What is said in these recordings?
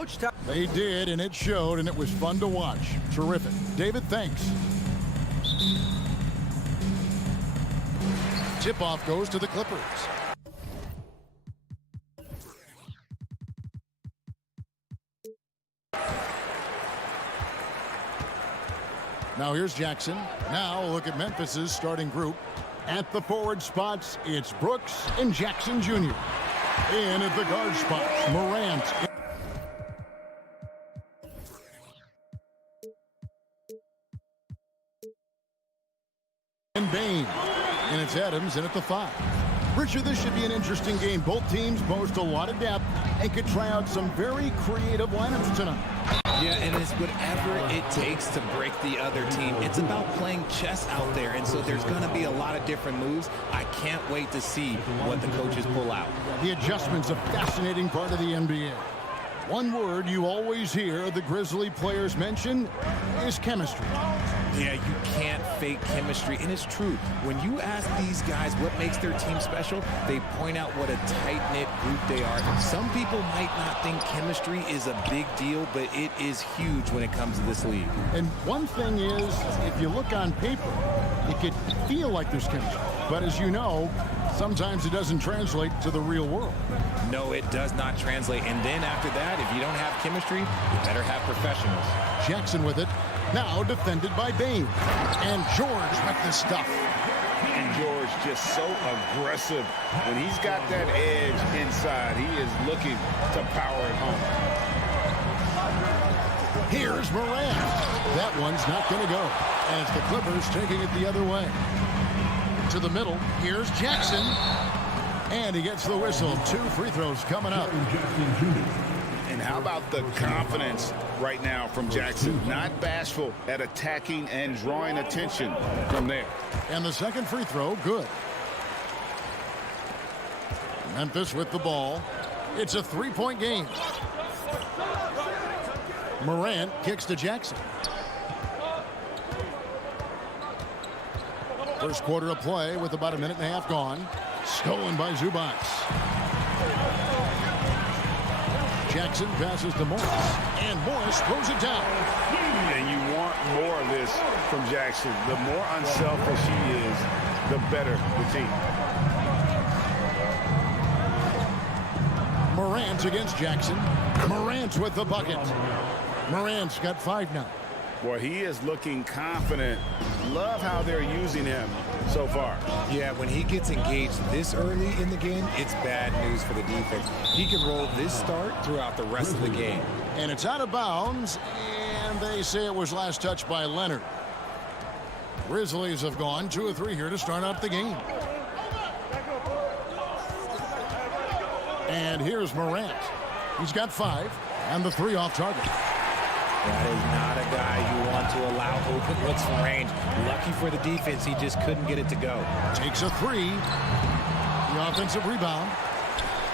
Coach Tom. They did, and it showed, and it was fun to watch. Terrific. David, thanks. Tip-off goes to the Clippers. Now here's Jackson. Now look at Memphis's starting group. At the forward spots, it's Brooks and Jackson Jr. In at the guard spots, Morant. And Bain. And it's Adams in at the 5. Richard, this should be an interesting game. Both teams boast a lot of depth and could try out some very creative lineups tonight. Yeah, and it's whatever it takes to break the other team. It's about playing chess out there, and so there's going to be a lot of different moves. I can't wait to see what the coaches pull out. The adjustment's a fascinating part of the NBA. One word you always hear the Grizzly players mention is chemistry. Yeah, you can't fake chemistry, and it's true. When you ask these guys what makes their team special, they point out what a tight-knit group they are. Some people might not think chemistry is a big deal, but it is huge when it comes to this league. And one thing is, if you look on paper, it could feel like there's chemistry. But as you know, sometimes it doesn't translate to the real world. No, it does not translate. And then after that, if you don't have chemistry, you better have professionals. Jackson with it. Now defended by Bain. And George with the stuff. And George just so aggressive. When he's got that edge inside, he is looking to power it home. Here's Morant. That one's not going to go. As the Clippers taking it the other way. To the middle. Here's Jackson. And he gets the whistle. 2 free throws coming up. And how about the confidence right now from Jackson? Not bashful at attacking and drawing attention from there. And the second free throw, good. Memphis with the ball. It's a 3-point game. Morant kicks to Jackson. First quarter of play with about a minute and a half gone. Stolen by Zubac. Jackson passes to Morris. And Morris throws it down. And you want more of this from Jackson. The more unselfish he is, the better the team. Morant against Jackson. Morant with the bucket. Morant's got 5 now. Boy, he is looking confident. Love how they're using him so far. Yeah, when he gets engaged this early in the game, it's bad news for the defense. He can roll this start throughout the rest of the game. And it's out of bounds, and they say it was last touched by Leonard. Grizzlies have gone 2 of 3 here to start out the game. And here's Morant. He's got 5, and the 3 off target. That is not a guy you want to allow open looks from range. Lucky for the defense, he just couldn't get it to go. Takes a 3. The offensive rebound.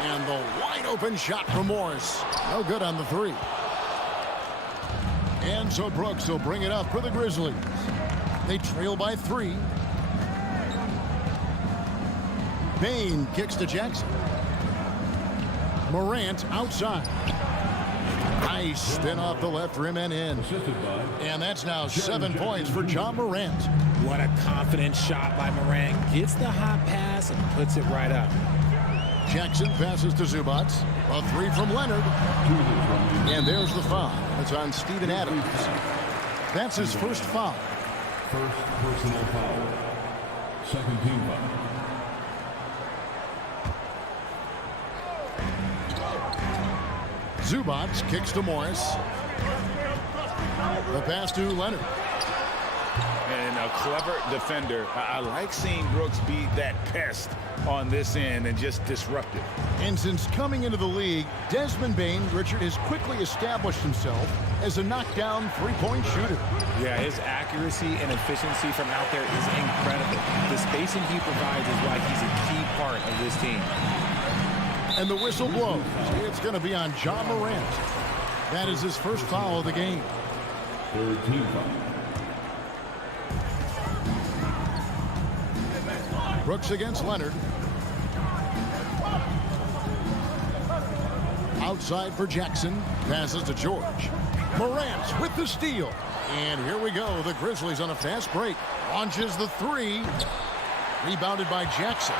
And the wide open shot from Morris. No good on the 3. And so Brooks will bring it up for the Grizzlies. They trail by 3. Bain kicks to Jackson. Morant outside. Nice spin off the left rim and in. And that's now 7 points for John Morant. What a confident shot by Morant. Gets the hot pass and puts it right up. Jackson passes to Zubac. A 3 from Leonard. And there's the foul. It's on Steven Adams. That's his first foul. First personal foul. Second team foul. Zubac kicks to Morris. The pass to Leonard. And a clever defender. I like seeing Brooks be that pest on this end and just disrupt it. And since coming into the league, Desmond Bain, Richard, has quickly established himself as a knockdown 3-point shooter. Yeah, his accuracy and efficiency from out there is incredible. The spacing he provides is why he's a key part of this team. And the whistle blows. It's going to be on John Morant. That is his first foul of the game. Third team foul. Brooks against Leonard. Outside for Jackson. Passes to George. Morant with the steal. And here we go. The Grizzlies on a fast break. Launches the three. Rebounded by Jackson.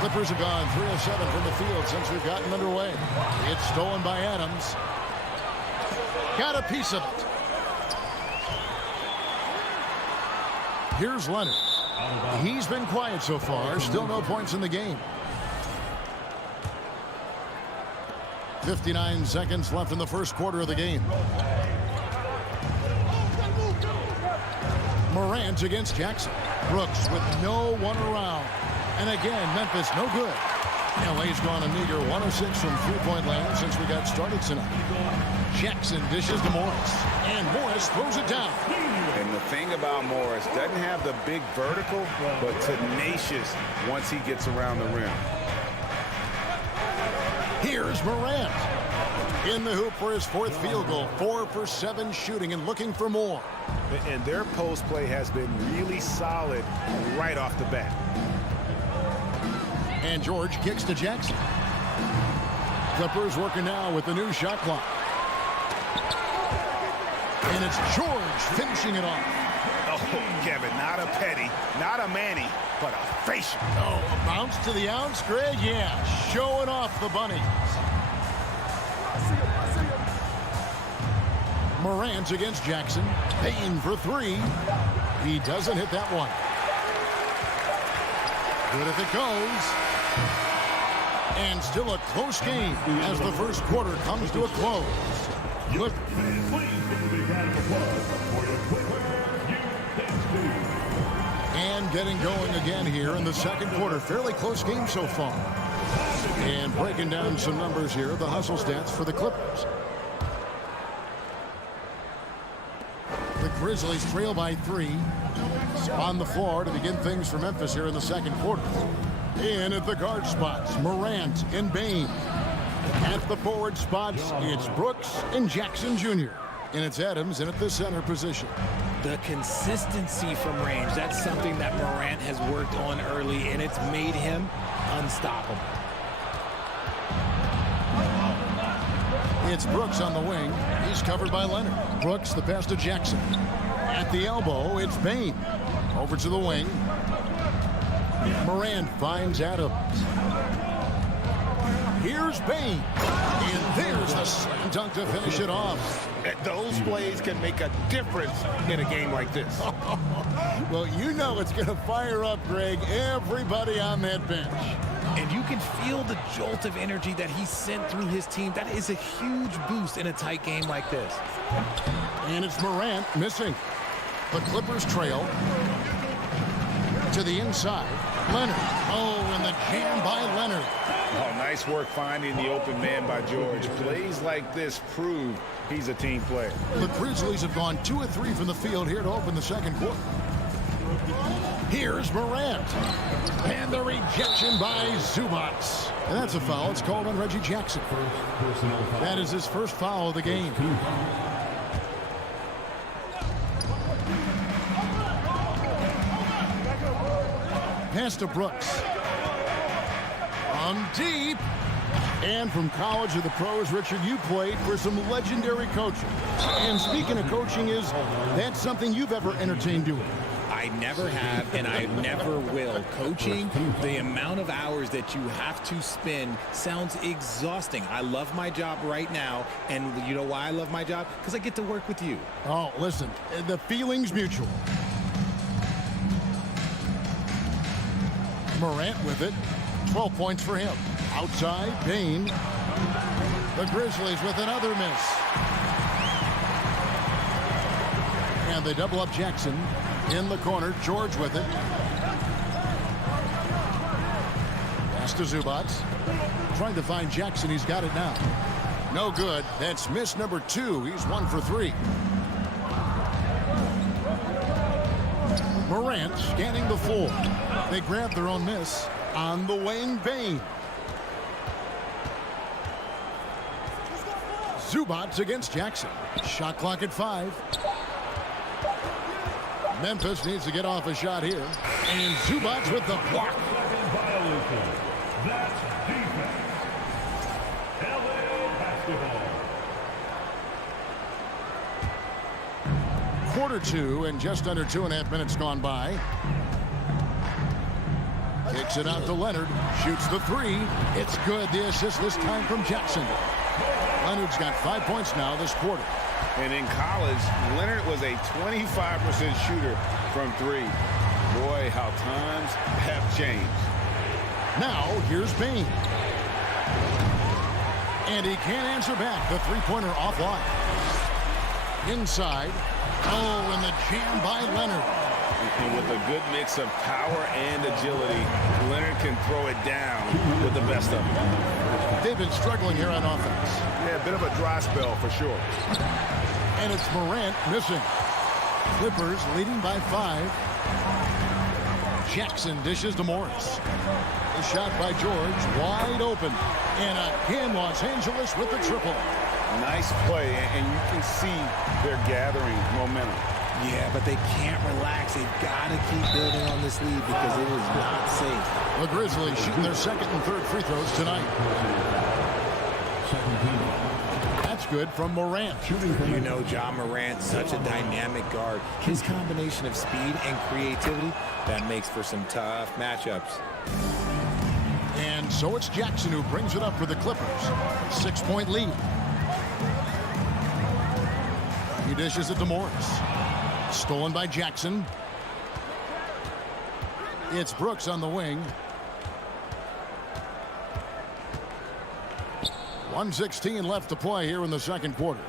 Clippers have gone 3 of 7 from the field since we've gotten underway. It's stolen by Adams. Got a piece of it. Here's Leonard. He's been quiet so far. Still no points in the game. 59 seconds left in the first quarter of the game. Morant against Jackson. Brooks with no one around. And again, Memphis no good. LA's gone a meager 1 of 6 from three-point land since we got started tonight. Jackson dishes to Morris. And Morris throws it down. And the thing about Morris, doesn't have the big vertical, but tenacious once he gets around the rim. Here's Morant. In the hoop for his 4th field goal. 4 for 7 shooting and looking for more. And their post play has been really solid right off the bat. And George kicks to Jackson. Clippers working now with the new shot clock. And it's George finishing it off. Oh, Kevin, not a Petty, not a Manny, but a facial. Oh, a bounce to the ounce, Greg? Yeah, showing off the bunnies. Morant against Jackson. Payne for 3. He doesn't hit that one. Good if it goes. And still a close game as the first quarter comes to a close. Look. And getting going again here in the second quarter. Fairly close game so far. And breaking down some numbers here, the hustle stats for the Clippers. The Grizzlies trail by 3. On the floor to begin things for Memphis here in the second quarter. In at the guard spots, Morant and Bane. At the forward spots, it's Brooks and Jackson Jr. And it's Adams in at the center position. The consistency from range, that's something that Morant has worked on early, and it's made him unstoppable. It's Brooks on the wing. He's covered by Leonard. Brooks, the pass to Jackson. At the elbow, it's Bane. Over to the wing. Morant finds Adams. Here's Bane. And there's the slam dunk to finish it off. Those plays can make a difference in a game like this. Well, you know it's going to fire up, Greg, everybody on that bench. And you can feel the jolt of energy that he sent through his team. That is a huge boost in a tight game like this. And it's Morant missing. The Clippers trail. To the inside. Leonard. Oh, and the jam by Leonard. Oh, nice work finding the open man by George. Plays like this prove he's a team player. The Grizzlies have gone 2 of 3 from the field here to open the second quarter. Here's Morant. And the rejection by Zubats. And that's a foul. It's called on Reggie Jackson. That is his first foul of the game. Pass to Brooks. From deep. And from college to the pros, Richard, you played for some legendary coaching. And speaking of coaching, that's something you've ever entertained doing? I never have, and I never will. Coaching, the amount of hours that you have to spend sounds exhausting. I love my job right now, and you know why I love my job? Because I get to work with you. Oh, listen, the feeling's mutual. Morant with it. 12 points for him. Outside, Bane. The Grizzlies with another miss. And they double up Jackson. In the corner, George with it. Pass to Zubats. Trying to find Jackson. He's got it now. No good. That's miss number 2. He's 1 for 3. Morant scanning the floor. They grab their own miss. On the wing, Bane. Zubats against Jackson. Shot clock at 5. Memphis needs to get off a shot here. And Zubats with the block. Quarter two and just under 2.5 minutes gone by. Kicks it out to Leonard. Shoots the three. It's good. The assist this time from Jackson. Leonard's got 5 points now this quarter. And in college, Leonard was a 25% shooter from three. Boy, how times have changed. Now, here's Bain. And he can't answer back. The three-pointer offline. Inside. Oh, and the jam by Leonard. And with a good mix of power and agility, Leonard can throw it down with the best of them. They've been struggling here on offense. Yeah, a bit of a dry spell for sure. And it's Morant missing. Clippers leading by 5. Jackson dishes to Morris. The shot by George, wide open. And again, Los Angeles with the triple. Nice play, and you can see they're gathering momentum. Yeah, but they can't relax. They've got to keep building on this lead because it is not safe. The Grizzlies shooting their second and third free throws tonight. That's good from Morant. You know, Ja Morant, such a dynamic guard. His combination of speed and creativity, that makes for some tough matchups. And so it's Jackson who brings it up for the Clippers. 6-point lead. He dishes it to Morris. Stolen by Jackson. It's Brooks on the wing. 1:16 left to play here in the second quarter.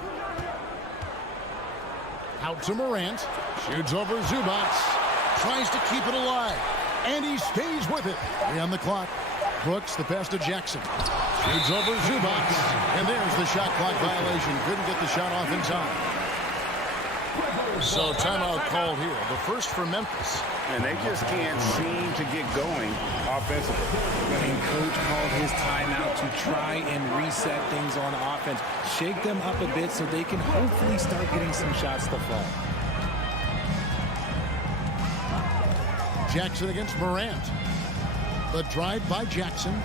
Out to Morant. Shoots over Zubac. Tries to keep it alive. And he stays with it. 3 on the clock. Brooks, the pass to Jackson. Shoots over Zubac. And there's the shot clock violation. Couldn't get the shot off in time. So timeout called here. The first for Memphis. And they just can't seem to get going offensively. And coach called his timeout to try and reset things on offense. Shake them up a bit so they can hopefully start getting some shots to fall. Jackson against Morant. The drive by Jackson.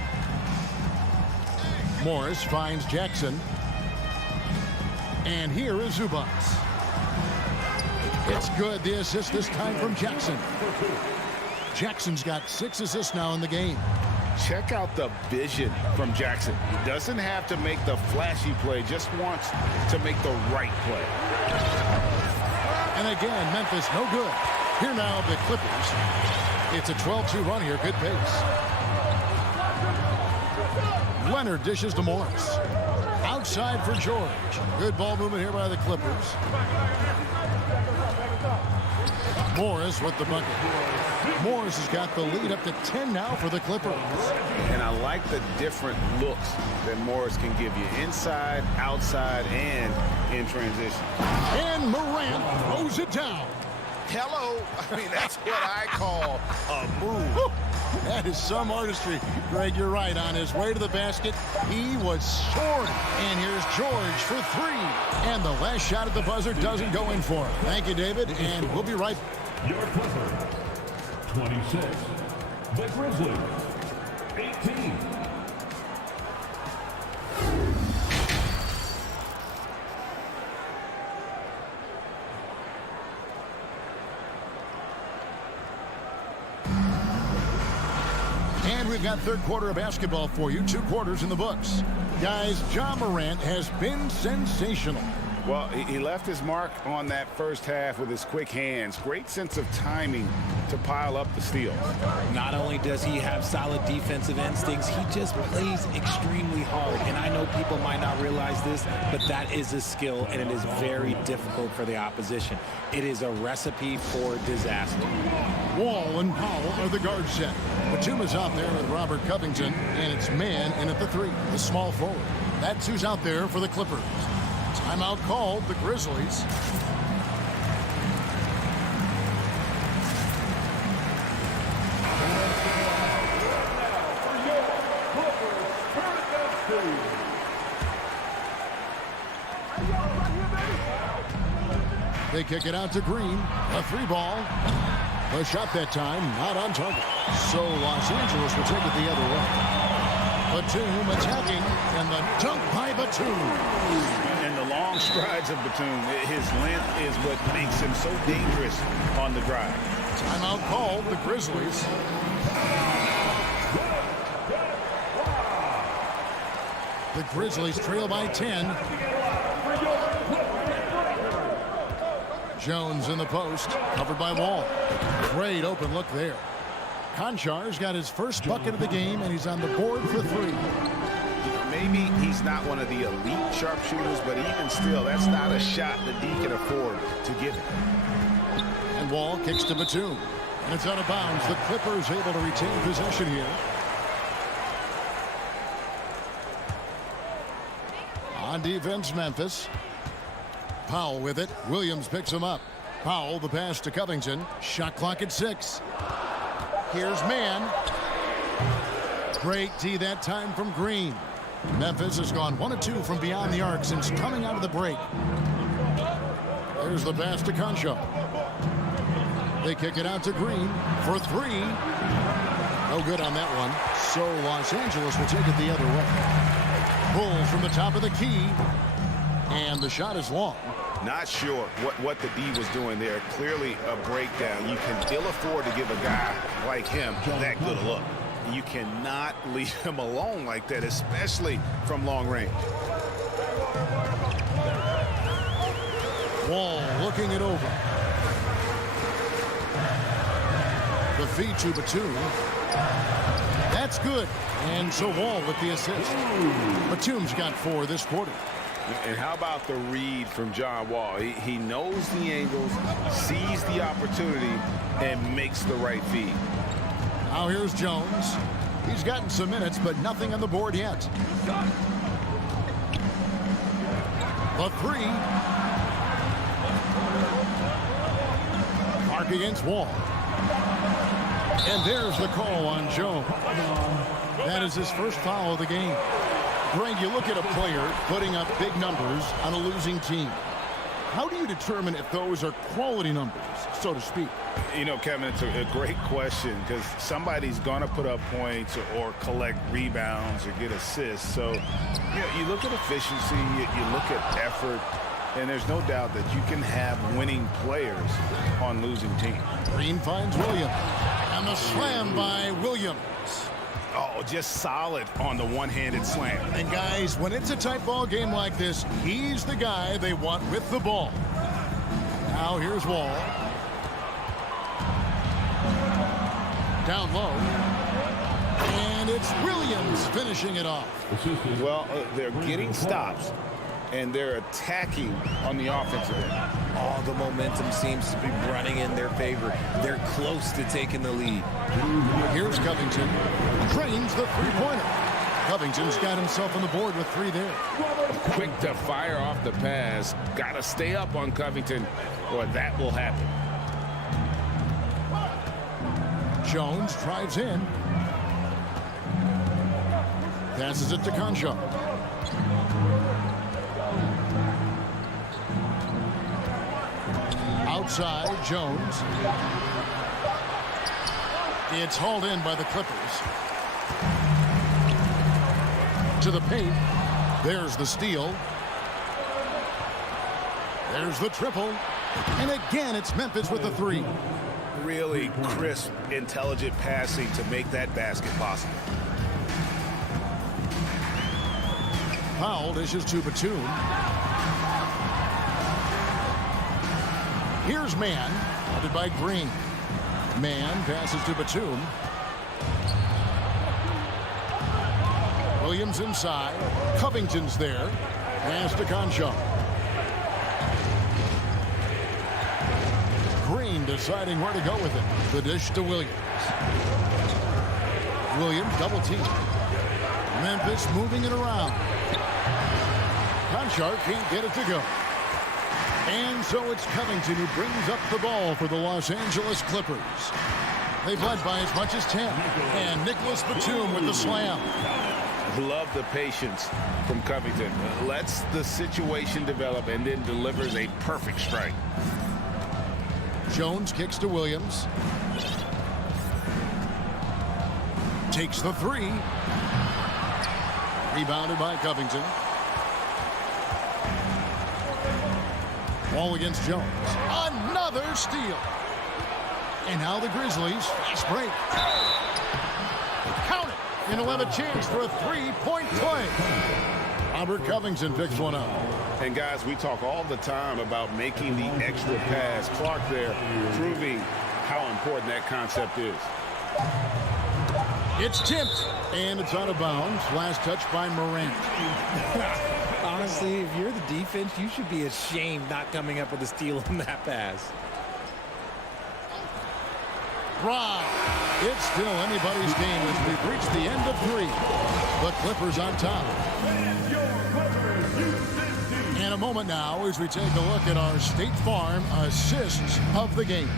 Morris finds Jackson. And here is Zubac. It's good. The assist this time from Jackson. Jackson's got 6 assists now in the game. Check out the vision from Jackson. He doesn't have to make the flashy play, just wants to make the right play. And again, Memphis no good. Here now the Clippers. It's a 12-2 run here. Good pace. Leonard dishes to Morris. Outside for George. Good ball movement here by the Clippers. Morris with the bucket. Morris has got the lead up to 10 now for the Clippers. And I like the different looks that Morris can give you. Inside, outside, and in transition. And Morant throws it down. Hello. I mean, that's what I call a move. That is some artistry. Greg, you're right. On his way to the basket, he was soaring. And here's George for 3. And the last shot at the buzzer doesn't go in for him. Thank you, David. And we'll be right back. Your Clippers, 26. The Grizzlies, 18. And we've got third quarter of basketball for you. 2 quarters in the books. Guys, Ja Morant has been sensational. Well, he left his mark on that first half with his quick hands. Great sense of timing to pile up the steals. Not only does he have solid defensive instincts, he just plays extremely hard. And I know people might not realize this, but that is a skill, and it is very difficult for the opposition. It is a recipe for disaster. Wall and Powell are the guard set. Batum is out there with Robert Covington, and it's man in at the 3, the small forward. That's who's out there for the Clippers. Timeout called, the Grizzlies. They kick it out to Green. A 3 ball. The shot that time, not on target. So Los Angeles will take it the other way. Batum attacking, and the dunk by Batum. And the long strides of Batum, his length is what makes him so dangerous on the drive. Timeout called, the Grizzlies. The Grizzlies trail by 10. Jones in the post, covered by Wall. Great open look there. Konchar's got his first bucket of the game, and he's on the board for 3. Maybe he's not one of the elite sharpshooters, but even still, that's not a shot that D can afford to give him. And Wall kicks to Batum. And it's out of bounds. The Clippers able to retain possession here. On defense, Memphis. Powell with it. Williams picks him up. Powell, the pass to Covington. Shot clock at 6. Here's Mann. Great D that time from Green. Memphis has gone 1 of 2 from beyond the arc since coming out of the break. There's the pass to Concha. They kick it out to Green for 3. No good on that one. So Los Angeles will take it the other way. Pull from the top of the key. And the shot is long. Not sure what the D was doing there. Clearly a breakdown. You can ill afford to give a guy like him that good a look. You cannot leave him alone like that, especially from long range. Wall looking it over. The feed to Batum. That's good. And so Wall with the assist. Batum's got 4 this quarter. And how about the read from John Wall? He knows the angles, sees the opportunity, and makes the right feed. Now here's Jones. He's gotten some minutes, but nothing on the board yet. The 3. Mark against Wall. And there's the call on Jones. That is his first foul of the game. Greg, you look at a player putting up big numbers on a losing team. How do you determine if those are quality numbers, so to speak? You know, Kevin, it's a great question because somebody's going to put up points or collect rebounds or get assists. So, you look at efficiency, you look at effort, and there's no doubt that you can have winning players on losing teams. Green finds Williams. And the slam by Williams. Oh, just solid on the one-handed slam. And guys, when it's a tight ball game like this, he's the guy they want with the ball. Now here's Wall. Down low. And it's Williams finishing it off. Well, they're getting stops, and they're attacking on the offensive end. All the momentum seems to be running in their favor. They're close to taking the lead. Here's Covington. Drains the three-pointer. Covington's got himself on the board with 3 there. Quick to fire off the pass. Got to stay up on Covington, or that will happen. Jones drives in. Passes it to Concha. Outside, Jones. It's hauled in by the Clippers. To the paint. There's the steal. There's the triple. And again, it's Memphis with the 3. Really crisp, intelligent passing to make that basket possible. Powell dishes to Batum. Here's Mann, headed by Green. Mann passes to Batum. Williams inside. Covington's there. Pass to Concha. Green deciding where to go with it. The dish to Williams. Williams double team. Memphis moving it around. Concha can't get it to go. And so it's Covington who brings up the ball for the Los Angeles Clippers. They've led by as much as 10. And Nicholas Batum with the slam. Love the patience from Covington. Lets the situation develop and then delivers a perfect strike. Jones kicks to Williams. Takes the 3. Rebounded by Covington. Ball against Jones. Another steal. And now the Grizzlies fast break. Count it. And he'll have a chance for a three-point play. Robert Covington picks one up. And guys, we talk all the time about making the extra pass. Clark there proving how important that concept is. It's tipped, and it's out of bounds. Last touch by Morant. Honestly, if you're the defense, you should be ashamed not coming up with a steal on that pass. Right. It's still anybody's game as we've reached the end of 3. The Clippers on top. In a moment now as we take a look at our State Farm assists of the game.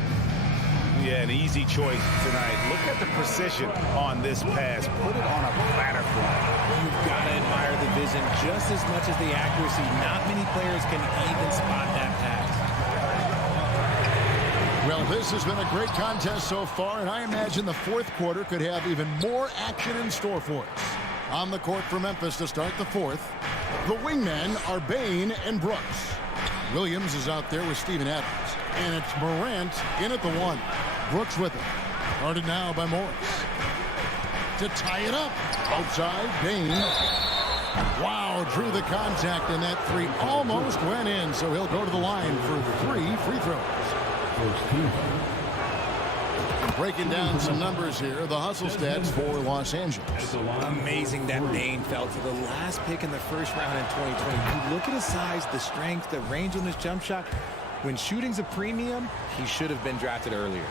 Yeah, an easy choice tonight. Look at the precision on this pass. Put it on a platter for him. You've got to admire the vision just as much as the accuracy. Not many players can even spot that pass. Well, this has been a great contest so far, and I imagine the fourth quarter could have even more action in store for us. On the court for Memphis to start the fourth, the wingmen are Bain and Brooks. Williams is out there with Steven Adams, and it's Morant in at the 1. Brooks with it. Guarded now by Morris. To tie it up. Outside, Bain. Wow, drew the contact, and that 3 almost went in, so he'll go to the line for 3 free throws. Breaking down some numbers here, the hustle stats for Los Angeles. Amazing that Bain fell to the last pick in the first round in 2020. You look at his size, the strength, the range on his jump shot. When shooting's a premium, he should have been drafted earlier.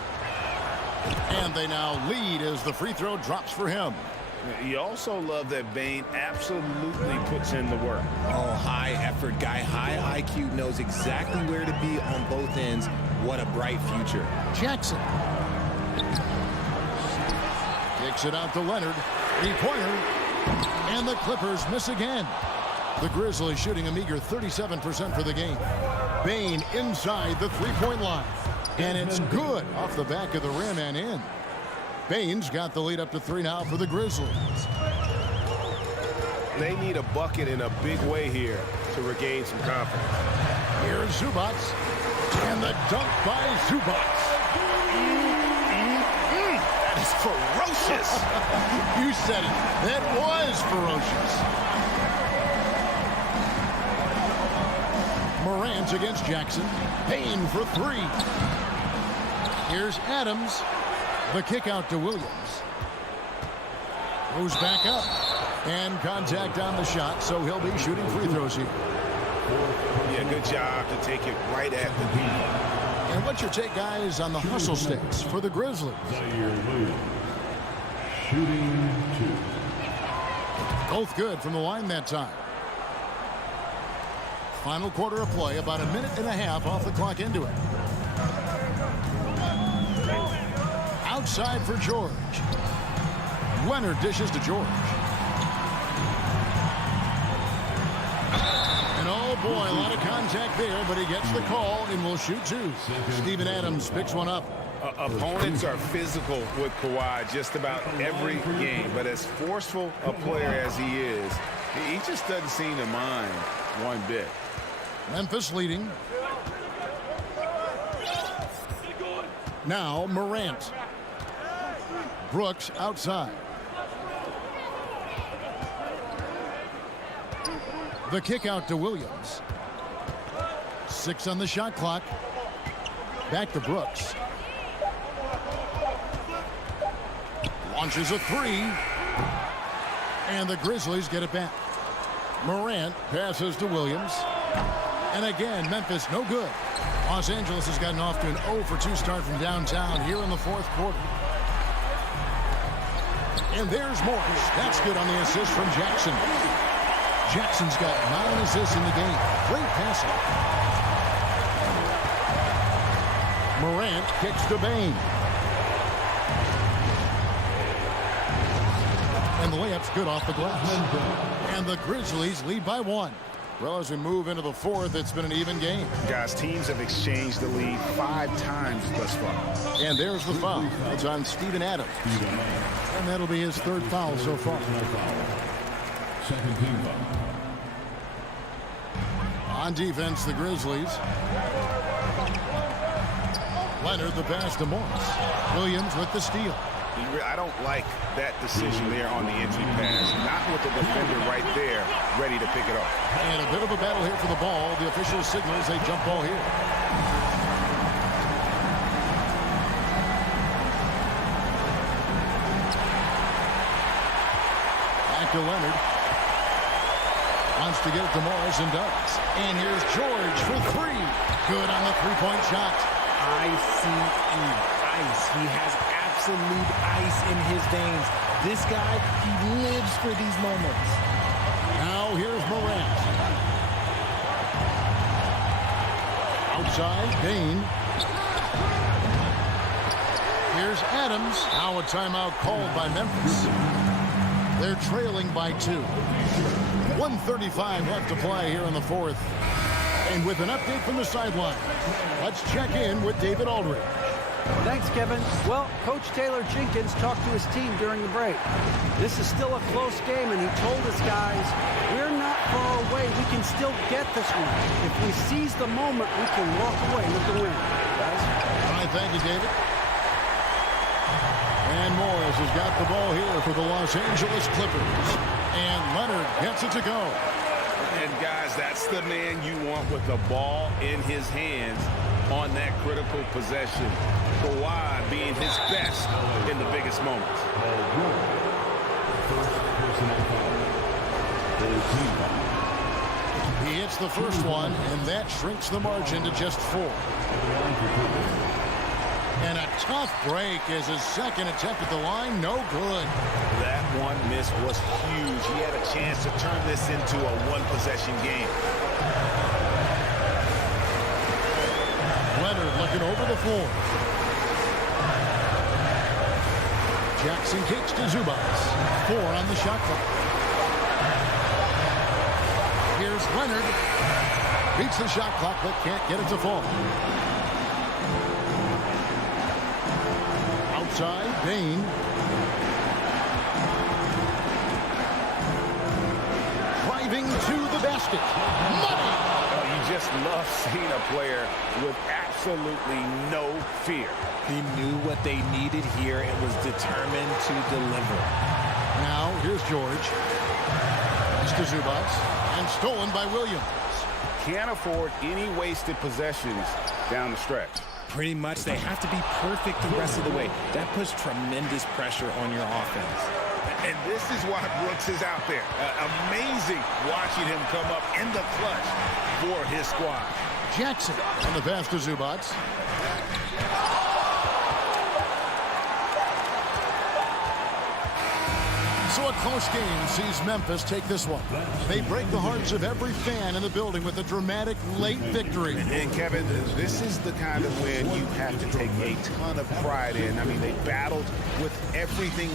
And they now lead as the free throw drops for him. You also love that Bain absolutely puts in the work. Oh, high effort guy, high IQ, knows exactly where to be on both ends. What a bright future. Jackson. Kicks it out to Leonard. 3-pointer. And the Clippers miss again. The Grizzlies shooting a meager 37% for the game. Bain inside the 3-point line. And it's good off the back of the rim and in. Bain's got the lead up to 3 now for the Grizzlies. They need a bucket in a big way here to regain some confidence. Here's Zubac. And the dunk by Zubac. That is ferocious. You said it. That was ferocious. Morant against Jackson. Bain for 3. Here's Adams. The kick out to Williams. Goes back up. And contact on the shot, so he'll be shooting free throws here. Yeah, good job to take it right at the beat. And what's your take, guys, on the hustle sticks for the Grizzlies? Shooting 2. Both good from the line that time. Final quarter of play, about a minute and a half off the clock into it. Outside for George. Leonard dishes to George. And oh boy, a lot of contact there, but he gets the call and will shoot 2. Steven Adams picks one up. Opponents are physical with Kawhi just about every game, but as forceful a player as he is, he just doesn't seem to mind one bit. Memphis leading. Now Morant. Brooks outside. The kick out to Williams. 6 on the shot clock. Back to Brooks. Launches a 3. And the Grizzlies get it back. Morant passes to Williams. And again, Memphis no good. Los Angeles has gotten off to an 0 for 2 start from downtown here in the fourth quarter. And there's Morris. That's good on the assist from Jackson. Jackson's got 9 assists in the game. Great passing. Morant kicks to Bain. And the layup's good off the glass. And the Grizzlies lead by 1. Well, as we move into the fourth, it's been an even game. Guys, teams have exchanged the lead 5 times thus far. And there's the foul. It's on Steven Adams. And that'll be his 3rd foul so far. Second team foul. On defense, the Grizzlies. Leonard the pass to Morris. Williams with the steal. I don't like that decision there on the entry pass. Not with the defender right there, ready to pick it up. And a bit of a battle here for the ball. The official signals a jump ball here. Back to Leonard. Wants to get it to Morris and does. And here's George for three. Good on the three-point shot. ICE. Ice. He has absolute ice in his veins. This guy, he lives for these moments. Now here's Morant. Outside, Dane. Here's Adams. Now a timeout called by Memphis. They're trailing by 2. 1:35 left to play here in the fourth. And with an update from the sideline, let's check in with David Aldridge. Thanks, Kevin. Well, Coach Taylor Jenkins talked to his team during the break. This is still a close game, and he told his guys, we're not far away. We can still get this one. If we seize the moment, we can walk away with the win. Guys? All right, thank you, David. And Morris has got the ball here for the Los Angeles Clippers. And Leonard gets it to go. And, guys, that's the man you want with the ball in his hands on that critical possession. Kawhi being his best in the biggest moments. First personal foul. Team foul. He hits the first one, and that shrinks the margin to just 4. And a tough break as his second attempt at the line, no good. That one miss was huge. He had a chance to turn this into a one-possession game. Leonard looking over the floor. Jackson kicks to Zubats. 4 on the shot clock. Here's Leonard. Beats the shot clock, but can't get it to fall. Outside, Dane. Driving to the basket. Money! You just love seeing a player with absolutely no fear. He knew what they needed here and was determined to deliver. Now, here's George. It's to Zubats. And stolen by Williams. Can't afford any wasted possessions down the stretch. Pretty much, they have to be perfect the rest of the way. That puts tremendous pressure on your offense. And this is why Brooks is out there. Amazing watching him come up in the clutch for his squad. Jackson on the pass to Zubats. So a close game sees Memphis take this one. They break the hearts of every fan in the building with a dramatic late victory. And Kevin, this is the kind of win you have to take a ton of pride in. I mean, they battled with everything.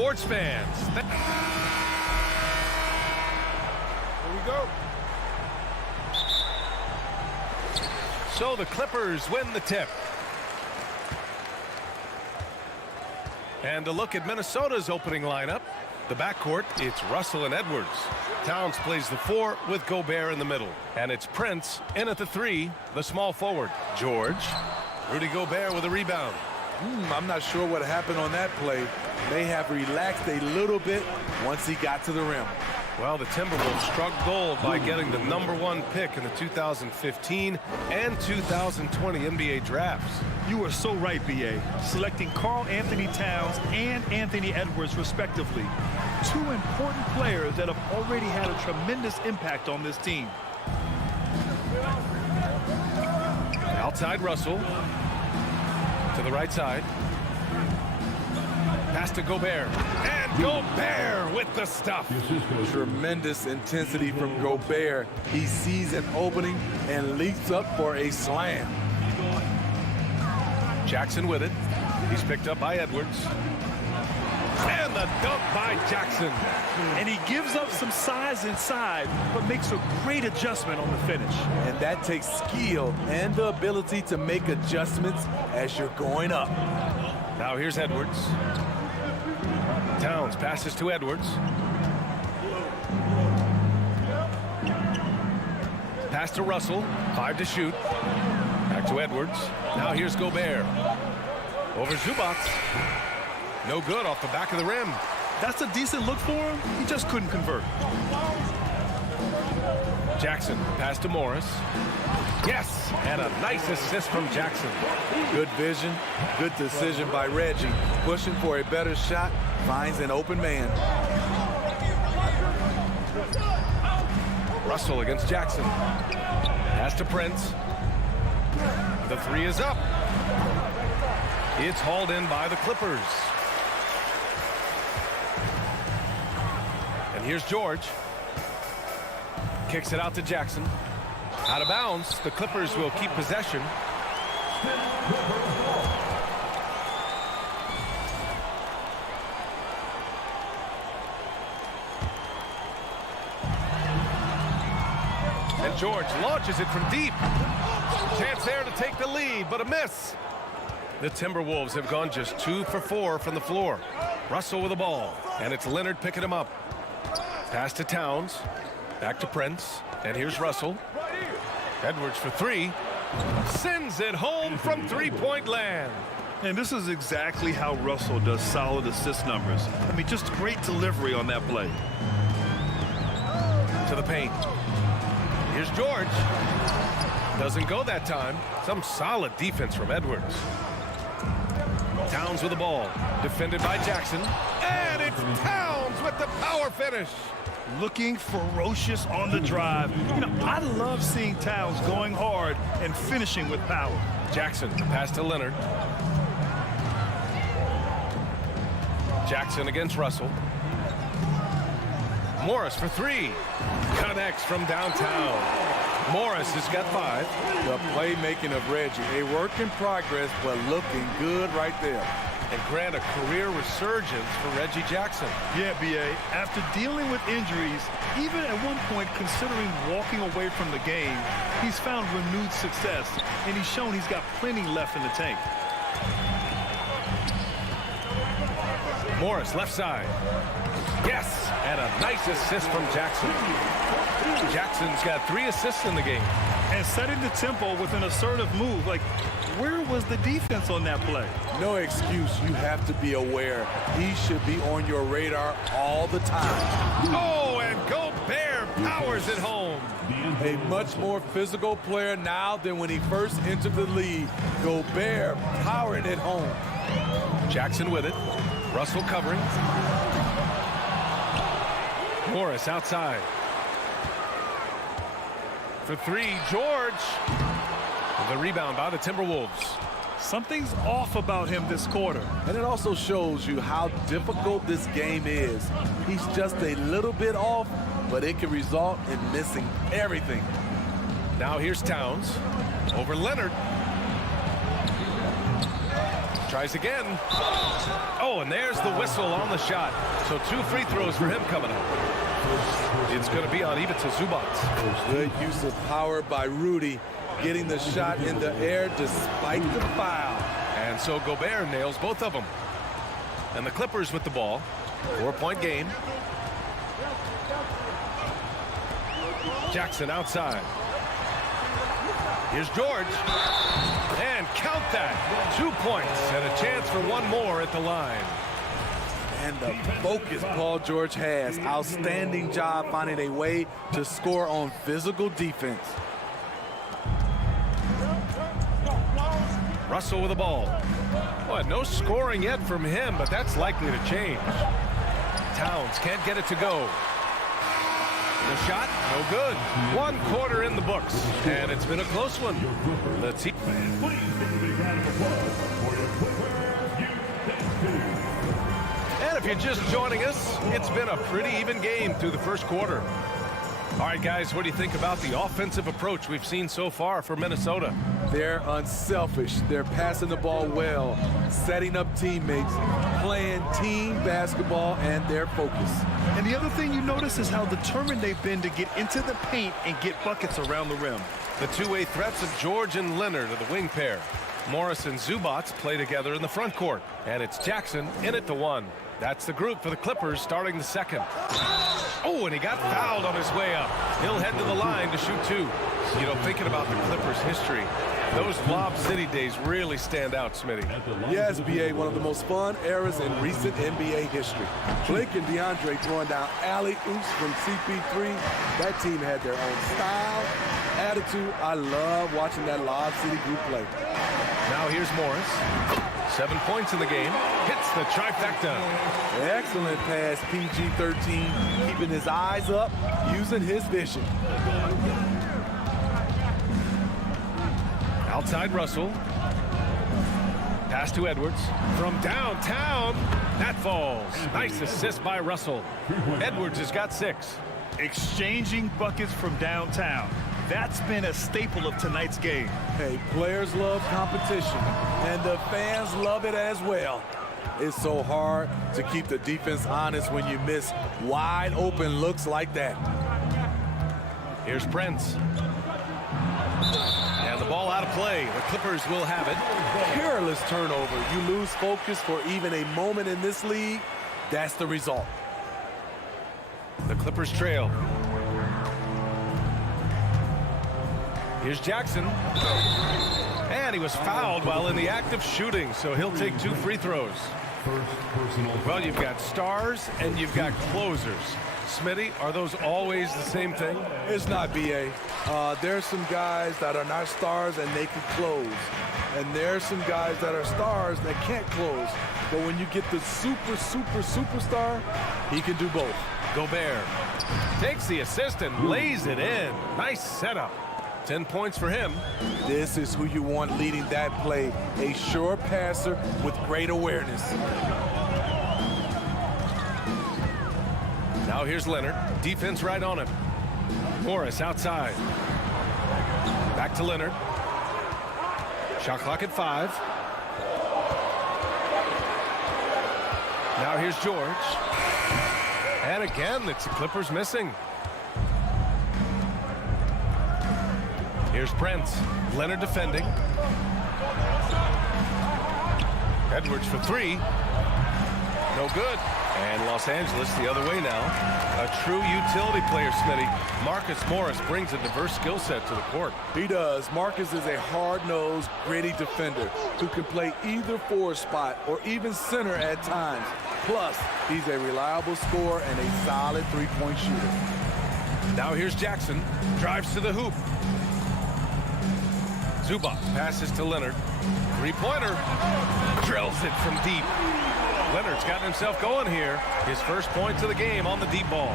sports fans. Here we go. So the Clippers win the tip. And a look at Minnesota's opening lineup. The backcourt, it's Russell and Edwards. Towns plays the 4 with Gobert in the middle. And it's Prince in at the 3, the small forward. George. Rudy Gobert with a rebound. I'm not sure what happened on that play. May have relaxed a little bit once he got to the rim. Well, the Timberwolves struck gold by getting the #1 pick in the 2015 and 2020 NBA drafts. You are so right, B.A. Selecting Karl Anthony Towns and Anthony Edwards, respectively. 2 important players that have already had a tremendous impact on this team. Outside Russell. To the right side. Pass to Gobert. And Gobert with the stuff. Tremendous intensity from Gobert. He sees an opening and leaps up for a slam. Jackson with it. He's picked up by Edwards. And the dunk by Jackson. And he gives up some size inside, but makes a great adjustment on the finish. And that takes skill and the ability to make adjustments as you're going up. Now here's Edwards. Towns passes to Edwards. Pass to Russell. 5 to shoot. Back to Edwards. Now here's Gobert. Over Zubac. No good off the back of the rim. That's a decent look for him. He just couldn't convert. Jackson, pass to Morris. Yes, and a nice assist from Jackson. Good vision, good decision by Reggie. Pushing for a better shot, finds an open man. Russell against Jackson. Pass to Prince. The 3 is up. It's hauled in by the Clippers. And here's George. Kicks it out to Jackson. Out of bounds. The Clippers will keep possession. And George launches it from deep. Chance there to take the lead, but a miss. The Timberwolves have gone just 2 for 4 from the floor. Russell with the ball, and it's Leonard picking him up. Pass to Towns. Back to Prince. And here's Russell. Edwards for 3. Sends it home from three-point land. And this is exactly how Russell does solid assist numbers. I mean, just great delivery on that play. To the paint. Here's George. Doesn't go that time. Some solid defense from Edwards. Towns with the ball. Defended by Jackson. And it's Towns with the power finish. Looking ferocious on the drive. You know, I love seeing Towns going hard and finishing with power. Jackson, pass to Leonard. Jackson against Russell. Morris for 3. Connects from downtown. Morris has got 5. The playmaking of Reggie, a work in progress, but looking good right there. And grant a career resurgence for Reggie Jackson. Yeah, B.A. After dealing with injuries, even at one point considering walking away from the game, he's found renewed success, and he's shown he's got plenty left in the tank. Morris, left side. Yes, and a nice assist from Jackson. Jackson's got 3 assists in the game. And setting the tempo with an assertive move. Like, where was the defense on that play? No excuse. You have to be aware. He should be on your radar all the time. Oh, and Gobert powers it home. A much more physical player now than when he first entered the league. Gobert powering it home. Jackson with it. Russell covering. Morris outside. For 3, George. The rebound by the Timberwolves. Something's off about him this quarter. And it also shows you how difficult this game is. He's just a little bit off, but it can result in missing everything. Now here's Towns. Over Leonard. Tries again. Oh, and there's the whistle on the shot. So 2 free throws for him coming up. It's going to be on Ivica Zubac. Good use of power by Rudy, getting the shot in the air despite the foul. And so Gobert nails both of them. And the Clippers with the ball. 4-point game. Jackson outside. Here's George. And count that. 2 points and a chance for one more at the line. And the focus Paul George has. Outstanding job finding a way to score on physical defense. Russell with the ball. Boy, no scoring yet from him, but that's likely to change. Towns can't get it to go. The shot, no good. 1 quarter in the books, and it's been a close one. Let's see. And if you're just joining us, it's been a pretty even game through the first quarter. All right, guys, what do you think about the offensive approach we've seen so far for Minnesota? They're unselfish. They're passing the ball well, setting up teammates, playing team basketball, and their focus. And the other thing you notice is how determined they've been to get into the paint and get buckets around the rim. The two-way threats of George and Leonard are the wing pair. Morris and Zubats play together in the front court. And it's Jackson in at the 1. That's the group for the Clippers starting the second. Oh, and he got fouled on his way up. He'll head to the line to shoot 2. You know, thinking about the Clippers' history, those Lob City days really stand out, Smitty. Yes, B.A., one of the most fun eras in recent NBA history. Blake and DeAndre throwing down alley-oops from CP3. That team had their own style, attitude. I love watching that Lob City group play. Now here's Morris. 7 points in the game. Hits the trifecta. Excellent pass, PG-13. Keeping his eyes up, using his vision. Outside Russell. Pass to Edwards. From downtown, that falls. Nice assist by Russell. Edwards has got 6. Exchanging buckets from downtown. That's been a staple of tonight's game. Hey, players love competition, and the fans love it as well. It's so hard to keep the defense honest when you miss wide open looks like that. Here's Prince. And the ball out of play. The Clippers will have it. Careless turnover. You lose focus for even a moment in this league. That's the result. The Clippers trail. Here's Jackson. And he was fouled while in the act of shooting, so he'll take 2 free throws. Well, you've got stars and you've got closers. Smitty, are those always the same thing? It's not, B.A. There's some guys that are not stars and they can close. And there's some guys that are stars that can't close. But when you get the superstar, he can do both. Gobert takes the assist and lays it in. Nice setup. 10 points for him. This is who you want leading that play. A sure passer with great awareness. Now here's Leonard. Defense right on him. Morris outside. Back to Leonard. Shot clock at 5. Now here's George. And again, it's the Clippers missing. Here's Prince. Leonard defending. Edwards for 3. No good. And Los Angeles the other way now. A true utility player, Smitty. Marcus Morris brings a diverse skill set to the court. He does. Marcus is a hard-nosed, gritty defender who can play either forward spot or even center at times. Plus, he's a reliable scorer and a solid three-point shooter. Now here's Jackson. Drives to the hoop. Zubac passes to Leonard. Three-pointer. Drills it from deep. Leonard's gotten himself going here. His first points of the game on the deep ball.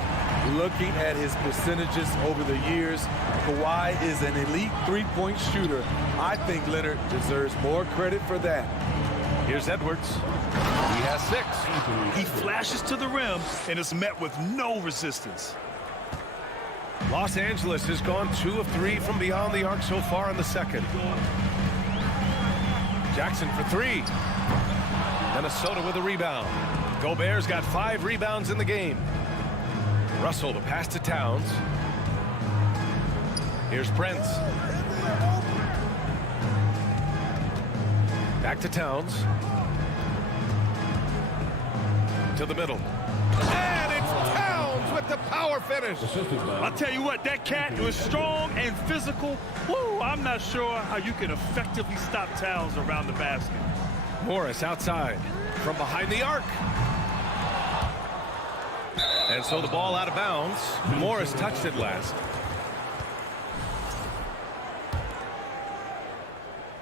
Looking at his percentages over the years, Kawhi is an elite three-point shooter. I think Leonard deserves more credit for that. Here's Edwards. He has 6. He flashes to the rim and is met with no resistance. Los Angeles has gone 2 of 3 from beyond the arc so far in the second. Jackson for 3. Minnesota with a rebound. Gobert's got 5 rebounds in the game. Russell to pass to Towns. Here's Prince. Back to Towns. To the middle. And it's Towns with with the power finish. I'll tell you what, that cat was strong and physical. Woo, I'm not sure how you can effectively stop Towns around the basket. Morris outside from behind the arc. And so the ball out of bounds. Morris touched it last.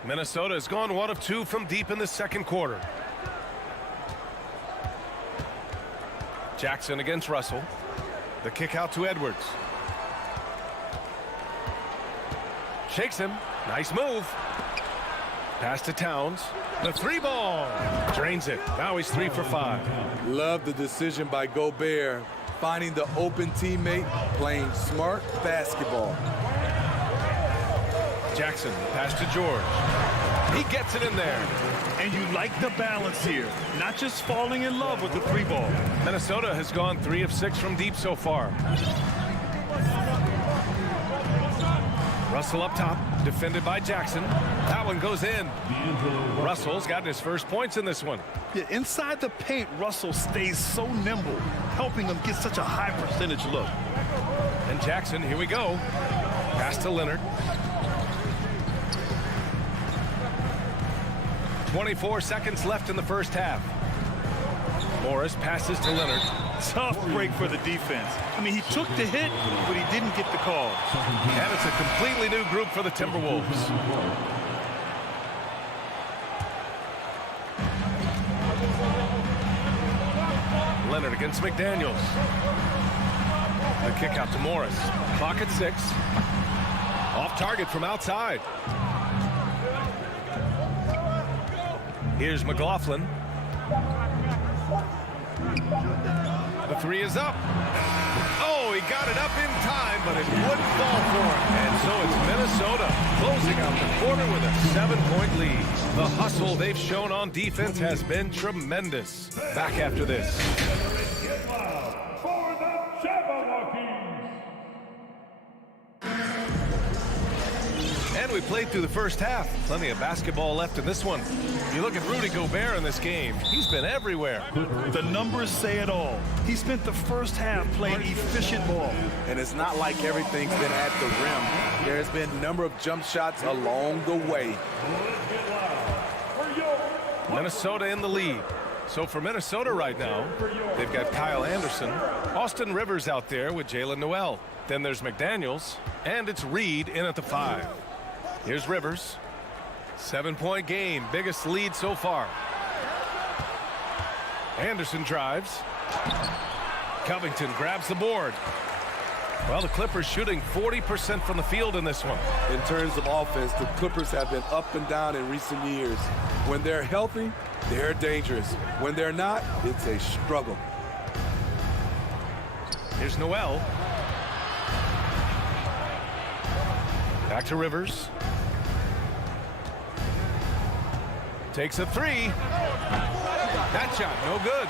Minnesota has gone 1 of 2 from deep in the second quarter. Jackson against Russell. The kick out to Edwards. Shakes him. Nice move. Pass to Towns. The 3-ball. Drains it. Now he's 3 for 5. Love the decision by Gobert, finding the open teammate, playing smart basketball. Jackson, pass to George. He gets it in there. And you like the balance here, not just falling in love with the 3-ball. Minnesota has gone 3 of 6 from deep so far. Russell up top, defended by Jackson. That one goes in. Russell's gotten his first points in this one. Yeah, inside the paint, Russell stays so nimble, helping him get such a high percentage look. And Jackson, here we go. Pass to Leonard. 24 seconds left in the first half. Morris passes to Leonard. Tough break for the defense. I mean, he took the hit, but he didn't get the call. And it's a completely new group for the Timberwolves. Leonard against McDaniels. The kick out to Morris. Clock at 6. Off target from outside. Here's McLaughlin. The 3 is up. Oh, he got it up in time, but it wouldn't fall for him. And so it's Minnesota closing out the quarter with a 7-point lead. The hustle they've shown on defense has been tremendous. Back after this. And we played through the first half. Plenty of basketball left in this one. You look at Rudy Gobert in this game. He's been everywhere. The numbers say it all. He spent the first half playing efficient ball. And it's not like everything's been at the rim. There's been a number of jump shots along the way. Minnesota in the lead. So for Minnesota right now, they've got Kyle Anderson, Austin Rivers out there with Jalen Noel. Then there's McDaniels, and it's Reed in at the 5. Here's Rivers. 7-point game, biggest lead so far. Anderson drives. Covington grabs the board. Well, the Clippers shooting 40% from the field in this one. In terms of offense, the Clippers have been up and down in recent years. When they're healthy, they're dangerous. When they're not, it's a struggle. Here's Noel. Back to Rivers. Takes a 3. That shot, no good.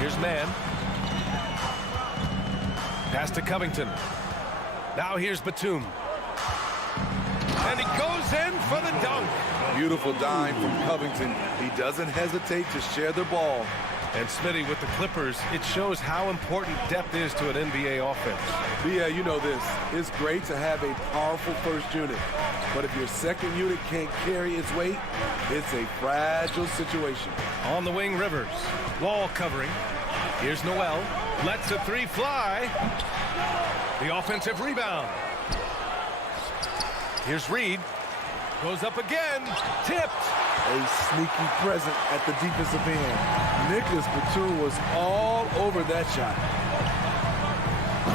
Here's Mann. Pass to Covington. Now here's Batum. And he goes in for the dunk. Beautiful dime from Covington. He doesn't hesitate to share the ball. And Smitty with the Clippers, it shows how important depth is to an NBA offense. But yeah, you know this. It's great to have a powerful first unit. But if your second unit can't carry its weight, it's a fragile situation. On the wing, Rivers. Wall covering. Here's Noel. Lets a 3 fly. The offensive rebound. Here's Reed. Goes up again. Tipped. A sneaky present at the defensive end. Nicholas Batum was all over that shot.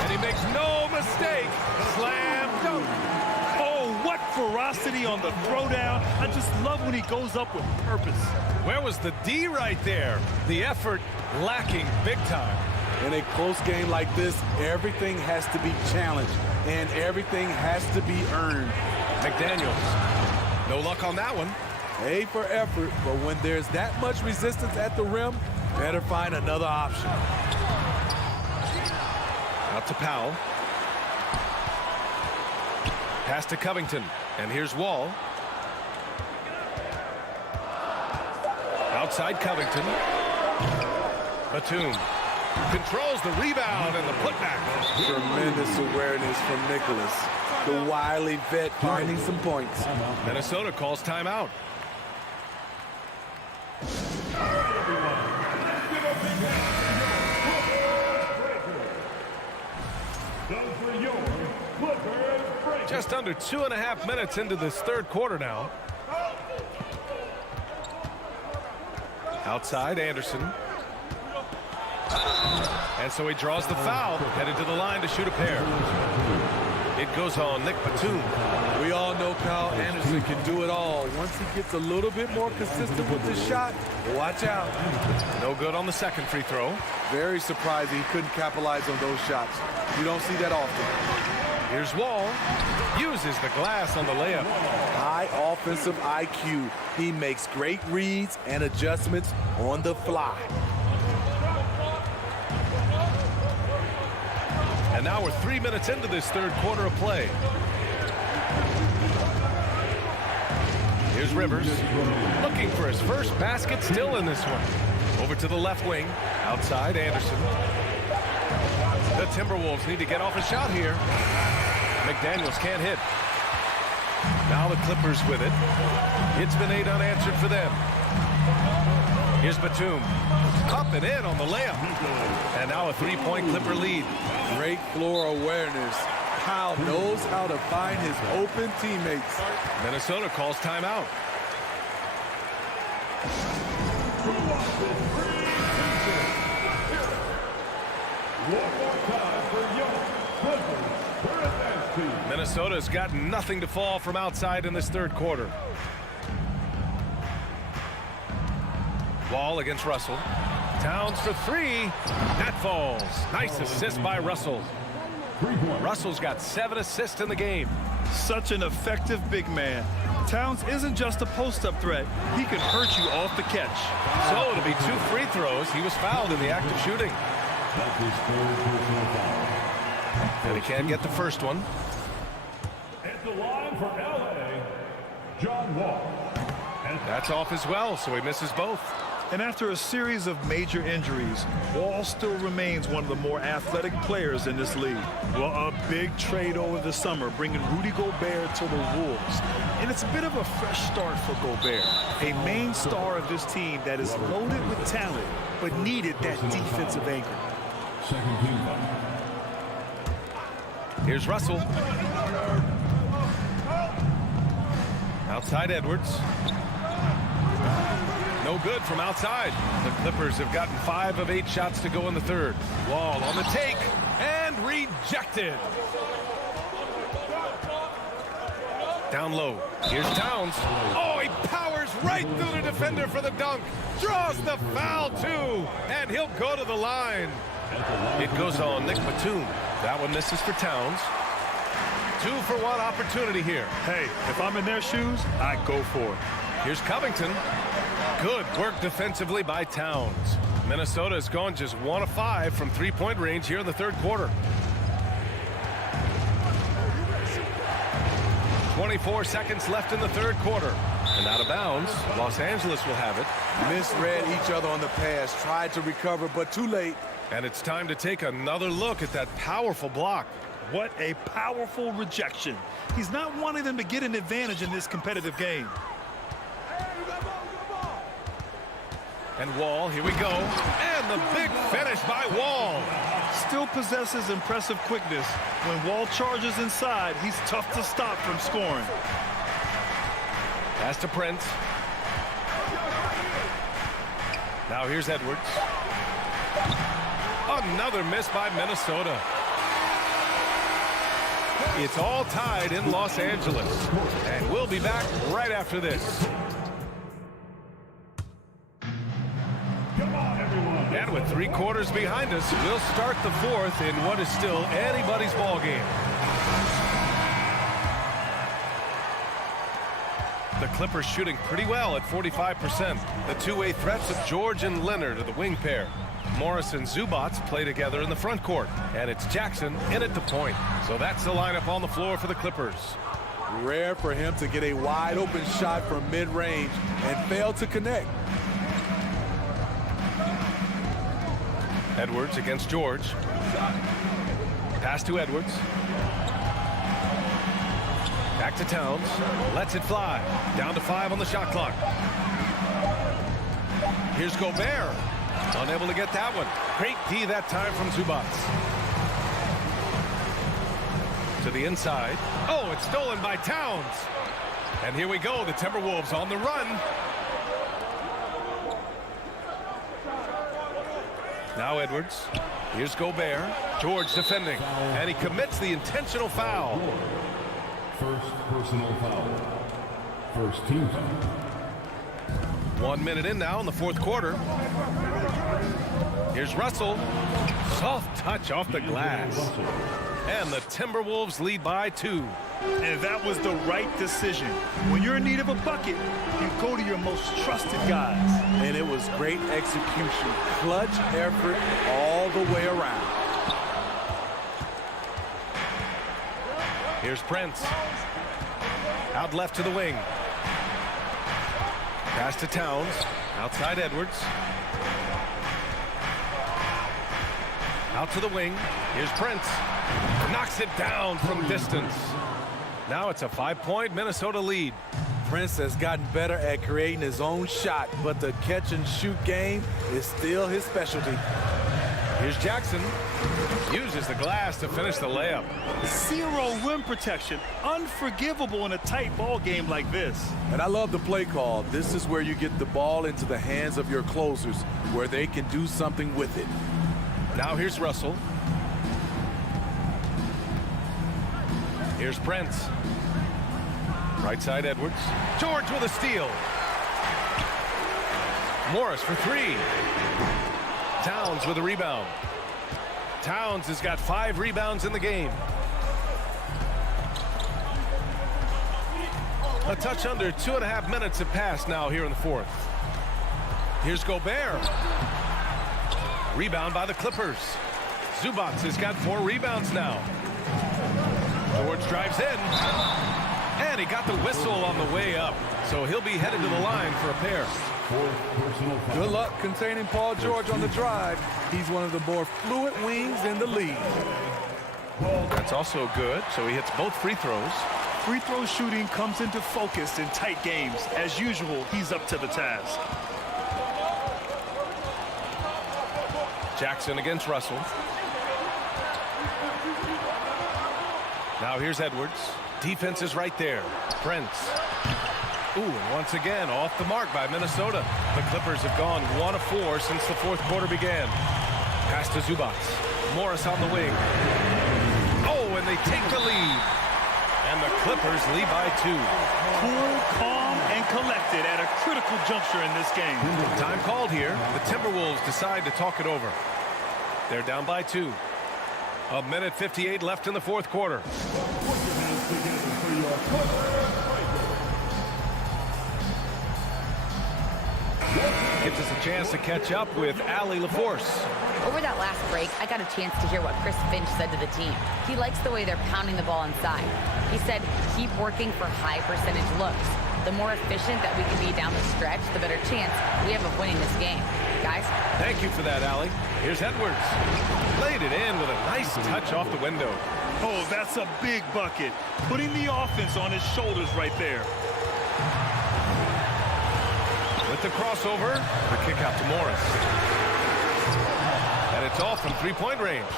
And he makes no mistake. Slam dunk. Oh, what ferocity on the throwdown. I just love when he goes up with purpose. Where was the D right there? The effort lacking big time. In a close game like this, everything has to be challenged, and everything has to be earned. McDaniels. No luck on that one. A for effort, but when there's that much resistance at the rim, better find another option. Out to Powell. Pass to Covington. And here's Wall. Outside Covington. Batum controls the rebound and the putback. Tremendous awareness from Nicholas. The wily vet finding some points. Minnesota calls timeout. Just under 2.5 minutes into this third quarter now. Outside, Anderson. And so he draws the foul, headed to the line to shoot a pair. It goes on Nick Batum. We all know Kyle Anderson can do it all. Once he gets a little bit more consistent with his shot, watch out. No good on the second free throw. Very surprising he couldn't capitalize on those shots. You don't see that often. Here's Wall. Uses the glass on the layup. High offensive IQ. He makes great reads and adjustments on the fly. And now we're 3 minutes into this third quarter of play. Here's Rivers, looking for his first basket, still in this one. Over to the left wing, outside Anderson. The Timberwolves need to get off a shot here. McDaniels can't hit. Now the Clippers with it. It's been 8 unanswered for them. Here's Batum. Up and in on the layup. And now a 3-point Clipper lead. Great floor awareness. Kyle knows how to find his open teammates. Minnesota calls timeout. Minnesota's got nothing to fall from outside in this third quarter. Wall against Russell. Towns for 3. That falls. Nice assist by Russell. Russell's got 7 assists in the game. Such an effective big man. Towns isn't just a post-up threat. He can hurt you off the catch. So it'll be 2 free throws. He was fouled in the act of shooting. And he can't get the first one. At the line for LA, John Wall. That's off as well, so he misses both. And after a series of major injuries, Wall still remains one of the more athletic players in this league. Well, a big trade over the summer, bringing Rudy Gobert to the Wolves. And it's a bit of a fresh start for Gobert, a main star of this team that is loaded with talent, but needed that defensive anchor. Second team foul. Here's Russell. Outside Edwards. No good from outside. The Clippers have gotten 5 of 8 shots to go in the third. Wall on the take and rejected. Down low. Here's Towns. Oh, he powers right through the defender for the dunk. Draws the foul too, and he'll go to the line. It goes on Nick Batum. That one misses for Towns. 2-for-1 opportunity here. Hey, if I'm in their shoes, I go for it. Here's Covington. Good work defensively by Towns. Minnesota has gone just 1 of 5 from 3-point range here in the third quarter. 24 seconds left in the third quarter. And out of bounds, Los Angeles will have it. Misread each other on the pass, tried to recover, but too late. And it's time to take another look at that powerful block. What a powerful rejection. He's not wanting them to get an advantage in this competitive game. And Wall, here we go. And the big finish by Wall. Still possesses impressive quickness. When Wall charges inside, he's tough to stop from scoring. Pass to Prince. Now here's Edwards. Another miss by Minnesota. It's all tied in Los Angeles. And we'll be back right after this. And with 3 quarters behind us, we'll start the fourth in what is still anybody's ball game. The Clippers shooting pretty well at 45%. The two-way threats of George and Leonard are the wing pair. Morris and Zubats play together in the front court. And it's Jackson in at the point. So that's the lineup on the floor for the Clippers. Rare for him to get a wide open shot from mid-range and fail to connect. Edwards against George. Pass to Edwards. Back to Towns. Lets it fly. Down to 5 on the shot clock. Here's Gobert. Unable to get that one. Great D that time from Zubats. To the inside. Oh, it's stolen by Towns. And here we go. The Timberwolves on the run. Now Edwards. Here's Gobert. George defending. And he commits the intentional foul. First personal foul. First team foul. 1 minute in now in the fourth quarter. Here's Russell. Soft touch off the glass. And the Timberwolves lead by 2. And that was the right decision. When you're in need of a bucket, you go to your most trusted guys. And it was great execution. Clutch effort all the way around. Here's Prince. Out left to the wing. Pass to Towns. Outside Edwards. Out to the wing. Here's Prince. Knocks it down from distance. Now it's a 5-point Minnesota lead. Prince has gotten better at creating his own shot, but the catch-and-shoot game is still his specialty. Here's Jackson. Uses the glass to finish the layup. 0 rim protection. Unforgivable in a tight ball game like this. And I love the play call. This is where you get the ball into the hands of your closers, where they can do something with it. Now here's Russell. Here's Prince. Right side Edwards. George with a steal. Morris for 3. Towns with a rebound. Towns has got 5 rebounds in the game. A touch under 2.5 minutes have passed now here in the fourth. Here's Gobert. Rebound by the Clippers. Zubats has got 4 rebounds now. George drives in. And he got the whistle on the way up. So he'll be headed to the line for a pair. Good luck containing Paul George on the drive. He's one of the more fluid wings in the league. That's also good. So he hits both free throws. Free throw shooting comes into focus in tight games. As usual, he's up to the task. Jackson against Russell. Now here's Edwards. Defense is right there. Prince. Ooh, and once again, off the mark by Minnesota. The Clippers have gone 1 of 4 since the fourth quarter began. Pass to Zubats. Morris on the wing. Oh, and they take the lead. And the Clippers lead by 2. Cool, calm, and collected at a critical juncture in this game. Time called here. The Timberwolves decide to talk it over. They're down by 2. 1:58 left in the fourth quarter. Gives us a chance to catch up with Allie LaForce. Over that last break, I got a chance to hear what Chris Finch said to the team. He likes the way they're pounding the ball inside. He said, keep working for high percentage looks. The more efficient that we can be down the stretch, the better chance we have of winning this game. Guys? Thank you for that, Allie. Here's Edwards. Laid it in with a nice touch off the window. Oh, that's a big bucket. Putting the offense on his shoulders right there. With the crossover, the kick out to Morris. And it's off from three-point range.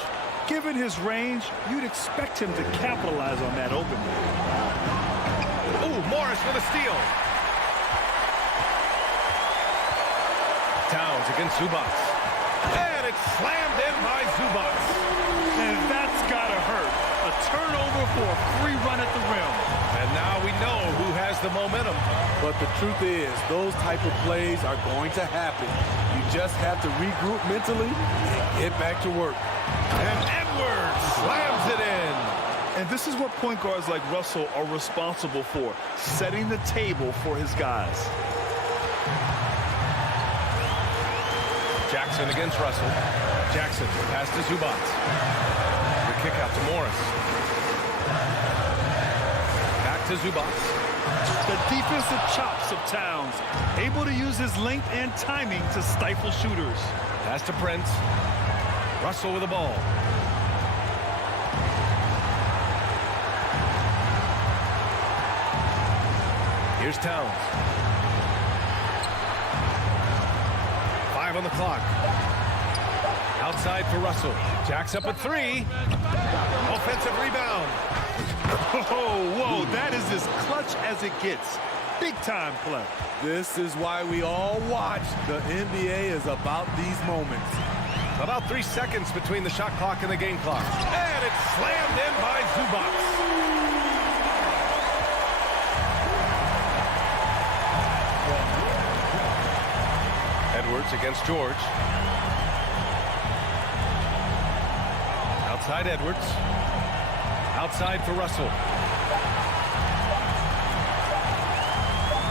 Given his range, you'd expect him to capitalize on that opening. Ooh, Morris with a steal. Towns against Zubats. And it's slammed in by Zubats. And that's gotta hurt. A turnover for a free run at the rim. And now we know who has the momentum. But the truth is, those type of plays are going to happen. You just have to regroup mentally and get back to work. And Edwards slams it in. And this is what point guards like Russell are responsible for, setting the table for his guys. Jackson against Russell. Jackson pass to Zubats. The kick out to Morris. Back to Zubats. The defensive chops of Towns, able to use his length and timing to stifle shooters. Pass to Prince. Russell with the ball. Here's Towns. 5 on the clock. Outside for Russell. Jacks up a 3. Offensive rebound. Oh, whoa, that is as clutch as it gets. Big time play. This is why we all watch. The NBA is about these moments. About 3 seconds between the shot clock and the game clock. And it's slammed in by Zubac. Edwards against George. Outside Edwards. Outside for Russell.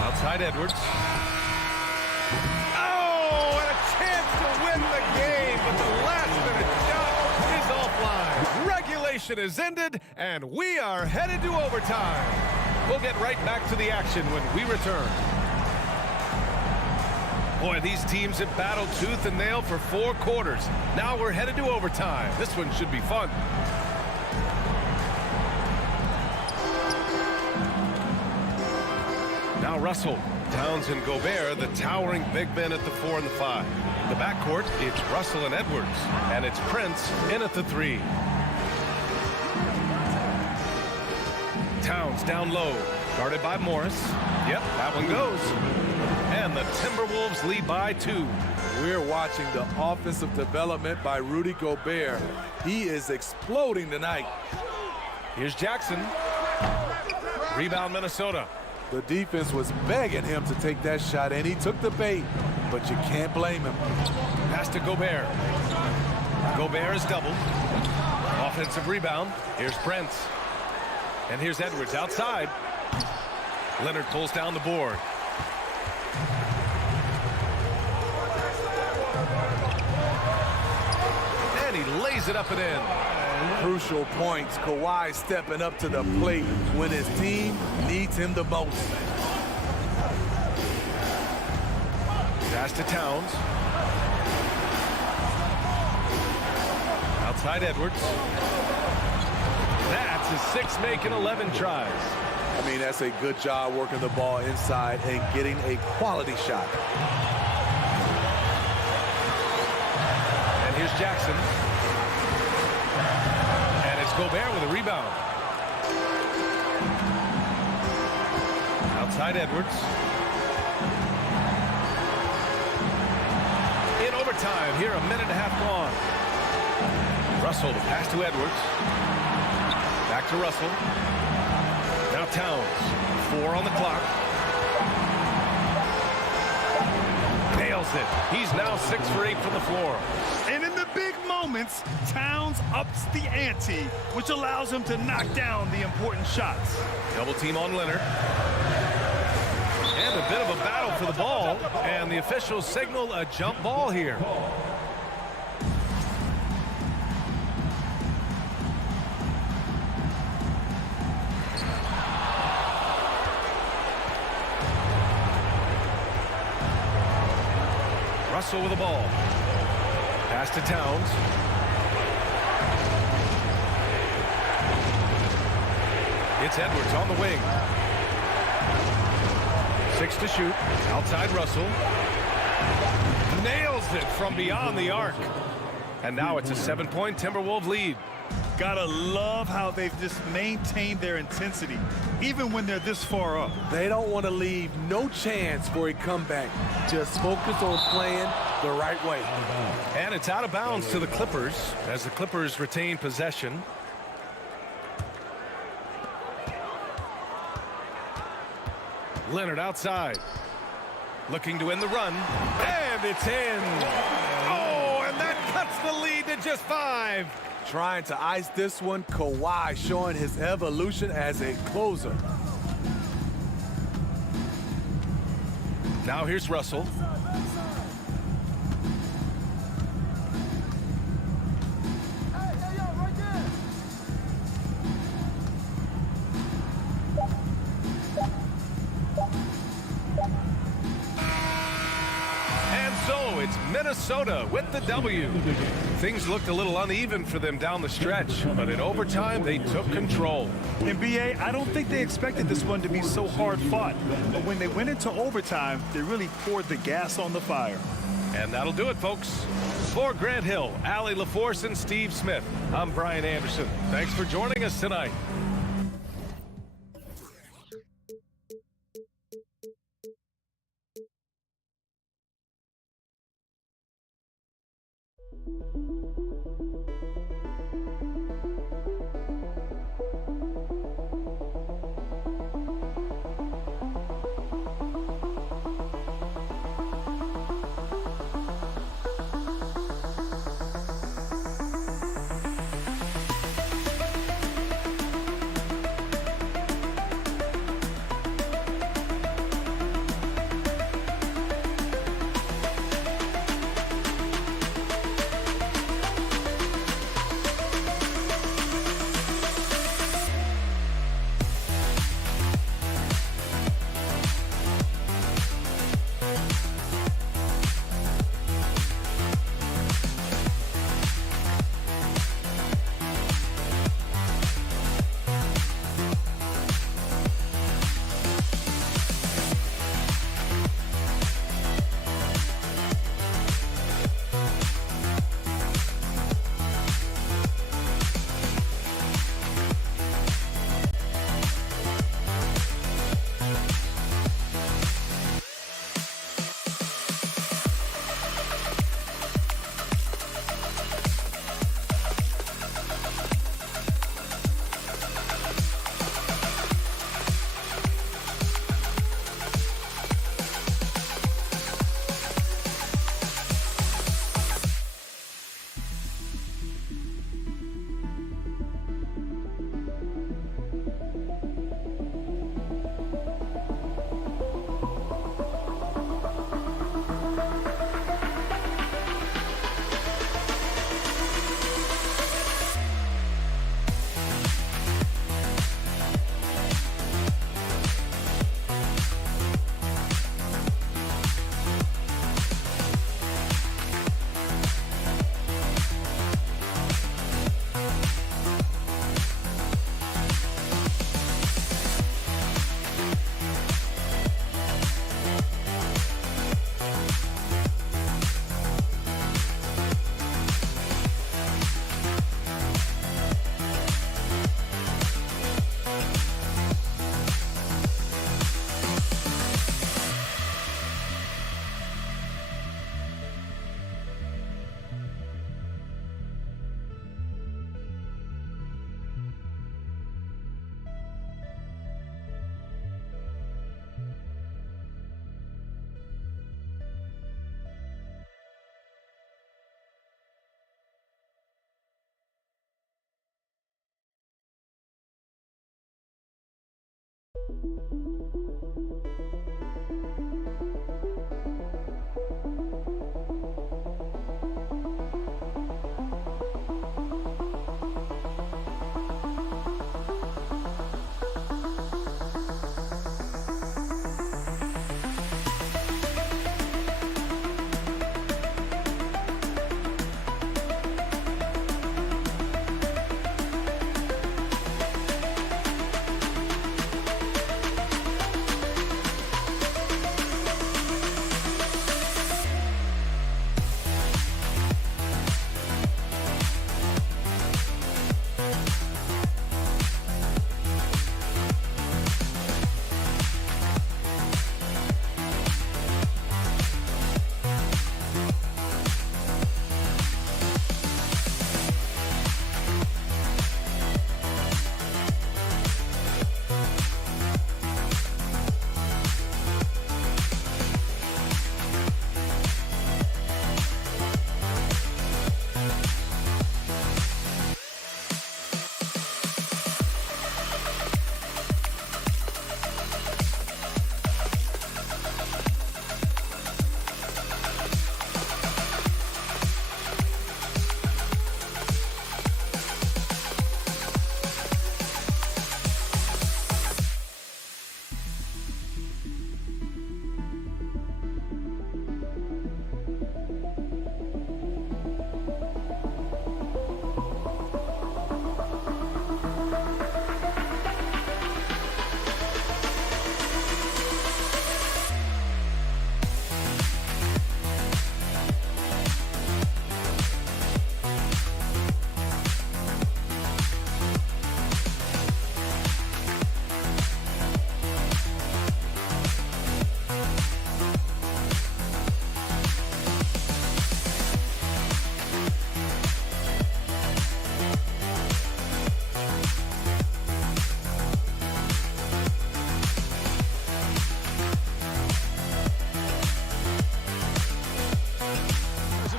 Outside Edwards. Oh, and a chance to win the game, but the last-minute shot is offline. Regulation is ended, and we are headed to overtime. We'll get right back to the action when we return. Boy, these teams have battled tooth and nail for 4 quarters. Now we're headed to overtime. This one should be fun. Now Russell, Towns and Gobert, the towering big men at the 4 and the 5. The backcourt, it's Russell and Edwards, and it's Prince in at the 3. Towns down low, guarded by Morris. Yep, that one goes. And the Timberwolves lead by 2. We're watching the offensive development by Rudy Gobert. He is exploding tonight. Here's Jackson. Rebound Minnesota. The defense was begging him to take that shot, and he took the bait, but you can't blame him. Pass to Gobert. Gobert is doubled. Offensive rebound. Here's Prince. And here's Edwards outside. Leonard pulls down the board. And he lays it up and in. Crucial points. Kawhi stepping up to the plate when his team needs him the most. Pass to Towns. Outside Edwards. That's his 6 make and 11 tries. I mean, that's a good job working the ball inside and getting a quality shot. And here's Jackson. And it's Gobert with a rebound. Outside Edwards. In overtime, here a minute and a half gone. Russell to pass to Edwards. Back to Russell. Now Towns. 4 on the clock. Nails it. He's now 6 for 8 from the floor. And in the big moments, Towns ups the ante, which allows him to knock down the important shots. Double team on Leonard. And a bit of a battle for the ball. And the officials signal a jump ball here. Russell with the ball. Pass to Towns. It's Edwards on the wing. 6 to shoot. Outside Russell. Nails it from beyond the arc. And now it's a 7-point Timberwolves lead. Gotta love how they've just maintained their intensity, even when they're this far up. They don't want to leave no chance for a comeback. Just focus on playing the right way. And it's out of bounds to the Clippers as the Clippers retain possession. Leonard outside. Looking to end the run. And it's in. Oh, and that cuts the lead to just 5. Trying to ice this one, Kawhi showing his evolution as a closer. Now here's Russell. And so it's Minnesota with the W. Things looked a little uneven for them down the stretch, but in overtime, they took control. In BA, I don't think they expected this one to be so hard-fought. But when they went into overtime, they really poured the gas on the fire. And that'll do it, folks. For Grant Hill, Allie LaForce, and Steve Smith, I'm Brian Anderson. Thanks for joining us tonight.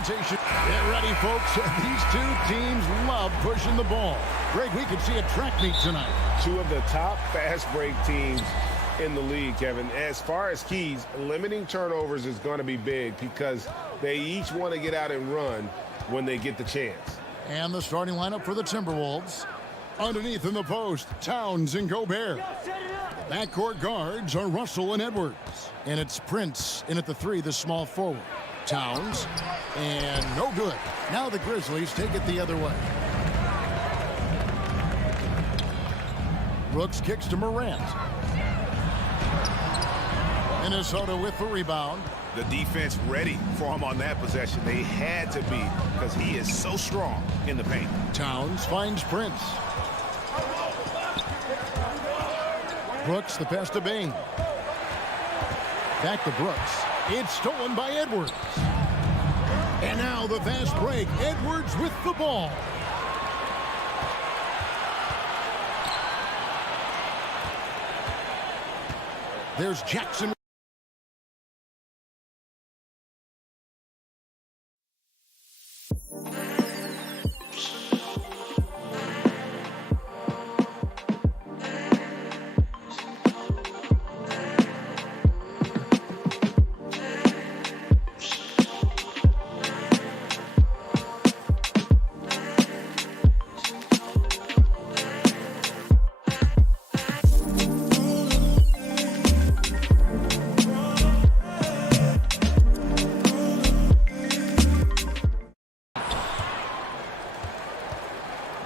presentation. Get ready, folks. These two teams love pushing the ball. Greg, we could see a track meet tonight. Two of the top fast break teams in the league, Kevin. As far as keys, limiting turnovers is going to be big because they each want to get out and run when they get the chance. And the starting lineup for the Timberwolves. Underneath in the post, Towns and Gobert. The backcourt guards are Russell and Edwards. And it's Prince in at the 3, the small forward. Towns, and no good. Now the Grizzlies take it the other way. Brooks kicks to Morant. Minnesota with the rebound. The defense ready for him on that possession. They had to be because he is so strong in the paint. Towns finds Prince. Brooks, the pass to Bain. Back to Brooks. It's stolen by Edwards. And now the fast break. Edwards with the ball. There's Jackson.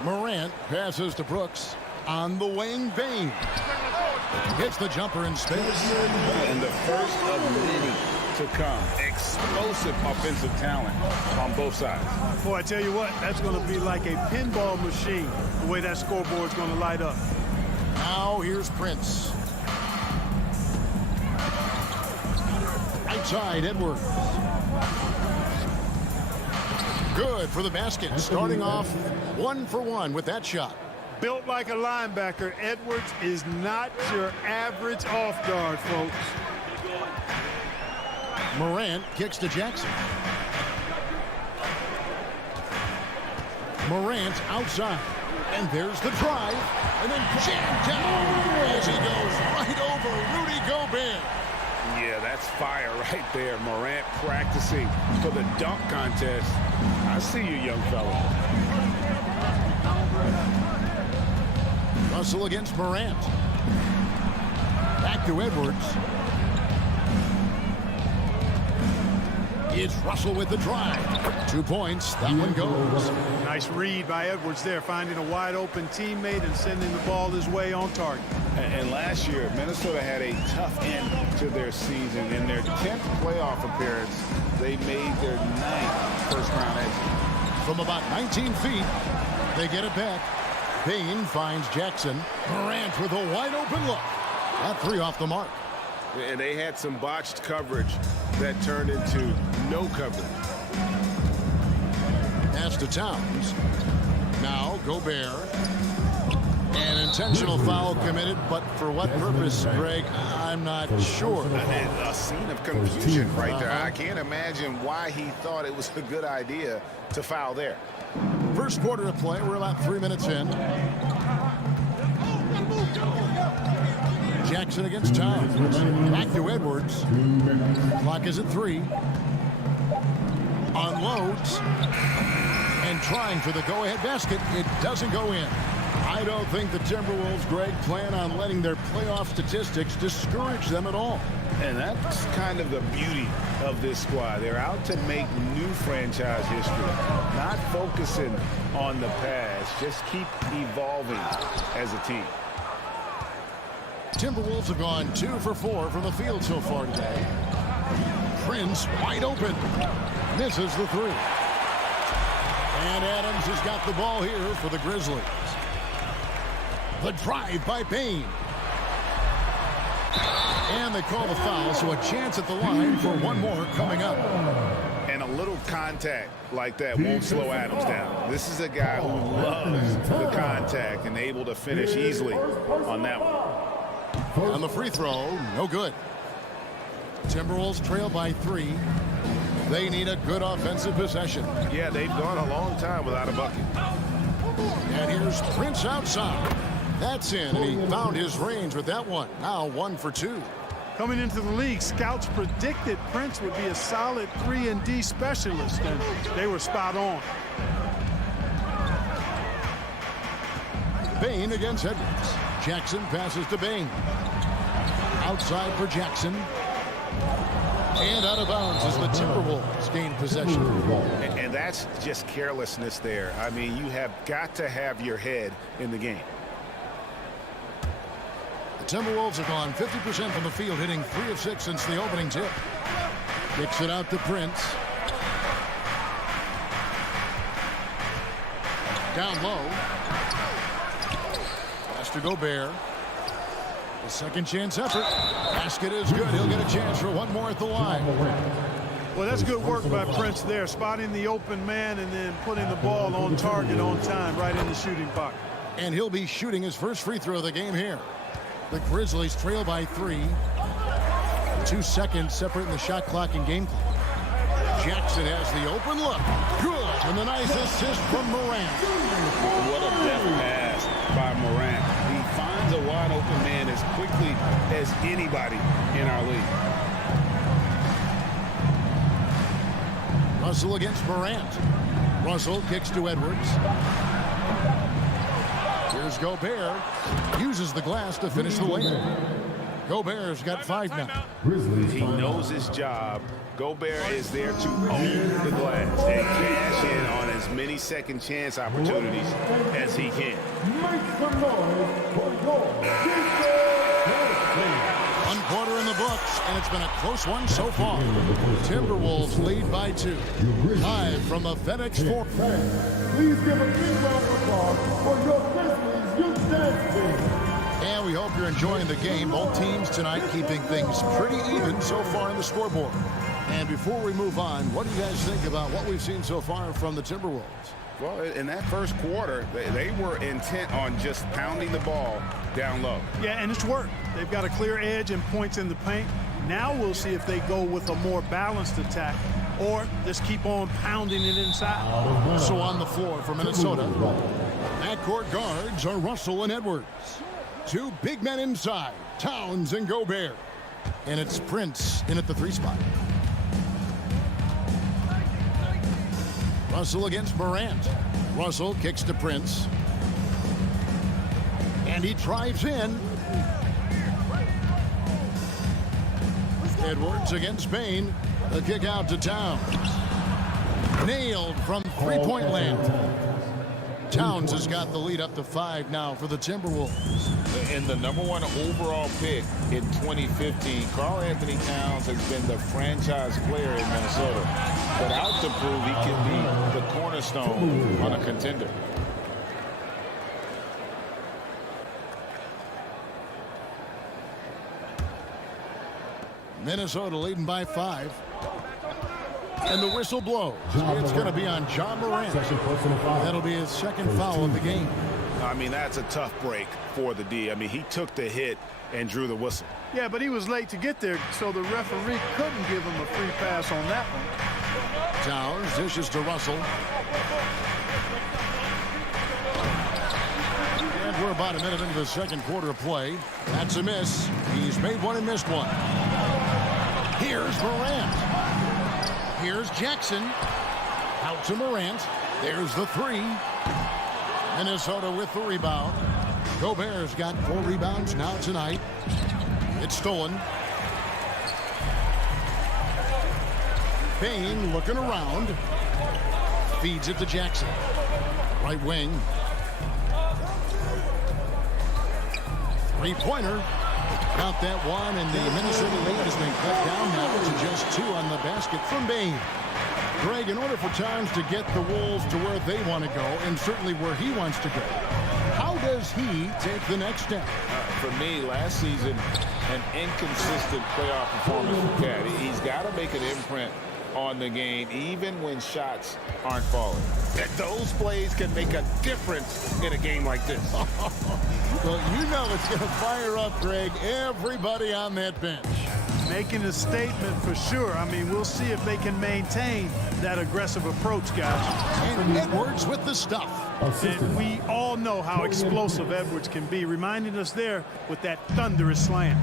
Morant passes to Brooks. On the wing, Bain. Hits the jumper in space. And the first of many to come. Explosive offensive talent on both sides. Boy, I tell you what, that's going to be like a pinball machine, the way that scoreboard's going to light up. Now here's Prince. Right side, Edwards. Good for the basket. Starting off 1 for 1 with that shot. Built like a linebacker, Edwards is not your average off guard, folks. Morant kicks to Jackson. Morant outside. And there's the drive. And then jammed down as he goes right over Rudy Gobert. Yeah, that's fire right there. Morant practicing for the dunk contest. I see you, young fella. Russell against Morant. Back to Edwards. It's Russell with the drive. 2 points. That one goes. Nice read by Edwards there, finding a wide open teammate and sending the ball his way on target. And last year, Minnesota had a tough end to their season. In their 10th playoff appearance, they made their 9th first-round exit. From about 19 feet, they get it back. Bain finds Jackson. Morant with a wide open look. That 3 off the mark. And they had some botched coverage that turned into no coverage. Pass to Towns. Now Gobert. An intentional foul committed, but for what purpose, Greg, I'm not sure. A scene of confusion right there. I can't imagine why he thought it was a good idea to foul there. First quarter of play, we're about 3 minutes in. Jackson against Towns. Back to Edwards. Clock is at 3. Unloads. And trying for the go-ahead basket. It doesn't go in. I don't think the Timberwolves, Greg, plan on letting their playoff statistics discourage them at all. And that's kind of the beauty of this squad. They're out to make new franchise history, not focusing on the past, just keep evolving as a team. Timberwolves have gone 2 for 4 from the field so far today. Prince wide open. Misses the 3. And Adams has got the ball here for the Grizzlies. The drive by Bain. And they call the foul, so a chance at the line for one more coming up. And a little contact like that won't slow Adams down. This is a guy who loves the contact and able to finish easily on that one. On the free throw, no good. Timberwolves trail by 3. They need a good offensive possession. Yeah, they've gone a long time without a bucket. And here's Prince outside. That's in, and he found his range with that one. Now 1 for 2. Coming into the league, scouts predicted Prince would be a solid 3-and-D specialist, and they were spot on. Bain against Edwards. Jackson passes to Bain. Outside for Jackson. And out of bounds as the Timberwolves gain possession. And that's just carelessness there. I mean, you have got to have your head in the game. The Timberwolves have gone 50% from the field, hitting 3 of 6 since the opening tip. Kicks it out to Prince. Down low. Pass to Gobert. The second chance effort. Basket is good. He'll get a chance for one more at the line. Well, that's good work by Prince there, spotting the open man and then putting the ball on target on time right in the shooting pocket. And he'll be shooting his first free throw of the game here. The Grizzlies trail by 3. 2 seconds separating the shot clock and game clock. Jackson has the open look. Good. And the nice assist from Morant. What a deft pass by Morant. He finds a wide open man as quickly as anybody in our league. Russell against Morant. Russell kicks to Edwards. Here's Gobert. Uses the glass to finish the layup. Gobert's got 5 now. He knows his job. Gobert is there to own the glass and cash in on as many second chance opportunities as he can. One quarter in the books, and it's been a close one so far. Timberwolves lead by 2. Live from the FedEx Forum. Please give a big round of applause for your Grizzlies youth dance team. And we hope you're enjoying the game. Both teams tonight keeping things pretty even so far on the scoreboard. And before we move on, what do you guys think about what we've seen so far from the Timberwolves? Well, in that first quarter, they were intent on just pounding the ball down low. Yeah, and it's worked. They've got a clear edge and points in the paint. Now we'll see if they go with a more balanced attack or just keep on pounding it inside. So on the floor for Minnesota, backcourt guards are Russell and Edwards. 2 big men inside, Towns and Gobert. And it's Prince in at the 3 spot. Russell against Morant. Russell kicks to Prince. And he drives in. Edwards against Bain. The kick out to Towns. Nailed from three-point land. Towns has got the lead up to 5 now for the Timberwolves. And the #1 overall pick in 2015, Karl Anthony Towns has been the franchise player in Minnesota, but out to prove he can be the cornerstone on a contender. Minnesota leading by 5. And the whistle blows. It's going to be on John Morant. That'll be his second foul of the game. I mean, that's a tough break for the D. I mean, he took the hit and drew the whistle. Yeah, but he was late to get there, so the referee couldn't give him a free pass on that one. Towns dishes to Russell. And we're about a minute into the second quarter of play. That's a miss. He's made one and missed one. Here's Morant. Here's Jackson. Out to Morant. There's the 3. Minnesota with the rebound. Gobert's got 4 rebounds now tonight. It's stolen. Bain looking around. Feeds it to Jackson. Right wing. 3-pointer. Got that one, and the Minnesota lead has been cut down now to just 2 on the basket from Bain. Greg, in order for Towns to get the Wolves to where they want to go, and certainly where he wants to go, how does he take the next step? For me, last season, an inconsistent playoff performance for Cat. He's got to make an imprint on the game, even when shots aren't falling. Those plays can make a difference in a game like this. Well, you know it's going to fire up, Greg, everybody on that bench. Making a statement for sure. I mean, we'll see if they can maintain that aggressive approach, guys. And Edwards with the stuff. And we all know how explosive Edwards can be, reminding us there with that thunderous slam.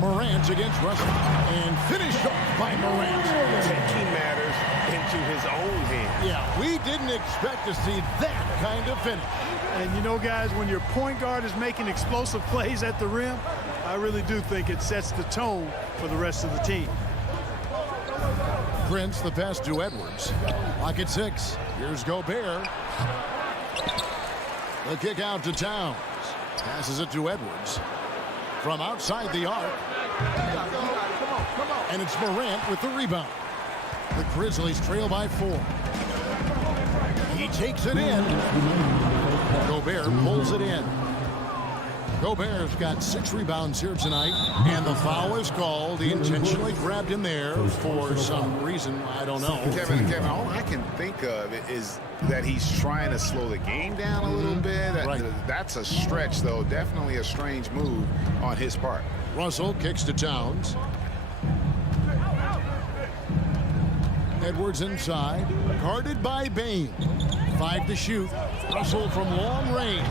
Morant against Russell. And finished off by Morant. Taking matters into his own hands. Yeah, we didn't expect to see that kind of finish. And you know, guys, when your point guard is making explosive plays at the rim, I really do think it sets the tone for the rest of the team. Prince, the pass to Edwards. Lock at 6. Here's Gobert. The kick out to Towns. Passes it to Edwards. From outside the arc. And it's Morant with the rebound. The Grizzlies trail by 4. He takes it in. Gobert pulls it in. Gobert's got 6 rebounds here tonight, and the foul is called. He intentionally grabbed him there for some reason. I don't know. Kevin, all I can think of is that he's trying to slow the game down a little bit. Right. That's a stretch, though. Definitely a strange move on his part. Russell kicks to Towns. Edwards inside, guarded by Bain. 5 to shoot. Russell from long range.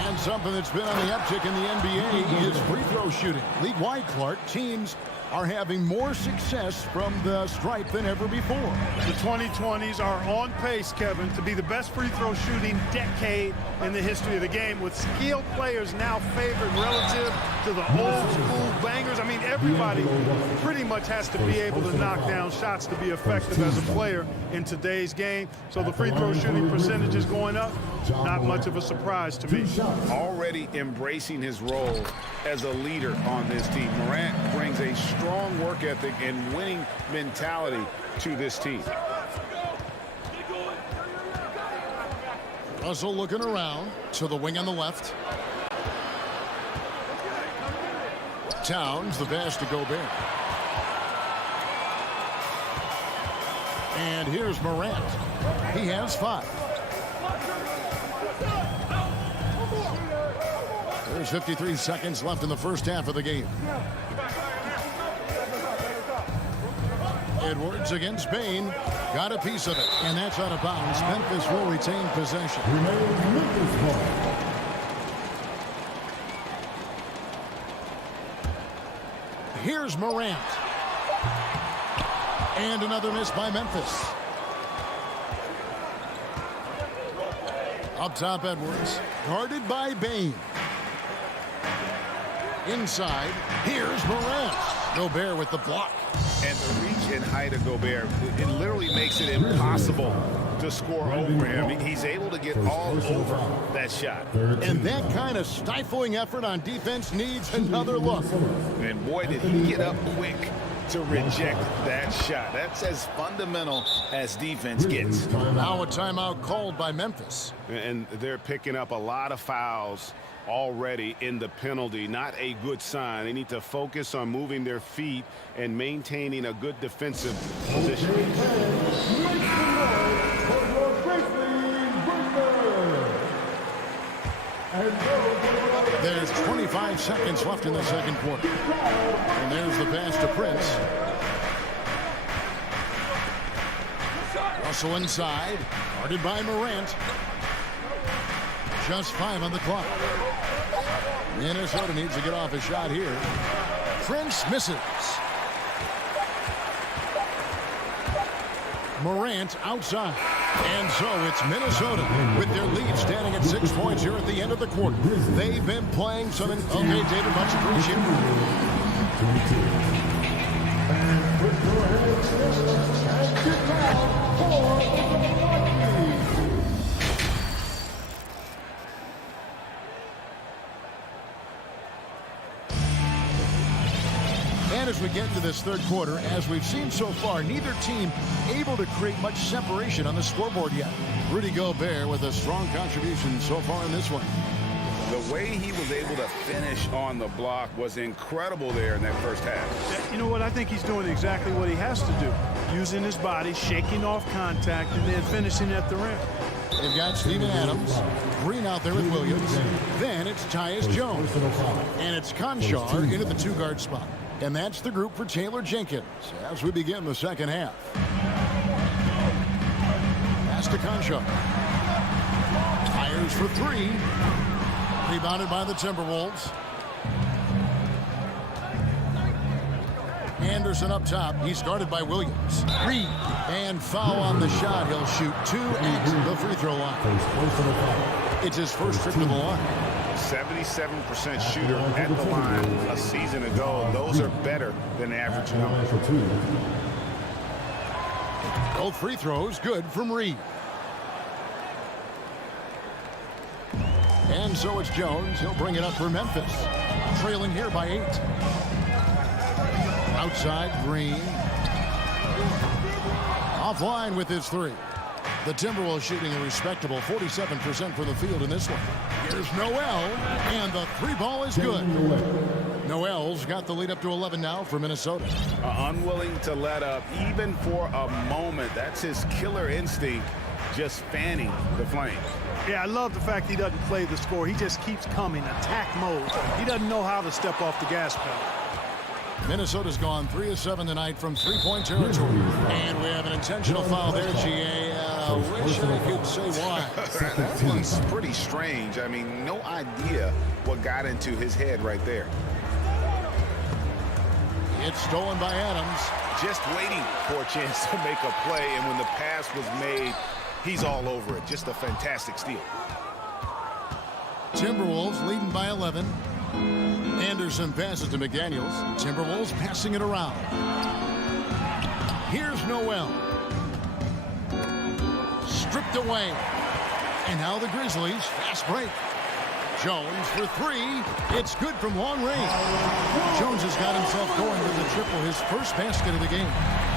And something that's been on the uptick in the NBA is free throw shooting. League-wide, Clark, teams are having more success from the stripe than ever before. The 2020s are on pace, Kevin, to be the best free throw shooting decade in the history of the game, with skilled players now favored relative to the old school bangers. I mean, everybody pretty much has to be able to knock down shots to be effective as a player in today's game. So the free throw shooting percentage is going up. Not much of a surprise to me. Already embracing his role as a leader on this team. Morant brings a strong work ethic and winning mentality to this team. Russell looking around to the wing on the left. Towns, the pass to Gobert. And here's Morant. He has 5. There's 53 seconds left in the first half of the game. Edwards against Bain. Got a piece of it, and that's out of bounds. Memphis will retain possession. Here's Morant. And another miss by Memphis. Up top, Edwards. Guarded by Bain. Inside, here's Morant. Gobert with the block. And the reach and height of Gobert, it literally makes it impossible to score over him. He's able to get all over that shot. And that kind of stifling effort on defense needs another look. And boy, did he get up quick to reject that shot. That's as fundamental as defense gets. Now a timeout called by Memphis. And they're picking up a lot of fouls already in the penalty. Not a good sign. They need to focus on moving their feet and maintaining a good defensive position. There's 25 seconds left in the second quarter. And there's the pass to Prince. Russell inside, guarded by Morant. Just 5 on the clock. Minnesota needs to get off a shot here. Prince misses. Morant outside. And so it's Minnesota with their lead standing at 6 points here at the end of the quarter. They've been playing some... Okay, David, much appreciated. And as we get into this third quarter, as we've seen so far, neither team able to create much separation on the scoreboard yet. Rudy Gobert with a strong contribution so far in this one. The way he was able to finish on the block was incredible there in that first half. You know what? I think he's doing exactly what he has to do. Using his body, shaking off contact, and then finishing at the rim. They've got Steven Adams, Green out there with Williams. Then it's Tyus Jones. And it's Conchar into the two-guard spot. And that's the group for Taylor Jenkins as we begin the second half. Pass to Conchar. Fires for three. Rebounded by the Timberwolves. Anderson up top. He's guarded by Williams. Reed. And foul on the shot. He'll shoot two at the free throw line. It's his first trip to the line. 77% shooter at the line a season ago. Those are better than average numbers. Both free throws good from Reed. And so it's Jones. He'll bring it up for Memphis. Trailing here by 8. Outside, Green. Offline with his three. The Timberwolves shooting a respectable 47% from the field in this one. Here's Noel, and the three ball is good. Noel's got the lead up to 11 now for Minnesota. Unwilling to let up even for a moment. That's his killer instinct, just fanning the flames. Yeah, I love the fact he doesn't play the score. He just keeps coming, attack mode. He doesn't know how to step off the gas pedal. Minnesota's gone 3 of 7 tonight from three-point territory. And we have an intentional foul there, GA. Wish I could say why. That one's pretty strange. I mean, no idea what got into his head right there. It's stolen by Adams. Just waiting for a chance to make a play, and when the pass was made, he's all over it. Just a fantastic steal. Timberwolves leading by 11. Anderson passes to McDaniels. Timberwolves passing it around. Here's Noel. Stripped away. And now the Grizzlies fast break. Jones for three. It's good from long range. Jones has got himself going with the triple, his first basket of the game.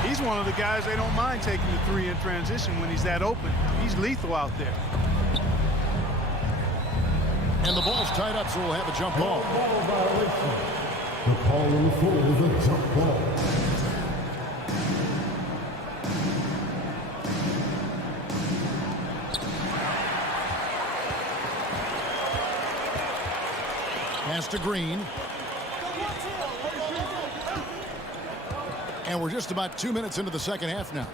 He's one of the guys they don't mind taking the three in transition when he's that open. He's lethal out there. And the ball's tied up, so we'll have a jump ball. The call on the floor is a jump ball. Pass to Green. And we're just about 2 minutes into the second half now.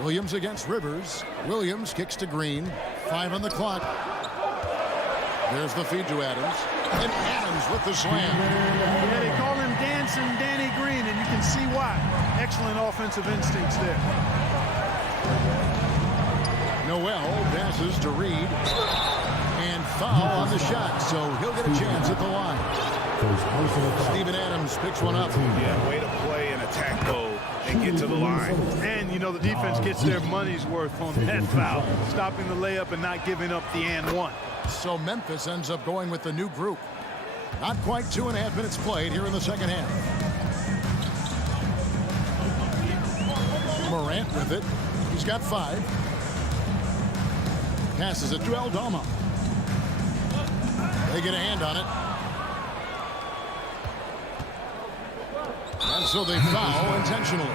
Williams against Rivers. Williams kicks to Green. 5 on the clock. There's the feed to Adams. And Adams with the slam. Yeah, they call him Dancing Danny Green, and you can see why. Excellent offensive instincts there. Noel passes to Reed. And foul on the shot, so he'll get a chance at the line. Steven Adams picks one up. Yeah, way to play in attack mode and get to the line. And, you know, the defense gets their money's worth on that foul. Stopping the layup and not giving up the and one. So Memphis ends up going with the new group. Not quite 2.5 minutes played here in the second half. Morant with it. He's got 5. Passes it to Aldama. They get a hand on it. And so they foul intentionally.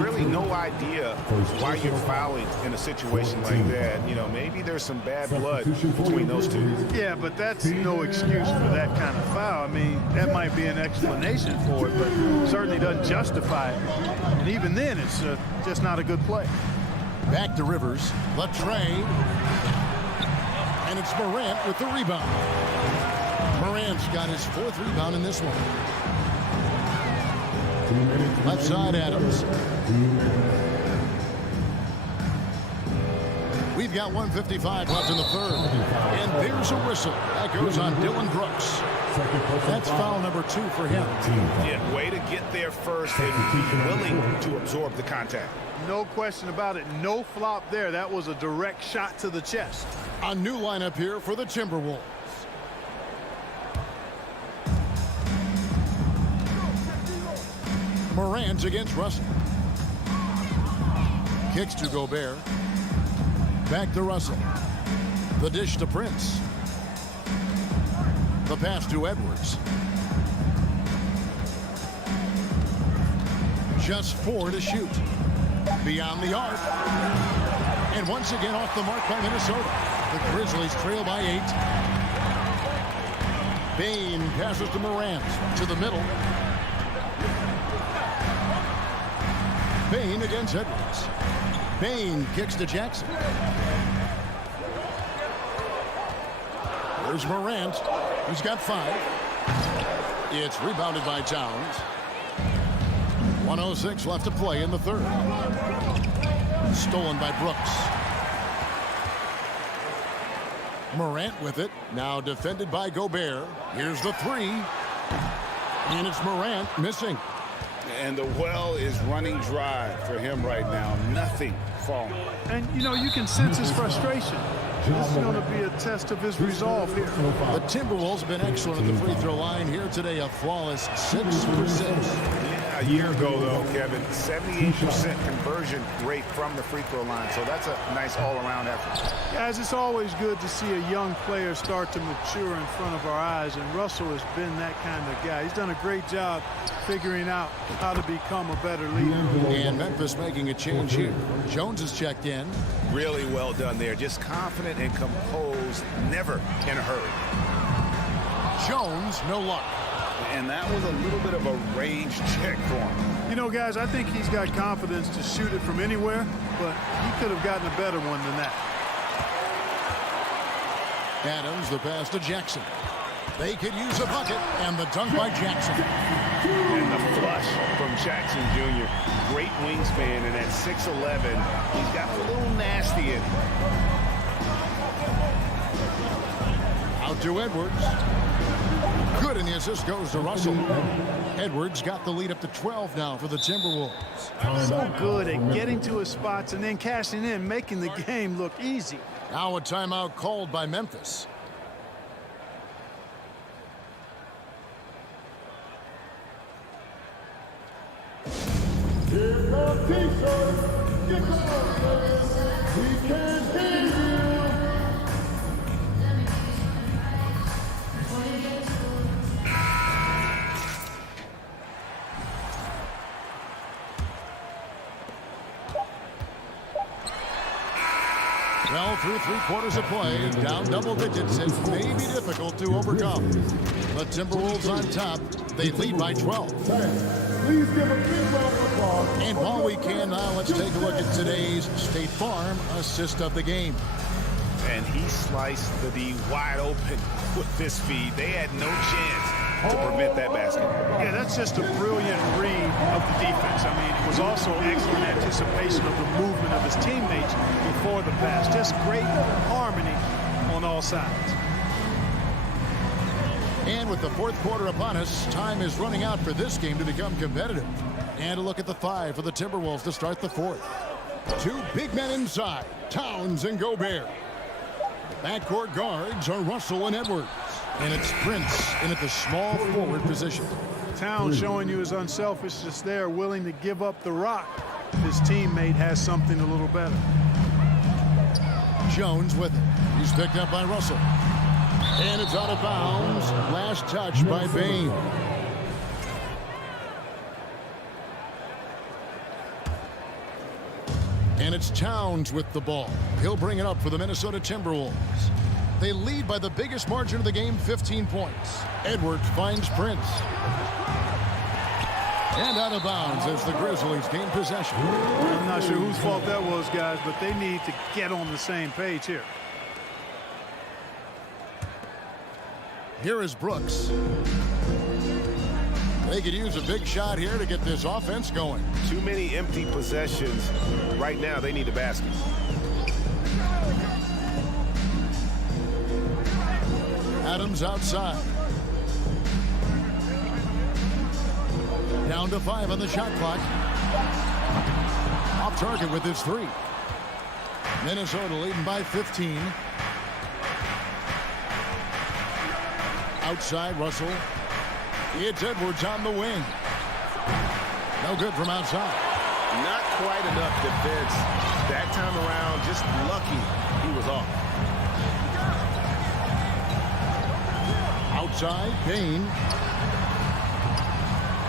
Really no idea why you're fouling in a situation like that. You know, maybe there's some bad blood between those two. Yeah, but that's no excuse for that kind of foul. I mean, that might be an explanation for it, but certainly doesn't justify it. And even then, it's just not a good play. Back to Rivers. Latrey. And it's Morant with the rebound. Morant's got his 4th rebound in this one. Left side, Adams. We've got 1:55 left in the third. And there's a whistle. That goes on Dylan Brooks. That's foul number 2 for him. Yeah, way to get there first and be willing to absorb the contact. No question about it. No flop there. That was a direct shot to the chest. A new lineup here for the Timberwolves. Morant against Russell. Kicks to Gobert. Back to Russell. The dish to Prince. The pass to Edwards. Just 4 to shoot. Beyond the arc. And once again off the mark by Minnesota. The Grizzlies trail by 8. Bain passes to Morant. To the middle. Bain against Edwards. Bain kicks to Jackson. There's Morant. He's got 5. It's rebounded by Towns. 1:06 left to play in the third. Stolen by Brooks. Morant with it. Now defended by Gobert. Here's the 3. And it's Morant missing. And the well is running dry for him right now. Nothing falling. And, you know, you can sense his frustration. This is going to be a test of his resolve here. The Timberwolves have been excellent at the free throw line here today. A flawless 6 for 6. A year ago, though, Kevin, 78% conversion rate from the free throw line. So that's a nice all-around effort. Guys, it's always good to see a young player start to mature in front of our eyes, and Russell has been that kind of guy. He's done a great job figuring out how to become a better leader. And Memphis making a change here. Jones has checked in. Really well done there. Just confident and composed, never in a hurry. Jones, no luck. And that was a little bit of a range check for him. You know, guys, I think he's got confidence to shoot it from anywhere, but he could have gotten a better one than that. Adams, the pass to Jackson. They could use a bucket, and the dunk by Jackson. And the flush from Jackson Jr. Great wingspan, and at 6'11", he's got a little nasty in him. Out to Edwards. Good, and the assist goes to Russell. Edwards got the lead up to 12 now for the Timberwolves. So good at getting to his spots and then cashing in, making the game look easy. Now a timeout called by Memphis. Here comes T-shirt. Get on, players. We can't hear you. Well, through 3 quarters of play, down double digits, it may be difficult to overcome. The Timberwolves on top. They lead by 12. Please give a big round of applause. And while we can now, let's take a look at today's State Farm assist of the game. And he sliced the D wide open with this feed. They had no chance to prevent that basket. Yeah, that's just a brilliant read of the defense. I mean, it was also excellent anticipation of the movement of his teammates before the pass. Just great harmony on all sides. And with the 4th quarter upon us, time is running out for this game to become competitive. And a look at the 5 for the Timberwolves to start the 4th. 2 big men inside, Towns and Gobert. Backcourt guards are Russell and Edwards. And it's Prince in at the small forward position. Towns showing you his unselfishness there, willing to give up the rock. His teammate has something a little better. Jones with it. He's picked up by Russell. And it's out of bounds. Last touch by Bain. And it's Towns with the ball. He'll bring it up for the Minnesota Timberwolves. They lead by the biggest margin of the game, 15 points. Edwards finds Prince. And out of bounds as the Grizzlies gain possession. I'm not sure whose fault that was, guys, but they need to get on the same page here. Here is Brooks. They could use a big shot here to get this offense going. Too many empty possessions. Right now, they need a basket. Adams outside. Down to 5 on the shot clock. Off target with his 3. Minnesota leading by 15. Outside, Russell. It's Edwards on the wing. No good from outside. Not quite enough defense That time around, just lucky he was off. Outside, Payne.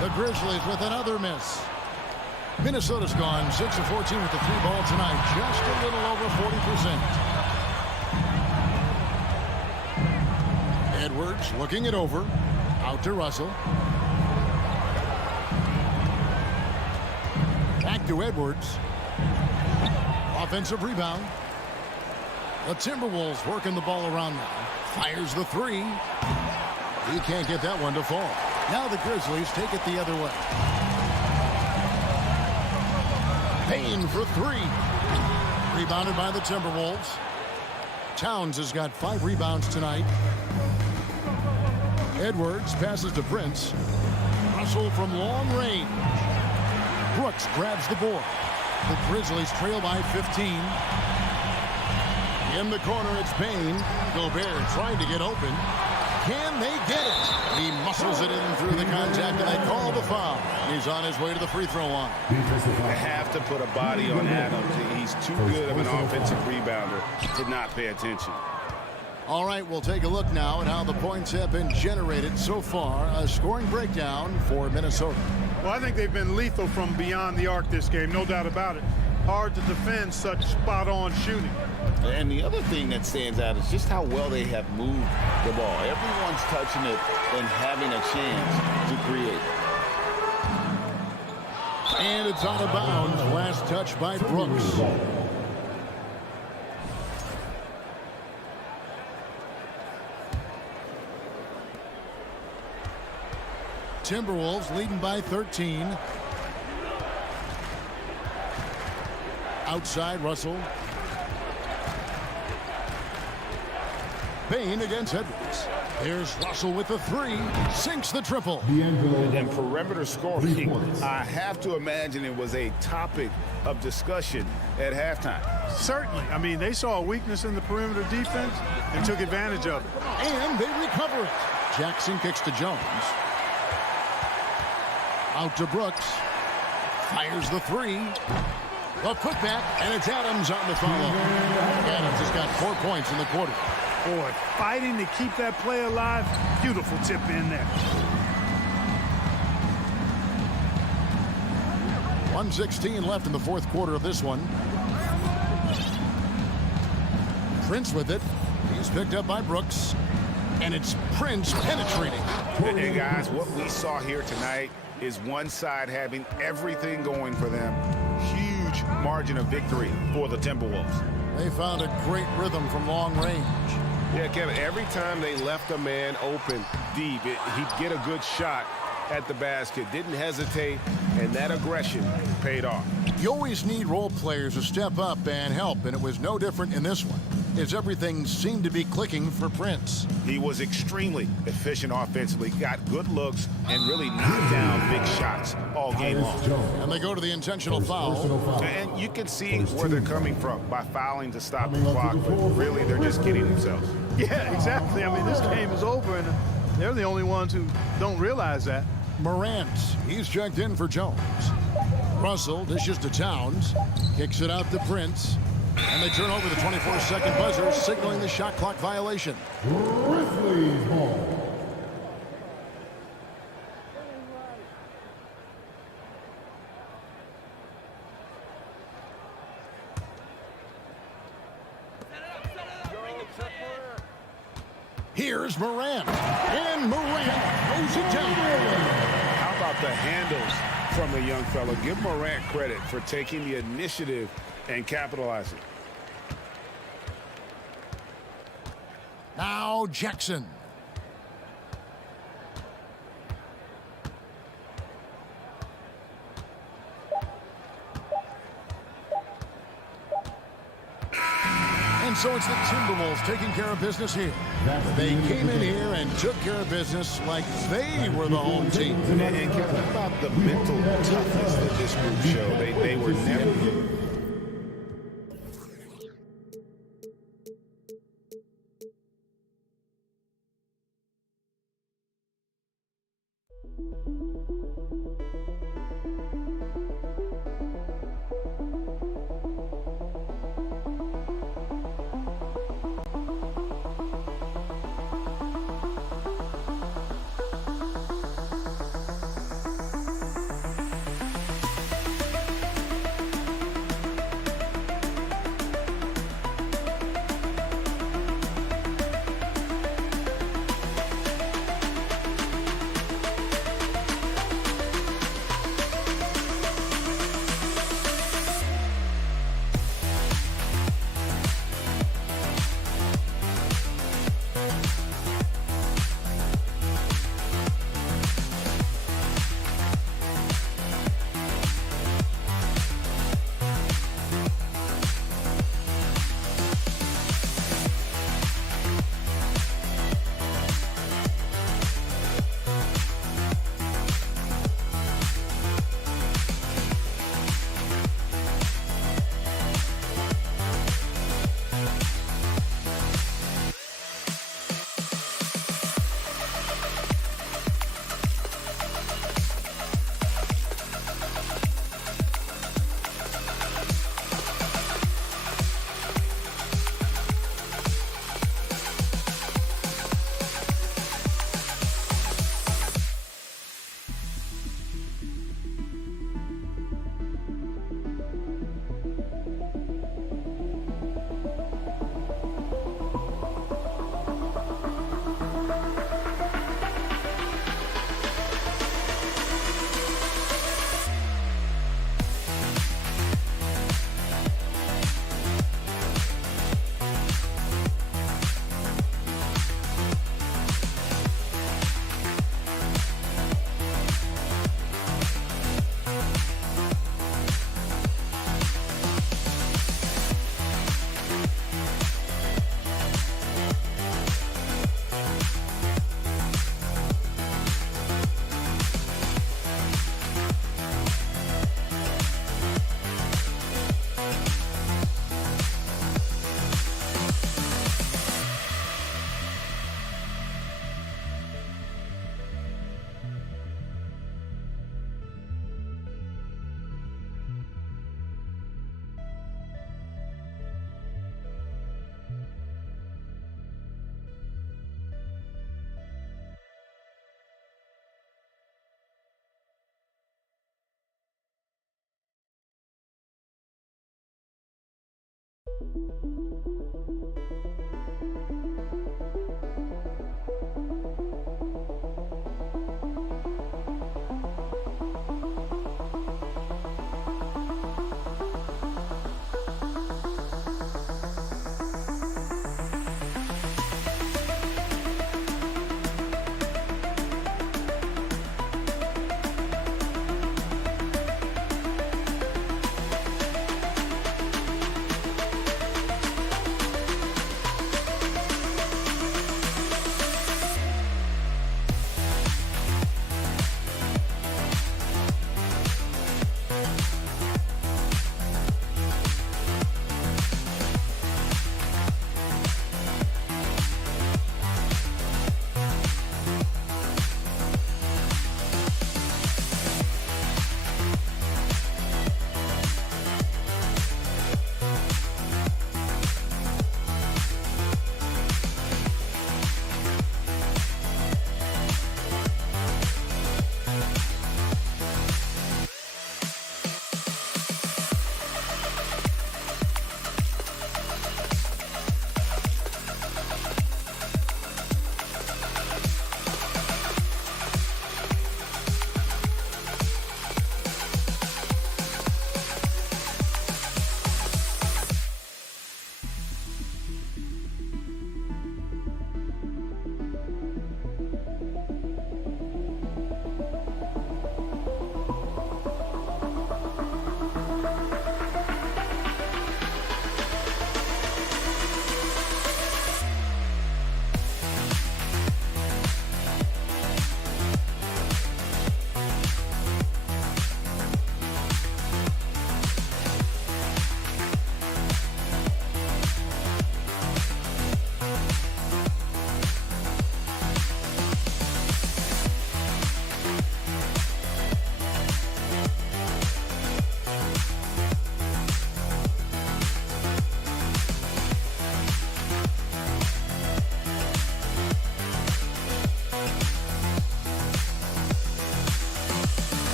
The Grizzlies with another miss. Minnesota's gone 6 of 14 with the 3 ball tonight, just a little over 40%. Edwards looking it over. Out to Russell. Back to Edwards. Offensive rebound. The Timberwolves working the ball around now. Fires the 3. He can't get that one to fall. Now the Grizzlies take it the other way. Payne for 3. Rebounded by the Timberwolves. Towns has got 5 rebounds tonight. Edwards passes to Prince. Russell from long range. Brooks grabs the board. The Grizzlies trail by 15. In the corner, it's Payne. Gobert trying to get open. Can they get it? He muscles it in through the contact, and they call the foul. He's on his way to the free throw line. They have to put a body on Adams. He's too good of an offensive rebounder to not pay attention. All right, we'll take a look now at how the points have been generated so far. A scoring breakdown for Minnesota. Well, I think they've been lethal from beyond the arc this game, no doubt about it. Hard to defend such spot-on shooting. And the other thing that stands out is just how well they have moved the ball. Everyone's touching it and having a chance to create. And it's out of bounds. Last touch by Brooks. Timberwolves leading by 13. Outside, Russell. Payne against Edwards. Here's Russell with the 3. Sinks the triple. And perimeter scoring, I have to imagine it was a topic of discussion at halftime. Certainly. I mean, they saw a weakness in the perimeter defense and took advantage of it. And they recover it. Jackson kicks to Jones. Out to Brooks. Fires the 3. A putback, and it's Adams on the follow. Adams has got 4 points in the quarter. Boy, fighting to keep that play alive. Beautiful tip in there. 1:16 left in the fourth quarter of this one. Prince with it. He's picked up by Brooks. And it's Prince penetrating. And guys, what we saw here tonight is one side having everything going for them. Huge margin of victory for the Timberwolves. They found a great rhythm from long range. Yeah, Kevin, every time they left a man open deep, he'd get a good shot at the basket. Didn't hesitate, and that aggression paid off. You always need role players to step up and help, and it was no different in this one, as everything seemed to be clicking for Prince. He was extremely efficient offensively, got good looks, and really knocked down big shots all game long. And they go to the intentional foul. And you can see where they're coming from by fouling to stop the clock, but really they're just kidding themselves. Yeah, exactly. I mean, this game is over, and they're the only ones who don't realize that. Morant, he's checked in for Jones. Russell dishes to Towns, kicks it out to Prince, and they turn over the 24-second buzzer, signaling the shot clock violation. Grizzlies ball. Here's Morant, and Morant throws it down. How about the handles from the young fella? Give Morant credit for taking the initiative and capitalizing. Now Jackson. And so it's the Timberwolves taking care of business here. They came in here and took care of business like they were the home team. And Kevin, how about the mental toughness that this group showed? They were never...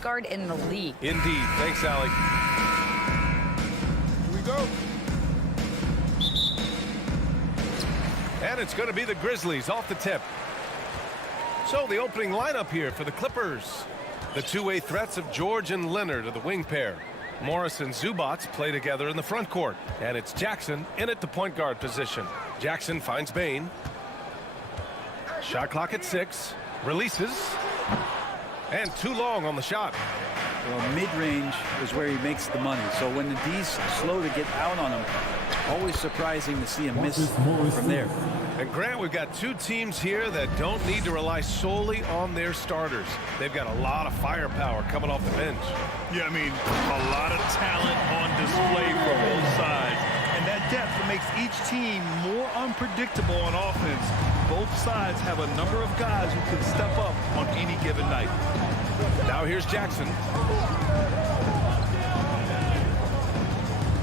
Guard in the league. Indeed. Thanks, Allie. Here we go. And it's going to be the Grizzlies off the tip. So the opening lineup here for the Clippers. The two-way threats of George and Leonard are the wing pair. Morris and Zubac play together in the front court. And it's Jackson in at the point guard position. Jackson finds Bain. Shot clock at 6. Releases. And too long on the shot. Well, mid-range is where he makes the money. So when the D's slow to get out on him, always surprising to see him miss from there. And Grant, we've got two teams here that don't need to rely solely on their starters. They've got a lot of firepower coming off the bench. Yeah, I mean, a lot of talent on display for both sides. And that depth makes each team more unpredictable on offense. Both sides have a number of guys who can step up on any given night. Now here's Jackson.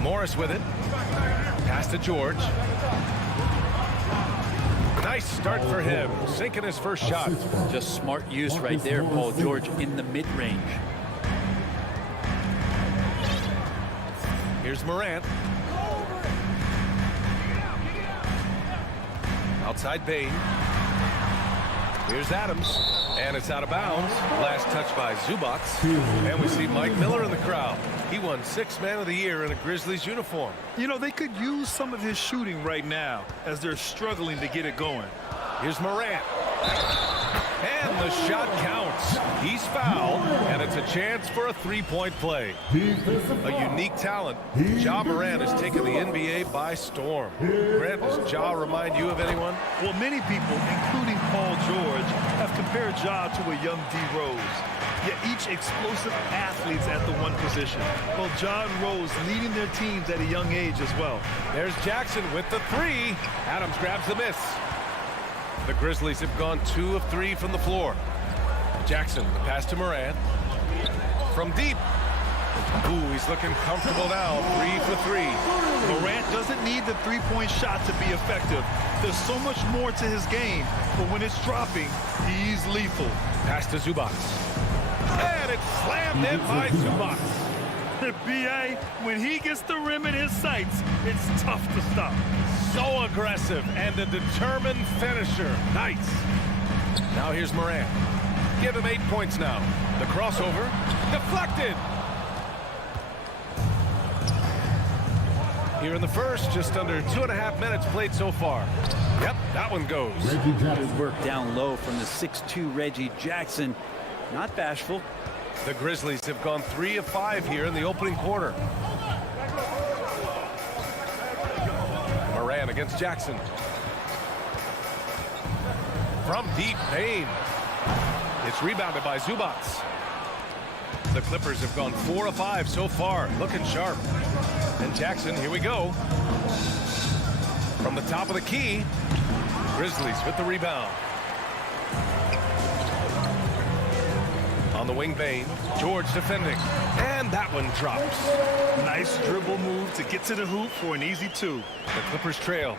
Morris with it. Pass to George. Nice start for him. Sinking his first shot. Just smart use right there, Paul George, in the mid-range. Here's Morant. Outside Bain. Here's Adams, and it's out of bounds. Last touch by Zubac. And we see Mike Miller in the crowd. He won 6th Man of the Year in a Grizzlies uniform. You know, they could use some of his shooting right now as they're struggling to get it going. Here's Morant. And the shot counts. He's fouled, and it's a chance for a three-point play. A unique talent. Ja Morant has taken the NBA by storm. Grant, does Ja remind you of anyone? Well, many people, including Paul George, have compared Ja to a young D. Rose. Yet each explosive athletes at the one position. Well, Ja and Rose leading their teams at a young age as well. There's Jackson with the three. Adams grabs the miss. The Grizzlies have gone 2 of 3 from the floor. Jackson, the pass to Morant. From deep. Ooh, he's looking comfortable now. 3 for 3. Morant doesn't need the three-point shot to be effective. There's so much more to his game, but when it's dropping, he's lethal. Pass to Zubac. And it's slammed in by Zubac. B.A., when he gets the rim in his sights, it's tough to stop. So aggressive and a determined finisher. Nice. Now here's Morant. Give him 8 points now. The crossover. Deflected. Here in the first, just under 2.5 minutes played so far. Yep, that one goes. Good work down low from the 6'2" Reggie Jackson. Not bashful. The Grizzlies have gone 3 of 5 here in the opening quarter. Morant against Jackson. From deep, Payne. It's rebounded by Zubac. The Clippers have gone 4 of 5 so far, looking sharp. And Jackson, here we go. From the top of the key, Grizzlies with the rebound. On the wing, Bain. George defending. And that one drops. Nice dribble move to get to the hoop for an easy 2. The Clippers trail.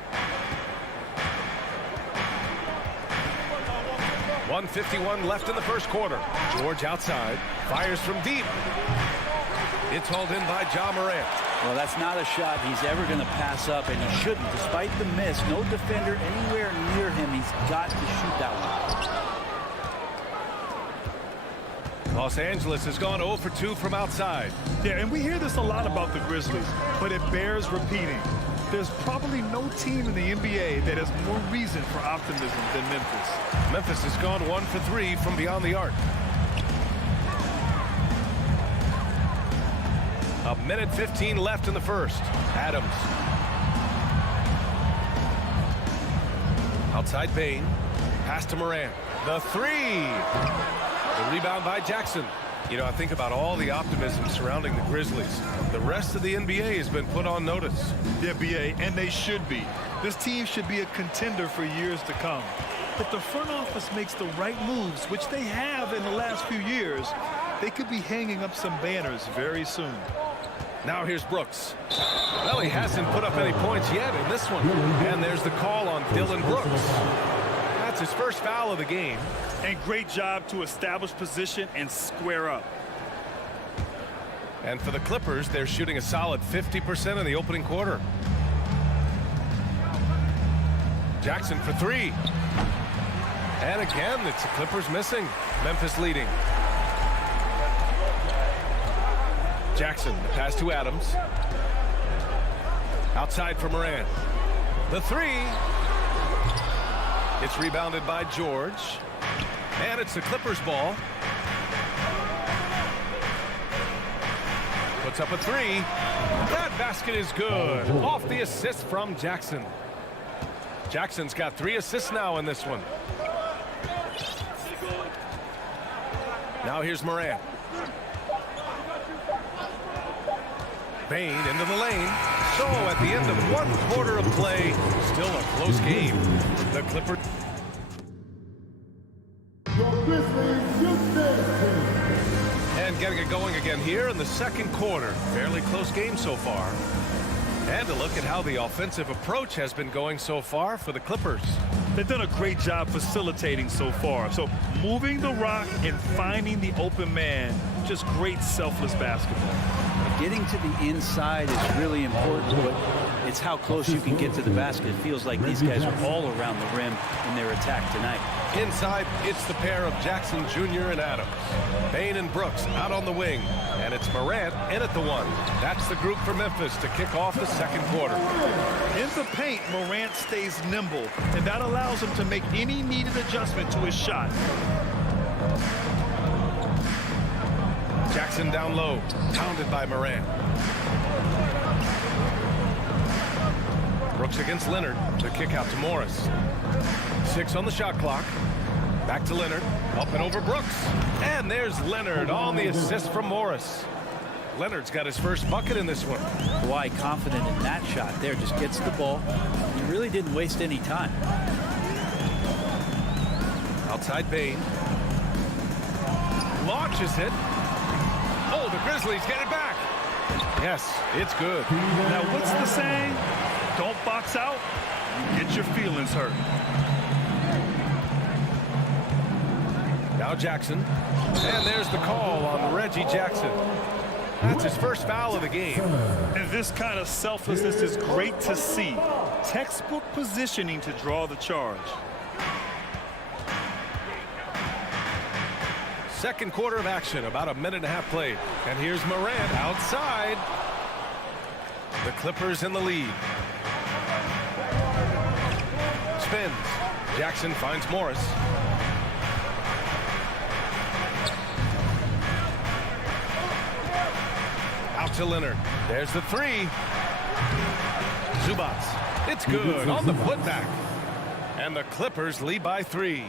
1:51 left in the first quarter. George outside. Fires from deep. It's hauled in by Ja Morant. Well, that's not a shot he's ever going to pass up, and he shouldn't. Despite the miss, no defender anywhere near him. He's got to shoot that one. Los Angeles has gone 0 for 2 from outside. Yeah, and we hear this a lot about the Grizzlies, but it bears repeating. There's probably no team in the NBA that has more reason for optimism than Memphis. Memphis has gone 1 for 3 from beyond the arc. A minute 15 left in the first. Adams. Outside Bain. Pass to Morant. The three. The rebound by Jackson. You know, I think about all the optimism surrounding the Grizzlies. The rest of the NBA has been put on notice. Yeah, B.A., and they should be. This team should be a contender for years to come. If the front office makes the right moves, which they have in the last few years, they could be hanging up some banners very soon. Now here's Brooks. Well, he hasn't put up any points yet in this one. And there's the call on Dylan Brooks. That's his first foul of the game. And great job to establish position and square up. And for the Clippers, they're shooting a solid 50% in the opening quarter. Jackson for three. And again, it's the Clippers missing. Memphis leading. Jackson, the pass to Adams. Outside for Morant. The three. It's rebounded by George. And it's the Clippers ball. Puts up a three. That basket is good. Off the assist from Jackson. Jackson's got 3 assists now in this one. Now here's Morant. Bain into the lane. So at the end of 1 quarter of play, still a close game. The Clippers. And getting it going again here in the second quarter. Fairly close game so far. And to look at how the offensive approach has been going so far for the Clippers. They've done a great job facilitating so far. So moving the rock and finding the open man, just great selfless basketball. Getting to the inside is really important, but It's how close you can get to the basket. It feels like these guys are all around the rim in their attack tonight. Inside, it's the pair of Jackson Jr. and Adams. Bain and Brooks out on the wing. And it's Morant in at the one. That's the group for Memphis to kick off the second quarter. In the paint, Morant stays nimble, and that allows him to make any needed adjustment to his shot. Jackson down low, pounded by Morant. Brooks against Leonard. The kick out to Morris. 6 on the shot clock. Back to Leonard. Up and over Brooks. And there's Leonard on the assist from Morris. Leonard's got his first bucket in this one. Kawhi confident in that shot there. Just gets the ball. He really didn't waste any time. Outside Bain. Launches it. Oh, the Grizzlies get it back. Yes, it's good. Now, what's the saying? Don't box out, get your feelings hurt. Now Jackson. And there's the call on Reggie Jackson. That's his first foul of the game. And this kind of selflessness is great to see. Textbook positioning to draw the charge. Second quarter of action, about a minute and a half played. And here's Morant outside. The Clippers in the lead. Spins. Jackson finds Morris. Out to Leonard. There's the three. Zubats. It's good on the putback. And the Clippers lead by 3.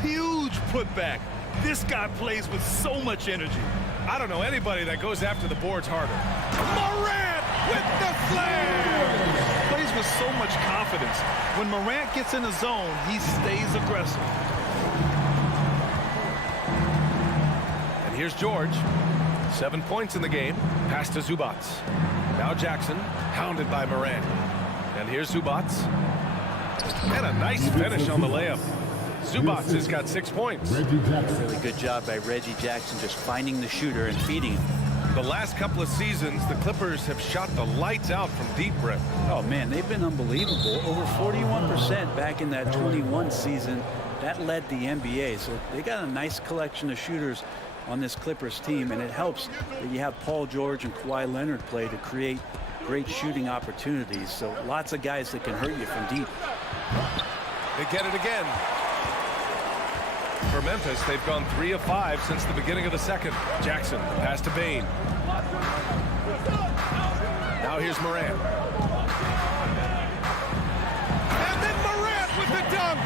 Huge putback. This guy plays with so much energy. I don't know anybody that goes after the boards harder. Morant with the slam! Plays with so much confidence. When Morant gets in the zone, he stays aggressive. And here's George. 7 points in the game. Pass to Zubats. Now Jackson, hounded by Morant. And here's Zubats. And a nice finish on the layup. Zubats has got 6 points. Really good job by Reggie Jackson just finding the shooter and feeding him. The last couple of seasons, the Clippers have shot the lights out from deep rim. Oh, man, they've been unbelievable. Over 41% back in that 21 season. That led the NBA. So they got a nice collection of shooters on this Clippers team, and it helps that you have Paul George and Kawhi Leonard play to create great shooting opportunities. So lots of guys that can hurt you from deep. They get it again. For Memphis, they've gone 3 of 5 since the beginning of the second. Jackson, pass to Bain. Now here's Morant. And then Morant with the dunk.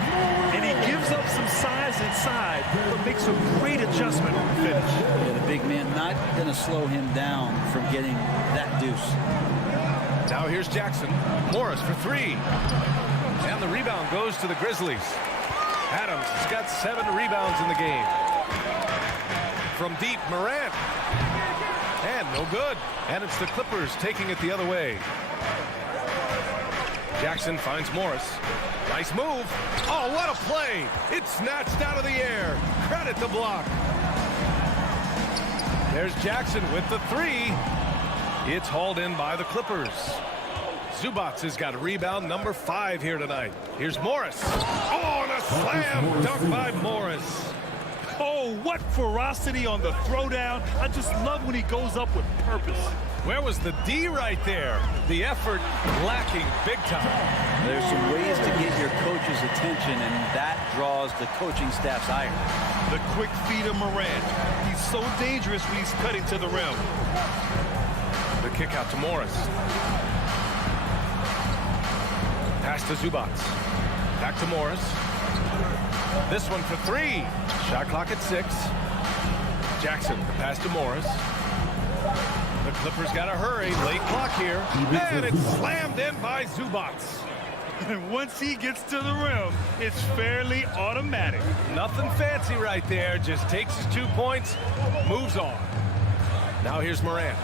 And he gives up some size inside, but makes a great adjustment on the finish. Yeah, the big man not going to slow him down from getting that deuce. Now here's Jackson. Morris for 3. And the rebound goes to the Grizzlies. Adams has got 7 rebounds in the game. From deep, Morant. And no good. And it's the Clippers taking it the other way. Jackson finds Morris. Nice move. Oh, what a play. It's snatched out of the air. Credit the block. There's Jackson with the 3. It's hauled in by the Clippers. Zubats has got rebound number 5 here tonight. Here's Morris. Oh, and a slam dunk by Morris. Oh, what ferocity on the throwdown. I just love when he goes up with purpose. Where was the D right there? The effort lacking big time. There's some ways to get your coach's attention, and that draws the coaching staff's ire. The quick feed of Morant. He's so dangerous when he's cutting to the rim. The kick out to Morris. Pass to Zubats. Back to Morris. This one for 3. Shot clock at 6. Jackson, pass to Morris. The Clippers got to hurry. Late clock here. And it's slammed in by Zubats. And once he gets to the rim, it's fairly automatic. Nothing fancy right there. Just takes his 2 points, moves on. Now here's Morant.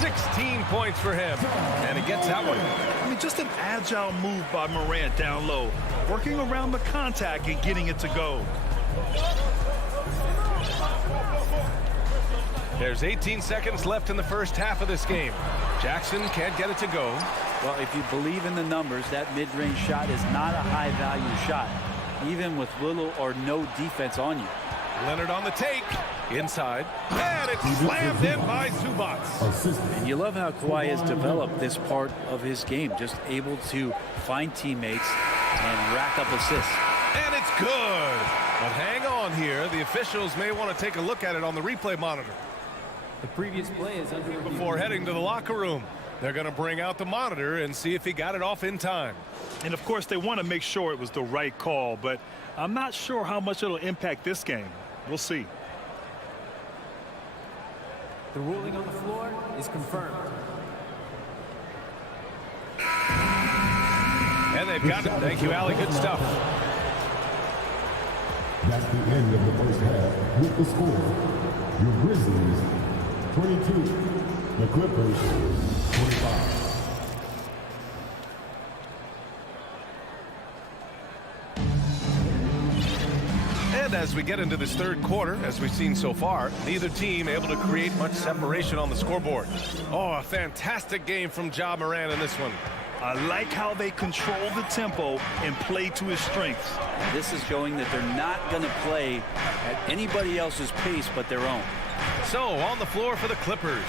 16 points for him. And he gets that one. I mean, just an agile move by Morant down low. Working around the contact and getting it to go. There's 18 seconds left in the first half of this game. Jackson can't get it to go. Well, if you believe in the numbers, that mid-range shot is not a high-value shot, even with little or no defense on you. Leonard on the take. Inside. And it's slammed in by Zubac. And you love how Kawhi has developed this part of his game, just able to find teammates and rack up assists. And it's good. But hang on here. The officials may want to take a look at it on the replay monitor. The previous play is under review. Before heading to the locker room, they're going to bring out the monitor and see if he got it off in time. And, of course, they want to make sure it was the right call, but I'm not sure how much it'll impact this game. We'll see. The ruling on the floor is confirmed. And they've got it. Thank you, Allie. Good stuff. That's the end of the first half. With the score, your Grizzlies 22, the Clippers 25. And as we get into this third quarter, as we've seen so far, neither team able to create much separation on the scoreboard. Oh, a fantastic game from Ja Morant in this one. I like how they control the tempo and play to his strengths. This is showing that they're not going to play at anybody else's pace but their own. So, on the floor for the Clippers.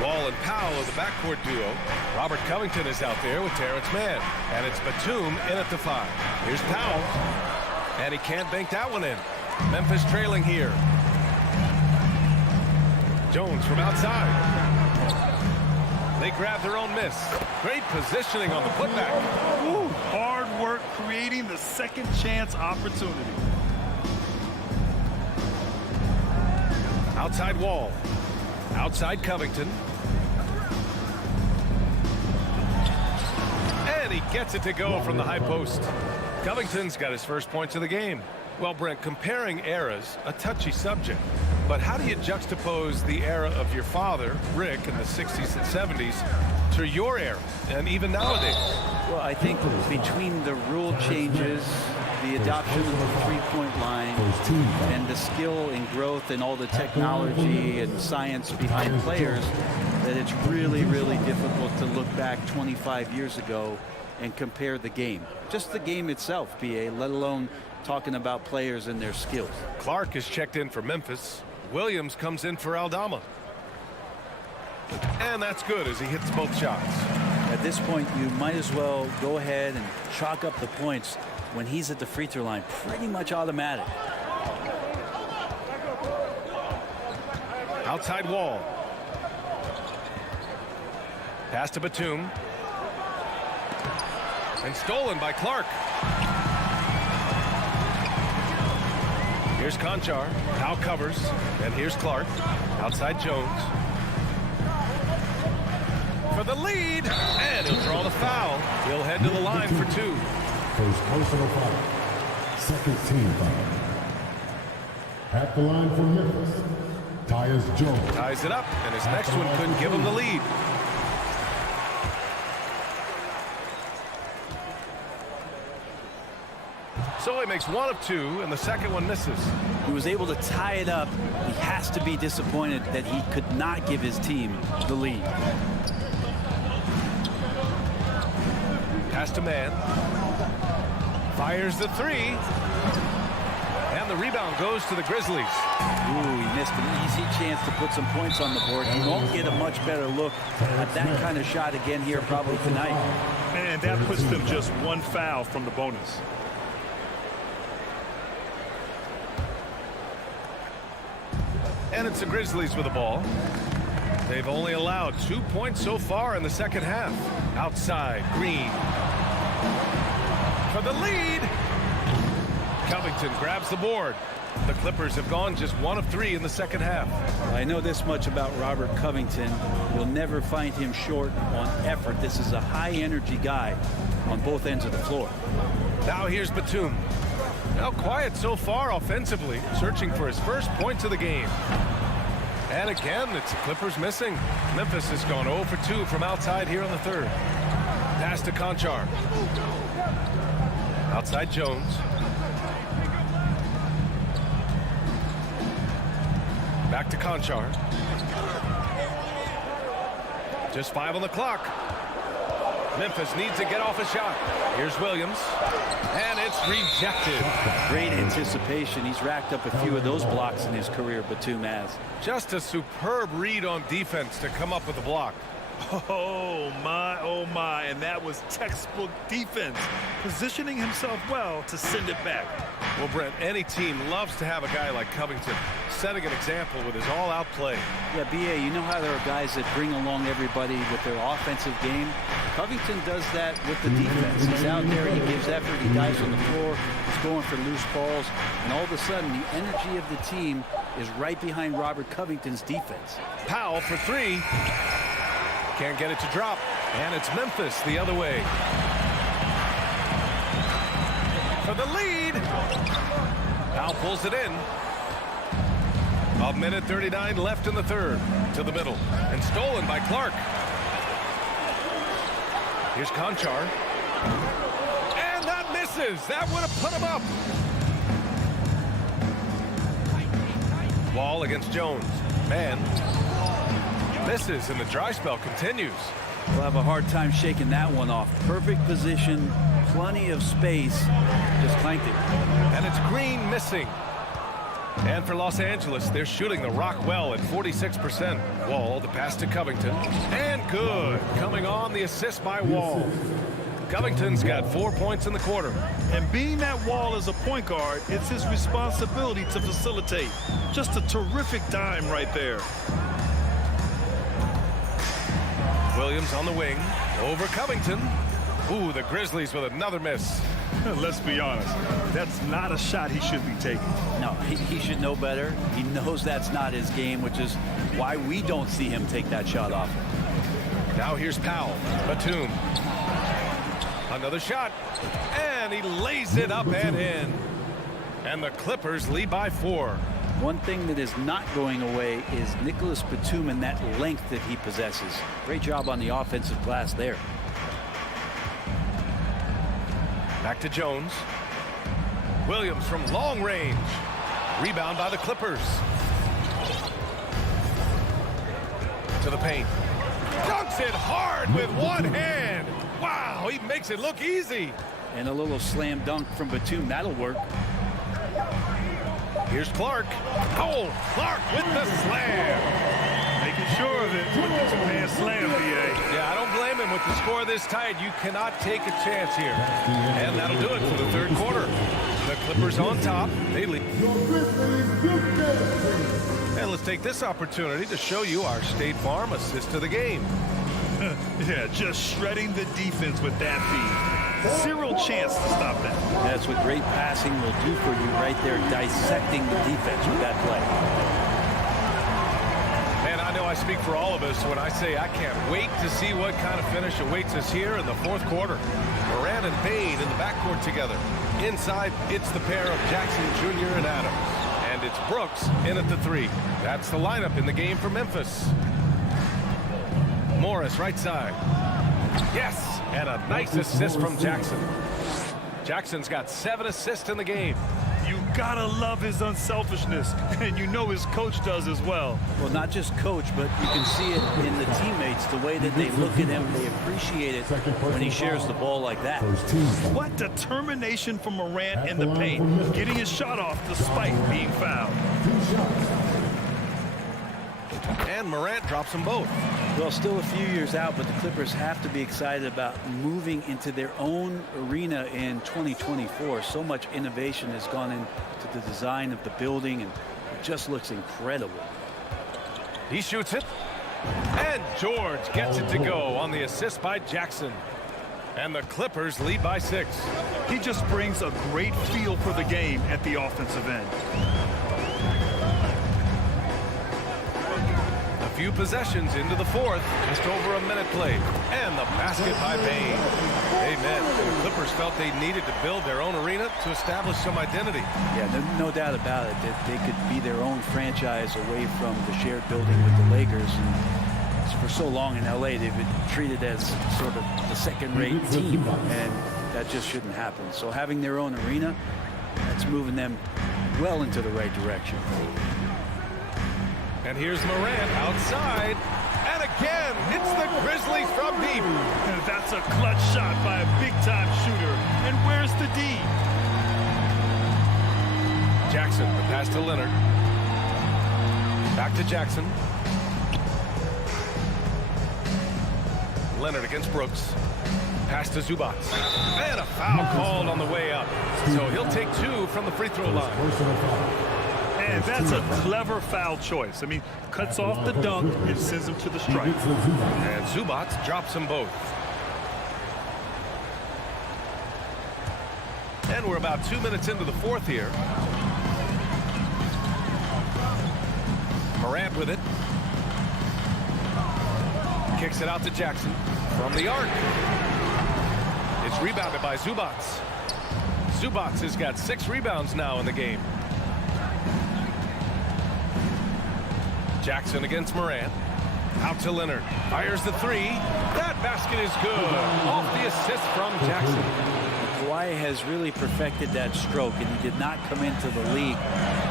Wall and Powell of the backcourt duo. Robert Covington is out there with Terrence Mann. And it's Batum in at the 5. Here's Powell. And he can't bank that one in. Memphis trailing here. Jones from outside. They grab their own miss. Great positioning on the putback. Ooh, hard work creating the second chance opportunity. Outside Wall. Outside Covington. And he gets it to go from the high post. Covington's got his first points of the game. Well, Brent, comparing eras, a touchy subject. But how do you juxtapose the era of your father, Rick, in the 60s and 70s to your era, and even nowadays? Well, I think between the rule changes, the adoption of the three-point line, and the skill and growth and all the technology and science behind players, that it's really, really difficult to look back 25 years ago and compare the game. Just the game itself, BA, let alone talking about players and their skills. Clark is checked in for Memphis. Williams comes in for Aldama. And that's good as he hits both shots. At this point, you might as well go ahead and chalk up the points when he's at the free throw line. Pretty much automatic. Outside Wall. Pass to Batum. And stolen by Clark. Here's Conchar. Powell covers. And here's Clark. Outside Jones. For the lead. And he'll draw the foul. He'll head to the line for 2. First personal foul. Second team foul. At the line for Memphis, Tyus Jones. Ties it up. And his next one couldn't give him the lead. So he makes 1 of 2, and the second one misses. He was able to tie it up. He has to be disappointed that he could not give his team the lead. Pass to Mann. Fires the 3. And the rebound goes to the Grizzlies. Ooh, he missed an easy chance to put some points on the board. He won't get a much better look at that kind of shot again here probably tonight. And that puts them just 1 foul from the bonus. And it's the Grizzlies with the ball. They've only allowed 2 points so far in the second half. Outside, Green. For the lead. Covington grabs the board. The Clippers have gone just 1 of 3 in the second half. I know this much about Robert Covington. You'll never find him short on effort. This is a high-energy guy on both ends of the floor. Now here's Batum. Now quiet so far offensively, searching for his first points of the game. And again, it's the Clippers missing. Memphis has gone 0 for 2 from outside here in the third. Pass to Conchar. Outside Jones. Back to Conchar. Just 5 on the clock. Memphis needs to get off a shot. Here's Williams. And it's rejected. Great anticipation. He's racked up a few of those blocks in his career, Batum has. Just a superb read on defense to come up with the block. Oh my, and that was textbook defense, positioning himself well to send it back. Well, Brent, any team loves to have a guy like Covington setting an example with his all-out play. Yeah, B.A., you know how there are guys that bring along everybody with their offensive game? Covington does that with the defense. He's out there, he gives effort, he dives on the floor, he's going for loose balls, and all of a sudden the energy of the team is right behind Robert Covington's defense. Powell for three. Can't get it to drop. And it's Memphis the other way. For the lead. Powell pulls it in. 1:39 left in the third. To the middle. And stolen by Clark. Here's Conchar. And that misses. That would have put him up. Wall against Jones. Man. Misses, and the dry spell continues. We'll have a hard time shaking that one off. Perfect position, plenty of space, just clanked it. And it's Green missing. And for Los Angeles, they're shooting the rock well at 46%. Wall, the pass to Covington. And good. Coming on, the assist by Wall. Covington's got 4 points in the quarter. And being that Wall is a point guard, it's his responsibility to facilitate. Just a terrific dime right there. Williams on the wing, over Covington. Ooh, the Grizzlies with another miss. Let's be honest, that's not a shot he should be taking. No, he should know better. He knows that's not his game, which is why we don't see him take that shot off. Now here's Powell. Batum. Another shot. And he lays it up and in. And the Clippers lead by 4. One thing that is not going away is Nicholas Batum and that length that he possesses. Great job on the offensive glass there. Back to Jones. Williams from long range. Rebound by the Clippers. To the paint. Dunks it hard with one hand. Wow, he makes it look easy. And a little slam dunk from Batum. That'll work. Here's Clark. Oh, Clark with the slam. Making sure of it with the two-hand slam, B.A. Yeah, I don't blame him with the score this tight. You cannot take a chance here. And that'll do it for the third quarter. The Clippers on top. They lead. And let's take this opportunity to show you our State Farm assist to the game. Yeah, just shredding the defense with that feed. Zero chance to stop that. That's what great passing will do for you right there, dissecting the defense with that play. Man, I know I speak for all of us when I say I can't wait to see what kind of finish awaits us here in the fourth quarter. Moran and Bain in the backcourt together. Inside, it's the pair of Jackson Jr. and Adams. And it's Brooks in at the 3. That's the lineup in the game for Memphis. Morris, right side. Yes, and a nice assist from Jackson. Jackson's got 7 assists in the game. You gotta love his unselfishness, and you know his coach does as well. Well, not just coach, but you can see it in the teammates, the way that they look at him. They appreciate it when he shares the ball like that. What determination from Morant in the paint, getting his shot off despite being fouled. And Morant drops them both. Well, still a few years out, but the Clippers have to be excited about moving into their own arena in 2024. So much innovation has gone into the design of the building, and it just looks incredible. He shoots it. And George gets it to go on the assist by Jackson. And the Clippers lead by 6. He just brings a great feel for the game at the offensive end. Few possessions into the fourth, just over a minute played, and the basket by Bain. Amen. The Clippers felt they needed to build their own arena to establish some identity. Yeah, no doubt about it that they could be their own franchise away from the shared building with the Lakers. And for so long in LA, they've been treated as sort of the second-rate team, and that just shouldn't happen. So having their own arena, that's moving them well into the right direction. And here's Morant outside. And again. It's the Grizzlies from deep. That's a clutch shot by a big-time shooter. And where's the D? Jackson, the pass to Leonard. Back to Jackson. Leonard against Brooks. Pass to Zubac. And a foul called on the way up. So he'll take 2 from the free throw line. And that's a clever foul choice. I mean, cuts off the dunk and sends him to the stripe. And Zubac drops them both. And we're about 2 minutes into the fourth here. Morant with it. Kicks it out to Jackson from the arc. It's rebounded by Zubac. Zubac has got 6 rebounds now in the game. Jackson against Morant. Out to Leonard. Fires the 3. That basket is good. Off the assist from Jackson. Kawhi has really perfected that stroke, and he did not come into the league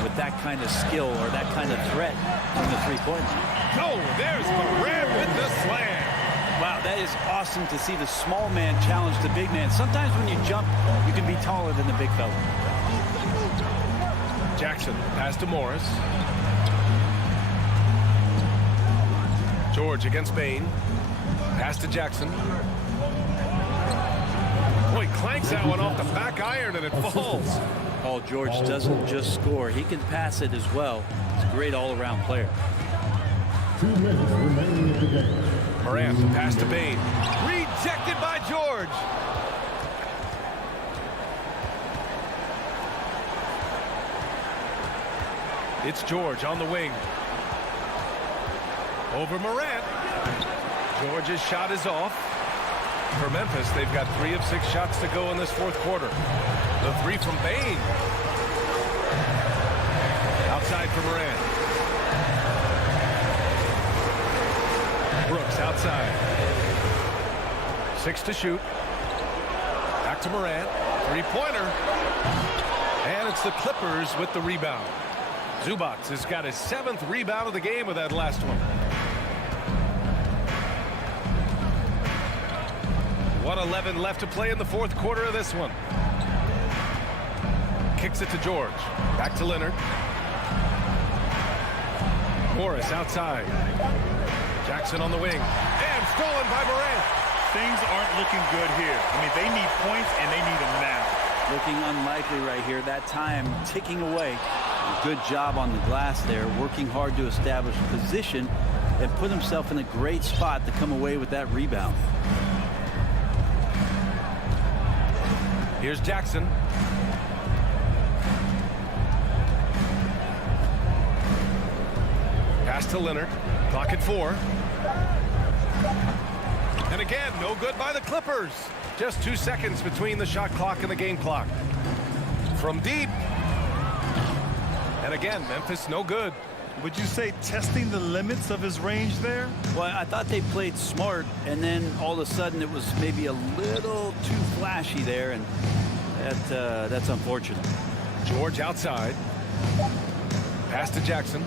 with that kind of skill or that kind of threat from the three-point line. Oh, there's Morant with the slam. Wow, that is awesome to see the small man challenge the big man. Sometimes when you jump, you can be taller than the big fella. Jackson, pass to Morris. George against Bain. Pass to Jackson. Boy, clanks that one off the back iron and it falls. Paul George doesn't just score. He can pass it as well. He's a great all-around player. 2 minutes remaining in the game. Morant, pass to Bain. Rejected by George. It's George on the wing. Over Morant. George's shot is off. For Memphis, they've got 3 of 6 shots to go in this fourth quarter. The 3 from Bain. Outside for Morant. Brooks outside. 6 to shoot. Back to Morant. 3-pointer. And it's the Clippers with the rebound. Zubac has got his 7th rebound of the game with that last one. 1:11 left to play in the fourth quarter of this one. Kicks it to George. Back to Leonard. Morris outside. Jackson on the wing. And stolen by Morant. Things aren't looking good here. I mean, they need points, and they need them now. Looking unlikely right here. That time ticking away. Good job on the glass there. Working hard to establish a position and put himself in a great spot to come away with that rebound. Here's Jackson. Pass to Leonard. Clock at 4. And again, no good by the Clippers. Just 2 seconds between the shot clock and the game clock. From deep. And again, Memphis no good. Would you say testing the limits of his range there? Well, I thought they played smart, and then all of a sudden it was maybe a little too flashy there, and that's unfortunate. George outside. Pass to Jackson.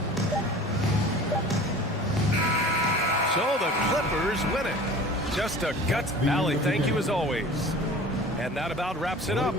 So the Clippers win it. Just a guts valley. Thank you as always. And that about wraps it up.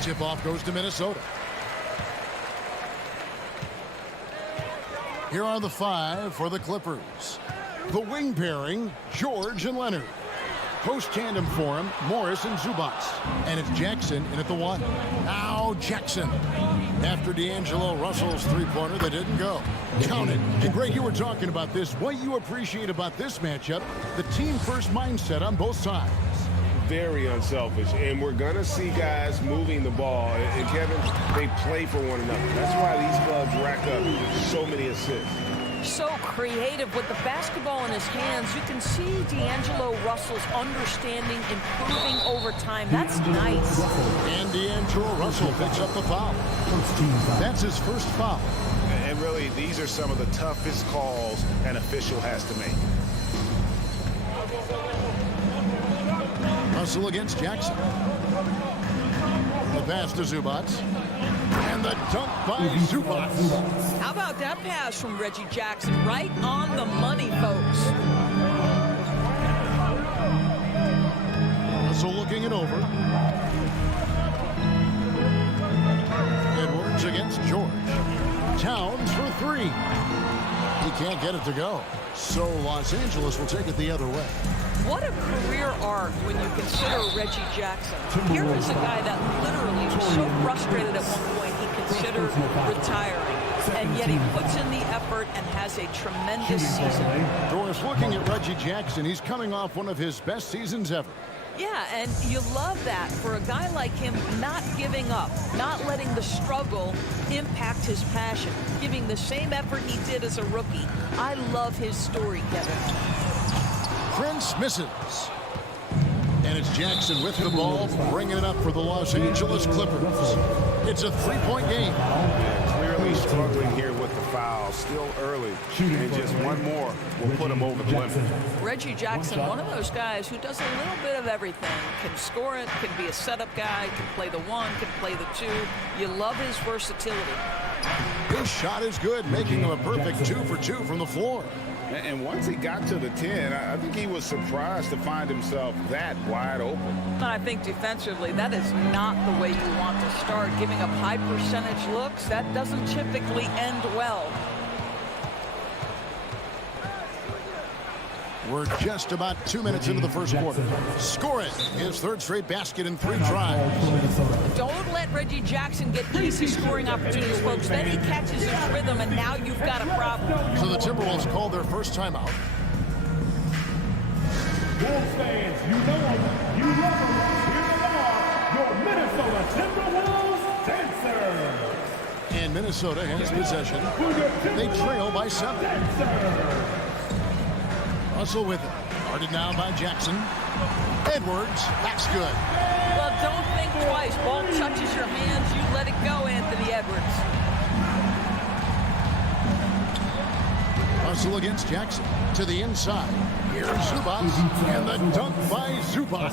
Tip-off goes to Minnesota. Here are the 5 for the Clippers. The wing pairing, George and Leonard. Post tandem for him, Morris and Zubats. And it's Jackson in at the 1. Now Jackson. After D'Angelo Russell's three-pointer that didn't go. Counted. And Greg, you were talking about this. What you appreciate about this matchup, the team-first mindset on both sides. Very unselfish, and we're going to see guys moving the ball. And Kevin, they play for one another. That's why these clubs rack up so many assists. So creative with the basketball in his hands. You can see D'Angelo Russell's understanding, improving over time. That's nice. And D'Angelo Russell picks up the foul. That's his first foul. And really, these are some of the toughest calls an official has to make. Russell against Jackson. The pass to Zubats. And the dunk by Zubats. How about that pass from Reggie Jackson? Right on the money, folks. Russell looking it over. Edwards against George. Towns for 3. He can't get it to go. So Los Angeles will take it the other way. What a career arc when you consider Reggie Jackson. Here is a guy that literally was so frustrated at one point he considered retiring. And yet he puts in the effort and has a tremendous season. Doris, looking at Reggie Jackson, he's coming off one of his best seasons ever. Yeah, and you love that for a guy like him, not giving up, not letting the struggle impact his passion, giving the same effort he did as a rookie. I love his story, Kevin. Prince misses. And it's Jackson with the ball, bringing it up for the Los Angeles Clippers. It's a 3-point game. Clearly struggling here with the foul. Still early. And just one more will put him over the limit. Reggie Jackson, one of those guys who does a little bit of everything. Can score it, can be a setup guy, can play the 1, can play the 2. You love his versatility. His shot is good, making him a perfect 2 for 2 from the floor. And once he got to the 10, I think he was surprised to find himself that wide open. And I think defensively, that is not the way you want to start. Giving up high percentage looks, that doesn't typically end well. We're just about 2 minutes into the first quarter. Scoring his third straight basket in 3 tries. Don't let Reggie Jackson get easy scoring opportunities, folks. Then he catches his rhythm, and now you've got a problem. So the Timberwolves called their first timeout. Wolves fans, you know them, you love them. Here they are, your Minnesota Timberwolves dancers. And Minnesota has possession. They trail by 7. Russell with it. Guarded now by Jackson. Edwards, that's good. Well, don't think twice. Ball touches your hands, you let it go, Anthony Edwards. Russell against Jackson. To the inside. Here's Zubac. And the dunk by Zubac.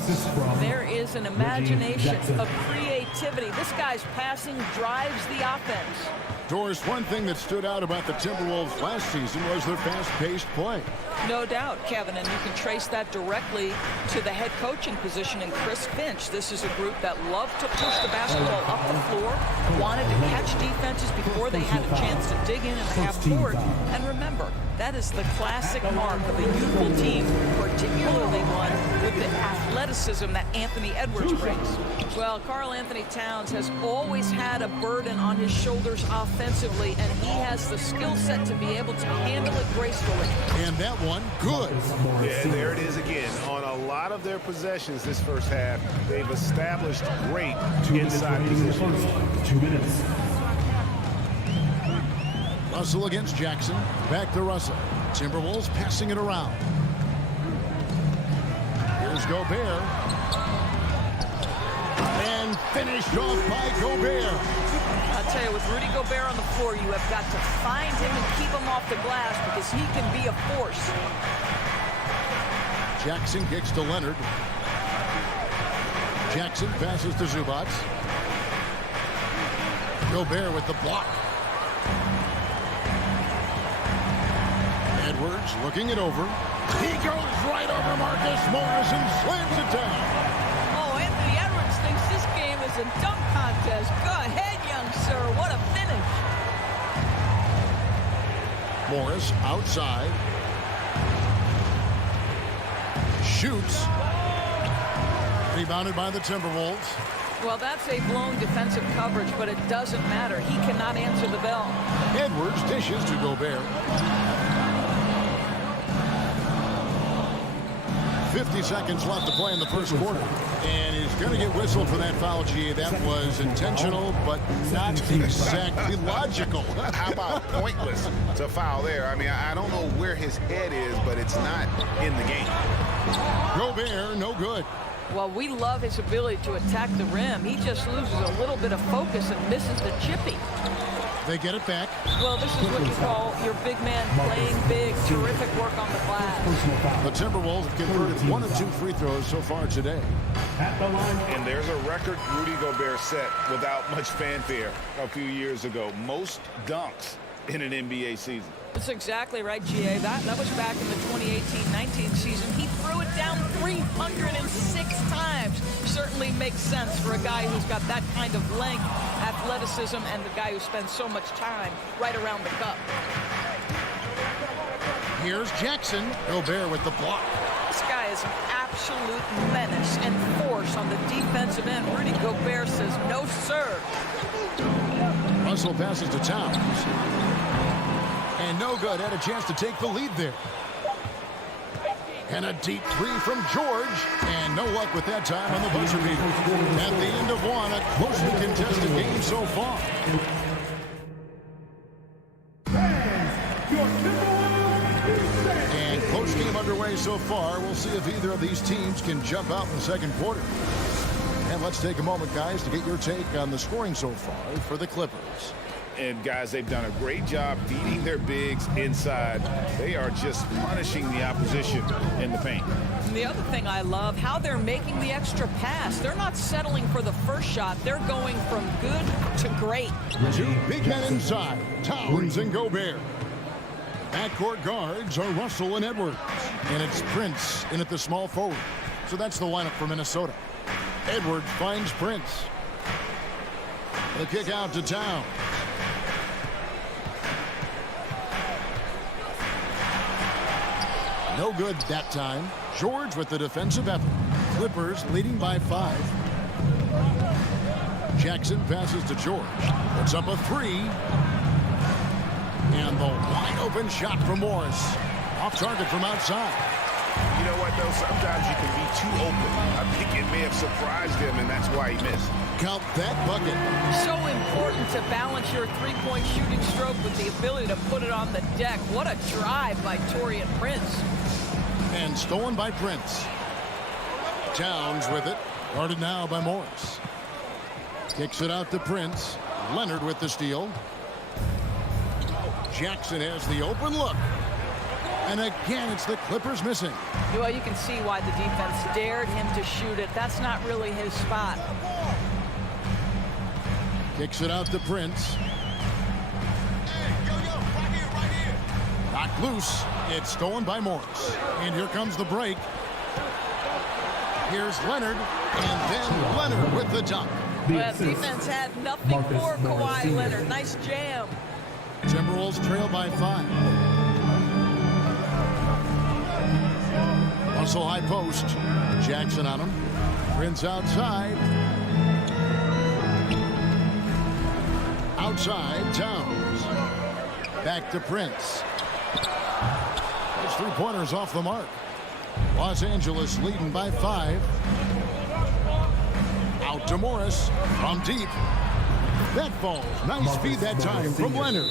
There is an imagination, a creativity. This guy's passing drives the offense. Doris, one thing that stood out about the Timberwolves last season was their fast-paced play. No doubt, Kevin, and you can trace that directly to the head coaching position in Chris Finch. This is a group that loved to push the basketball up the floor, wanted to catch defenses before they had a chance to dig in the half court. And remember, that is the classic mark of a youthful team, particularly one with the athleticism that Anthony Edwards brings. Well, Karl Anthony Towns has always had a burden on his shoulders offensively, and he has the skill set to be able to handle it gracefully. And that one, good. Yeah, there it is again. On a lot of their possessions this first half, they've established great inside positions. 2 minutes. Russell against Jackson. Back to Russell. Timberwolves passing it around. Here's Gobert. And finished off by Gobert. I'll tell you, with Rudy Gobert on the floor, you have got to find him and keep him off the glass because he can be a force. Jackson kicks to Leonard. Jackson passes to Zubac. Gobert with the block. Edwards looking it over. He goes right over Marcus Morris and slams it down. Oh, Anthony Edwards thinks this game is a dunk contest. Go ahead, young sir. What a finish. Morris outside. Shoots. Rebounded by the Timberwolves. Well, that's a blown defensive coverage, but it doesn't matter. He cannot answer the bell. Edwards dishes to Gobert. 50 seconds left to play in the first quarter. And he's going to get whistled for that foul, G. That was intentional, but not exactly logical. How about pointless to foul there? I mean, I don't know where his head is, but it's not in the game. Gobert, no good. Well, we love his ability to attack the rim. He just loses a little bit of focus and misses the chippy. They get it back. Well, this is what you call your big man playing big. Terrific work on the glass. The Timberwolves have converted 1 of 2 free throws so far today. And there's a record Rudy Gobert set without much fanfare a few years ago. Most dunks in an NBA season. That's exactly right, GA. That was back in the 2018-19 season. He threw it down 306 times. Certainly makes sense for a guy who's got that kind of length, athleticism, and the guy who spends so much time right around the cup. Here's Jackson. Gobert with the block. This guy is an absolute menace and force on the defensive end. Rudy Gobert says, no, sir. Russell passes to Towns. And no good. Had a chance to take the lead there. And a deep 3 from George. And no luck with that time on the buzzer beater. At the end of one, a closely contested game so far. And close game underway so far. We'll see if either of these teams can jump out in the second quarter. And let's take a moment, guys, to get your take on the scoring so far for the Clippers. And, guys, they've done a great job feeding their bigs inside. They are just punishing the opposition in the paint. And the other thing I love, how they're making the extra pass. They're not settling for the first shot. They're going from good to great. 2 big men inside, Towns and Gobert. Backcourt guards are Russell and Edwards. And it's Prince in at the small forward. So that's the lineup for Minnesota. Edwards finds Prince. The kick out to Towns. No good that time. George with the defensive effort. Clippers leading by 5. Jackson passes to George. Puts up a 3. And the wide open shot from Morris. Off target from outside. You know what, though? Sometimes you can be too open. I think it may have surprised him, and that's why he missed. Count that bucket. So important to balance your three-point shooting stroke with the ability to put it on the deck. What a drive by Taurean Prince. And stolen by Prince. Towns with it. Guarded now by Morris. Kicks it out to Prince. Leonard with the steal. Jackson has the open look. And again, it's the Clippers missing. Well, you can see why the defense dared him to shoot it. That's not really his spot. Kicks it out to Prince. Knocked loose. It's stolen by Morris. And here comes the break. Here's Leonard. And then Leonard with the dunk. Well, defense had nothing for Kawhi Leonard. Nice jam. Timberwolves trail by 5. Russell high post. Jackson on him. Prince outside. Outside, Towns. Back to Prince. His three-pointers off the mark. Los Angeles leading by 5. Out to Morris from deep. That falls. Nice feed that time from Leonard.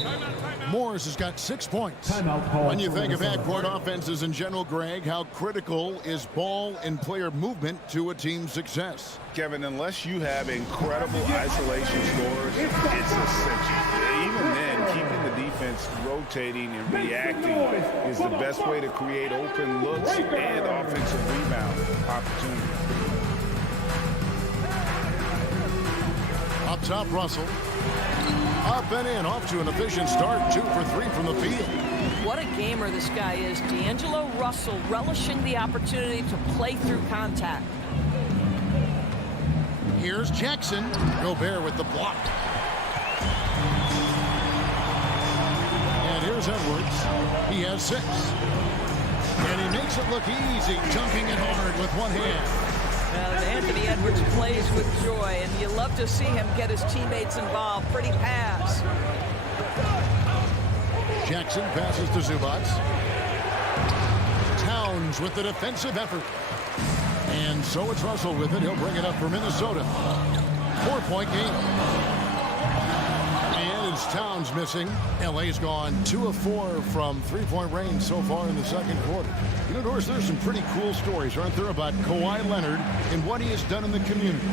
Morris has got 6 points. When you think of backcourt offenses in general, Greg, how critical is ball and player movement to a team's success? Kevin, unless you have incredible isolation scores, it's essential. Even then, keeping the defense rotating and reacting is the best way to create open looks and offensive rebound opportunities. Up top, Russell. Up and in, off to an efficient start. 2 for 3 from the field. What a gamer this guy is. D'Angelo Russell relishing the opportunity to play through contact. Here's Jackson. Gobert with the block. And here's Edwards. He has 6. And he makes it look easy, dunking it hard with one hand. Anthony Edwards plays with joy, and you love to see him get his teammates involved. Pretty pass. Jackson passes to Zubac. Towns with the defensive effort. And so it's Russell with it. He'll bring it up for Minnesota. 4-point game. And it's Towns missing. LA's gone 2 of 4 from three-point range so far in the second quarter. You know, Doris, there's some pretty cool stories, aren't there, about Kawhi Leonard and what he has done in the community?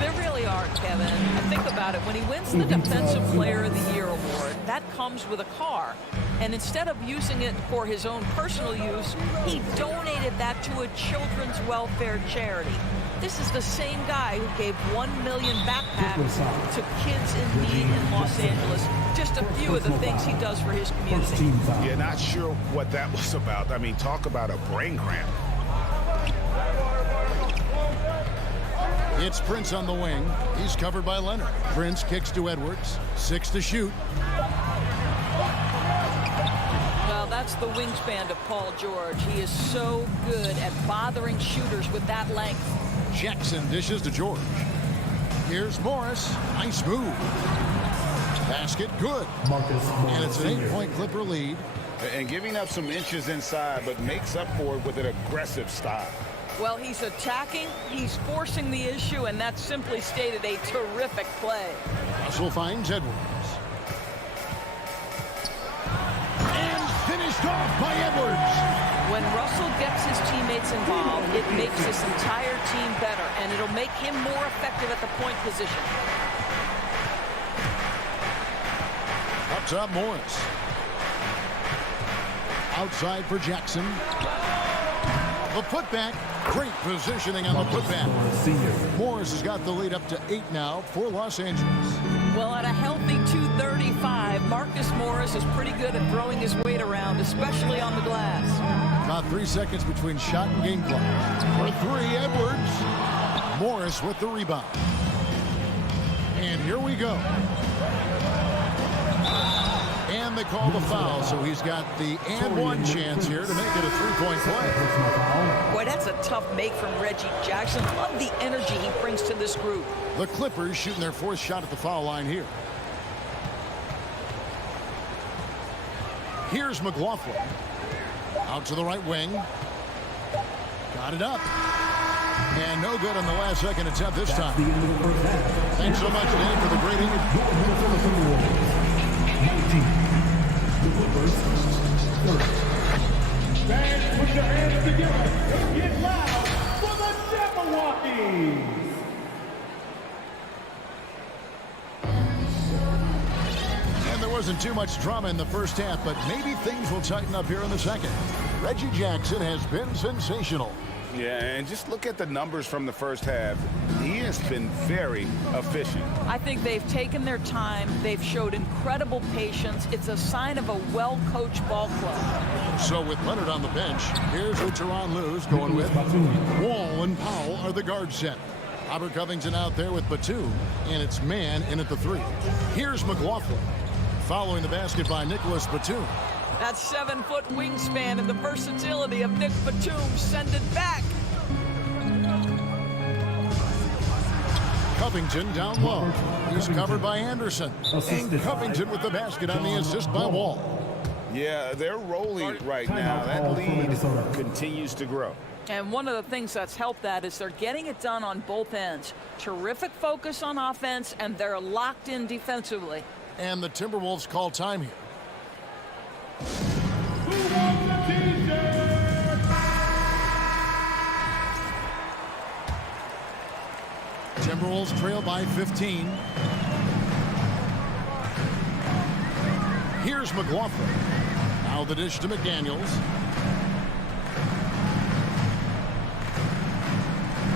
There really are, Kevin. Think about it. When he wins the Defensive Player of the Year award, that comes with a car. And instead of using it for his own personal use, he donated that to a children's welfare charity. This is the same guy who gave 1 million backpacks to kids in need in Los Angeles. Just a few of the things he does for his community. Yeah, not sure what that was about. I mean, talk about a brain cramp. It's Prince on the wing. He's covered by Leonard. Prince kicks to Edwards. 6 to shoot. Well, that's the wingspan of Paul George. He is so good at bothering shooters with that length. Jackson dishes to George. Here's Morris. Nice move. Basket good. And it's an 8-point Clipper lead. And giving up some inches inside, but makes up for it with an aggressive style. Well, he's attacking, he's forcing the issue, and that simply stated a terrific play. Russell finds Edwards. And finished off by Edwards. When Russell gets his teammates involved, it makes this entire team better, and it'll make him more effective at the point position. Up top, Morris. Outside for Jackson. The putback. Great positioning on the putback. Morris has got the lead up to 8 now for Los Angeles. Well, at a healthy 235, Marcus Morris is pretty good at throwing his weight around, especially on the glass. About 3 seconds between shot and game clock. For 3, Edwards. Morris with the rebound. And here we go. And And they call the foul, so he's got the and one chance here to make it a three-point play. Boy, that's a tough make from Reggie Jackson. Love the energy he brings to this group. The Clippers shooting their fourth shot at the foul line here. Here's McLaughlin. Out to the right wing. Got it up. And no good on the last second attempt this time. Thanks so much, Danny, for the great Fans, put your hands together and get loud for the Jabberwockies! And there wasn't too much drama in the first half, but maybe things will tighten up here in the second. Reggie Jackson has been sensational. Yeah, and just look at the numbers from the first half. He has been very efficient. I think they've taken their time. They've showed incredible patience. It's a sign of a well-coached ball club. So with Leonard on the bench, here's what Tyronn Lue's going with. Wall and Powell are the guard set. Robert Covington out there with Batum, and it's man in at the three. Here's McLaughlin, following the basket by Nicholas Batum. That 7-foot wingspan and the versatility of Nick Batum send it back. Covington down low. He's covered by Anderson. And Covington with the basket on the assist by Wall. Yeah, they're rolling right now. That lead continues to grow. And one of the things that's helped that is they're getting it done on both ends. Terrific focus on offense, and they're locked in defensively. And the Timberwolves call time here. Timberwolves trail by 15. Here's McLaughlin. Now the dish to McDaniels.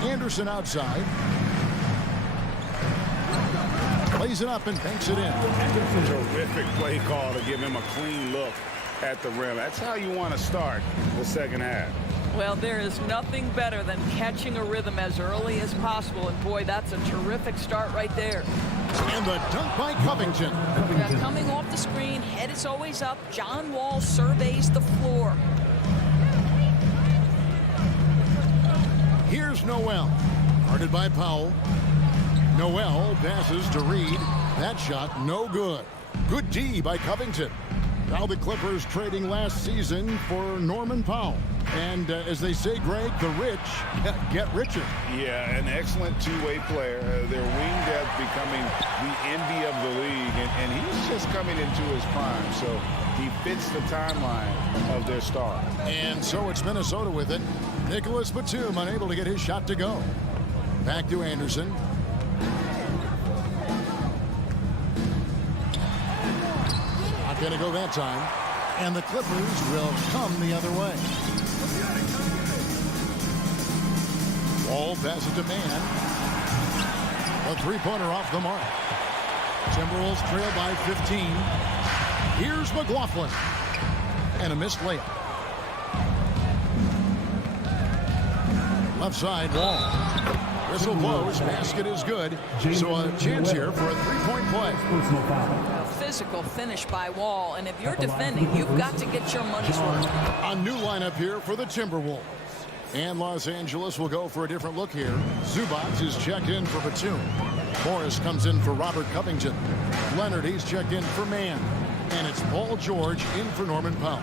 Anderson outside. Plays it up and banks it in. Terrific play call to give him a clean look at the rim. That's how you want to start the second half. Well, there is nothing better than catching a rhythm as early as possible. And boy, that's a terrific start right there. And the dunk by Covington. Coming off the screen, head is always up. John Wall surveys the floor. Here's Noel. Guarded by Powell. Noel passes to Reed. That shot no good. Good D by Covington. Now the Clippers trading last season for Norman Powell. And as they say, Greg, the rich get richer. Yeah, an excellent two-way player. Their wing depth becoming the envy of the league. And he's just coming into his prime. So he fits the timeline of their star. And so it's Minnesota with it. Nicholas Batum unable to get his shot to go. Back to Anderson. Not going to go that time. And the Clippers will come the other way. Wall passes to man. A three-pointer off the mark. Timberwolves trail by 15. Here's McLaughlin. And a missed layup. Left side, Wall. Whistle blows. Basket is good. So a chance here for a three-point play. A physical finish by Wall. And if you're defending, you've got to get your money's worth. A new lineup here for the Timberwolves. And Los Angeles will go for a different look here. Zubac is checked in for Batum. Morris comes in for Robert Covington. Leonard, he's checked in for Mann. And it's Paul George in for Norman Powell.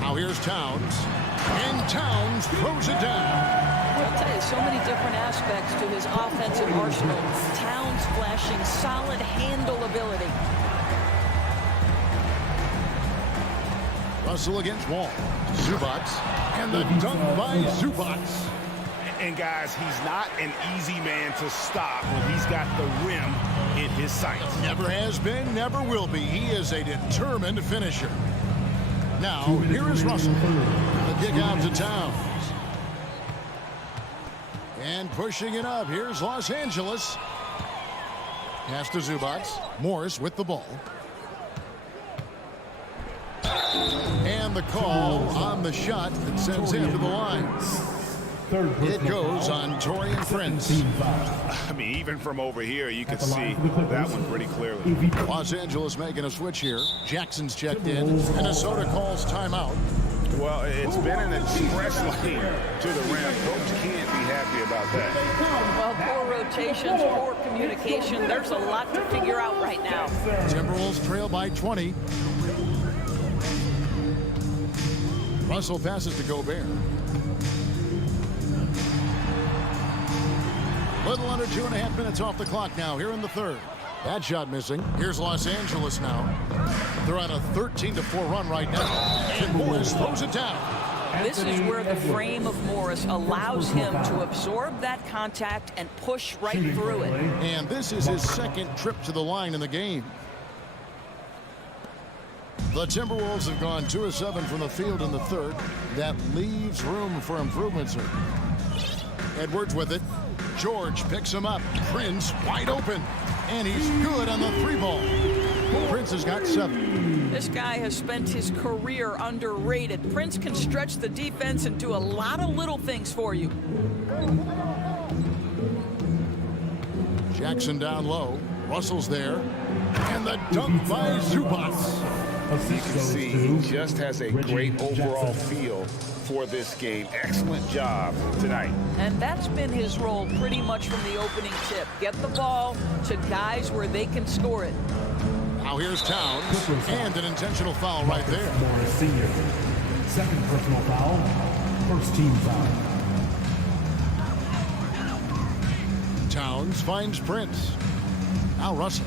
Now here's Towns. And Towns throws it down. I'll tell you, so many different aspects to his offensive arsenal. Towns flashing solid handle ability. Russell against Wall. Zubac. And the dunk by Zubac. And guys, he's not an easy man to stop when he's got the rim in his sights. Never has been, never will be. He is a determined finisher. Now, here is Russell. The kick out to Towns. And pushing it up, here's Los Angeles. Pass to Zubac. Morris with the ball. And the call on the shot that sends him to the line. It goes on Taurean Prince. I mean, even from over here, you can see that one pretty clearly. Los Angeles making a switch here. Jackson's checked in. Minnesota calls timeout. Well, it's been an express lane to the rim. Coach can't be happy about that. Well, poor rotations, poor communication. There's a lot to figure out right now. Timberwolves trail by 20. Russell passes to Gobert. Little under 2.5 minutes off the clock now here in the third. That shot missing. Here's Los Angeles now. They're on a 13-4 run right now. And Morris throws it down. This is where the frame of Morris allows him to absorb that contact and push right through it. And this is his second trip to the line in the game. The Timberwolves have gone 2 of 7 from the field in the third. That leaves room for improvement, sir. Edwards with it. George picks him up. Prince wide open. And he's good on the 3-ball. Prince has got 7. This guy has spent his career underrated. Prince can stretch the defense and do a lot of little things for you. Jackson down low. Russell's there. And the dunk by Zubac. You can see he just has a great overall feel for this game. Excellent job tonight. And that's been his role pretty much from the opening tip. Get the ball to guys where they can score it. Now here's Towns, and an intentional foul right there. Morris Sr. Second personal foul, first team foul. Towns finds Prince. Now Russell.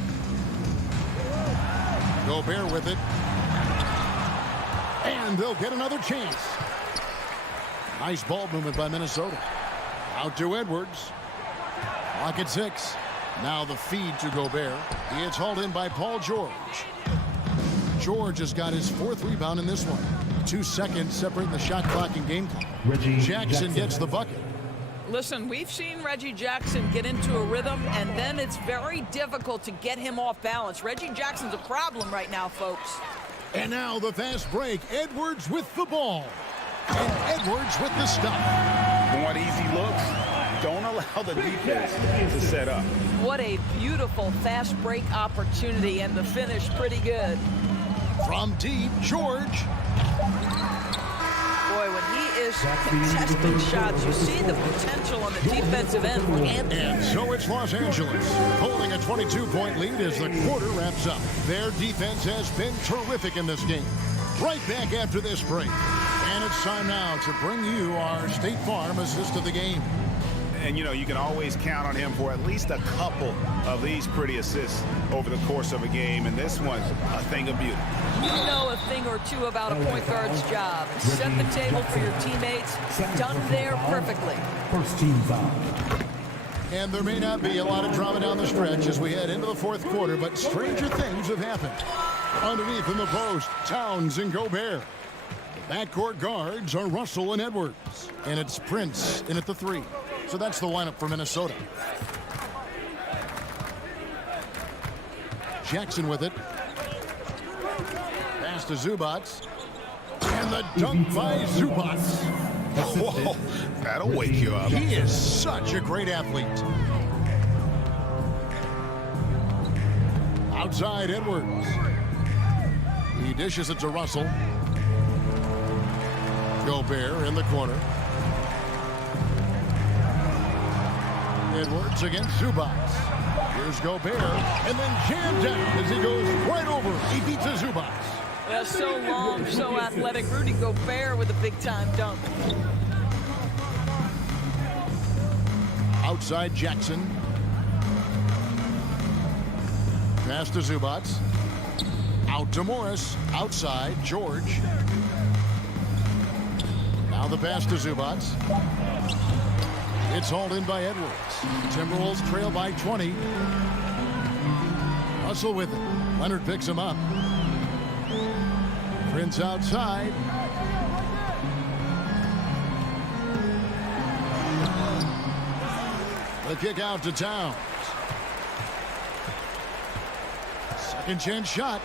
Gobert with it. And they'll get another chance. Nice ball movement by Minnesota. Out to Edwards. Clock at 6. Now the feed to Gobert. He is hauled in by Paul George. George has got his 4th rebound in this one. 2 seconds separating the shot clock and game clock. Jackson gets the bucket. Listen, we've seen Reggie Jackson get into a rhythm, and then it's very difficult to get him off balance. Reggie Jackson's a problem right now, folks. And now the fast break. Edwards with the ball. And Edwards with the stop. Want easy looks? Don't allow the defense to set up. What a beautiful fast break opportunity, and the finish pretty good. From deep, George. Boy, when he is contesting shots, you see the potential on the defensive end for Anthony. And so it's Los Angeles holding a 22-point lead as the quarter wraps up. Their defense has been terrific in this game. Right back after this break. And it's time now to bring you our State Farm assist of the game. And, you know, you can always count on him for at least a couple of these pretty assists over the course of a game. And this one's a thing of beauty. You know a thing or two about a point guard's job. Set the table for your teammates. Done there perfectly. First team foul. And there may not be a lot of drama down the stretch as we head into the 4th quarter, but stranger things have happened. Underneath in the post, Towns and Gobert. Backcourt guards are Russell and Edwards. And it's Prince in at the 3. So that's the lineup for Minnesota. Jackson with it. Pass to Zubac. And the dunk by Zubac. Whoa, that'll wake you up. He is such a great athlete. Outside Edwards. He dishes it to Russell. Gobert in the corner. Edwards against Zubac. Here's Gobert, and then jammed down as he goes right over. He beats a Zubac. Well, so long, so athletic. Rudy Gobert with a big-time dunk. Outside Jackson. Pass to Zubac. Out to Morris. Outside George. Now the pass to Zubac. It's hauled in by Edwards. Timberwolves trail by 20. Russell with it. Leonard picks him up. Prince outside. The kick out to Towns. Second chance shot.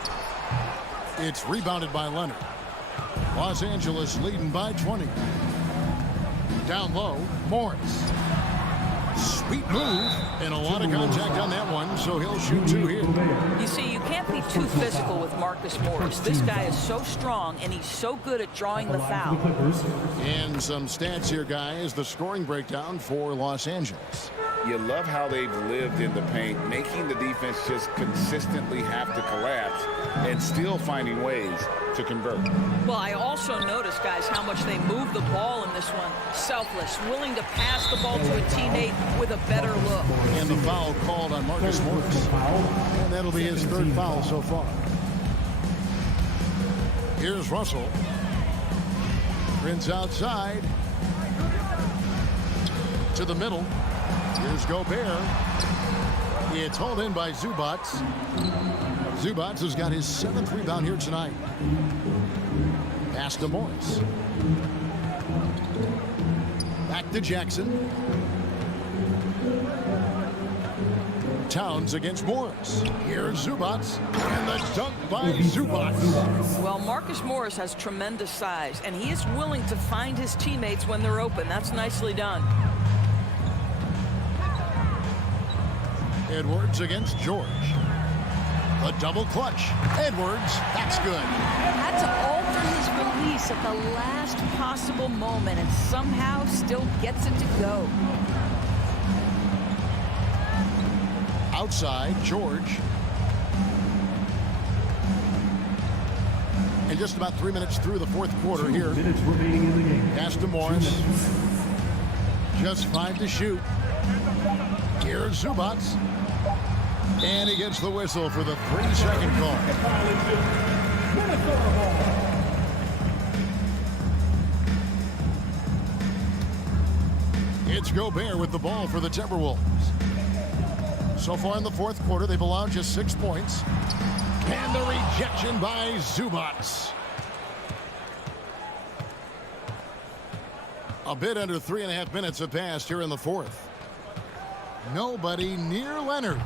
It's rebounded by Leonard. Los Angeles leading by 20. Down low, Morris. Sweet move, and a lot of contact on that one, so he'll shoot 2 here. You see, you can't be too physical with Marcus Morris. This guy is so strong, and he's so good at drawing the foul. And some stats here, guys. The scoring breakdown for Los Angeles. You love how they've lived in the paint, making the defense just consistently have to collapse and still finding ways to convert. Well, I also noticed, guys, how much they move the ball in this one. Selfless, willing to pass the ball to a teammate with a better look. And the foul called on Marcus Morris. And that'll be his 3rd foul so far. Here's Russell. Prince outside. To the middle. Here's Gobert. It's hauled in by Zubac. Zubac has got his 7th rebound here tonight. Pass to Morris. Back to Jackson. Towns against Morris. Here's Zubac. And the dunk by Zubac. Well, Marcus Morris has tremendous size, and he is willing to find his teammates when they're open. That's nicely done. Edwards against George. A double clutch. Edwards, that's good. Had to alter his release at the last possible moment and somehow still gets it to go. Outside, George. And just about 3 minutes through the 4th quarter here. Pass to Morris. Just 5 to shoot. Here's Zubac. And he gets the whistle for the 3-second call. It's Gobert with the ball for the Timberwolves. So far in the 4th quarter, they've allowed just 6 points. And the rejection by Zubac. A bit under 3.5 minutes have passed here in the 4th. Nobody near Leonard.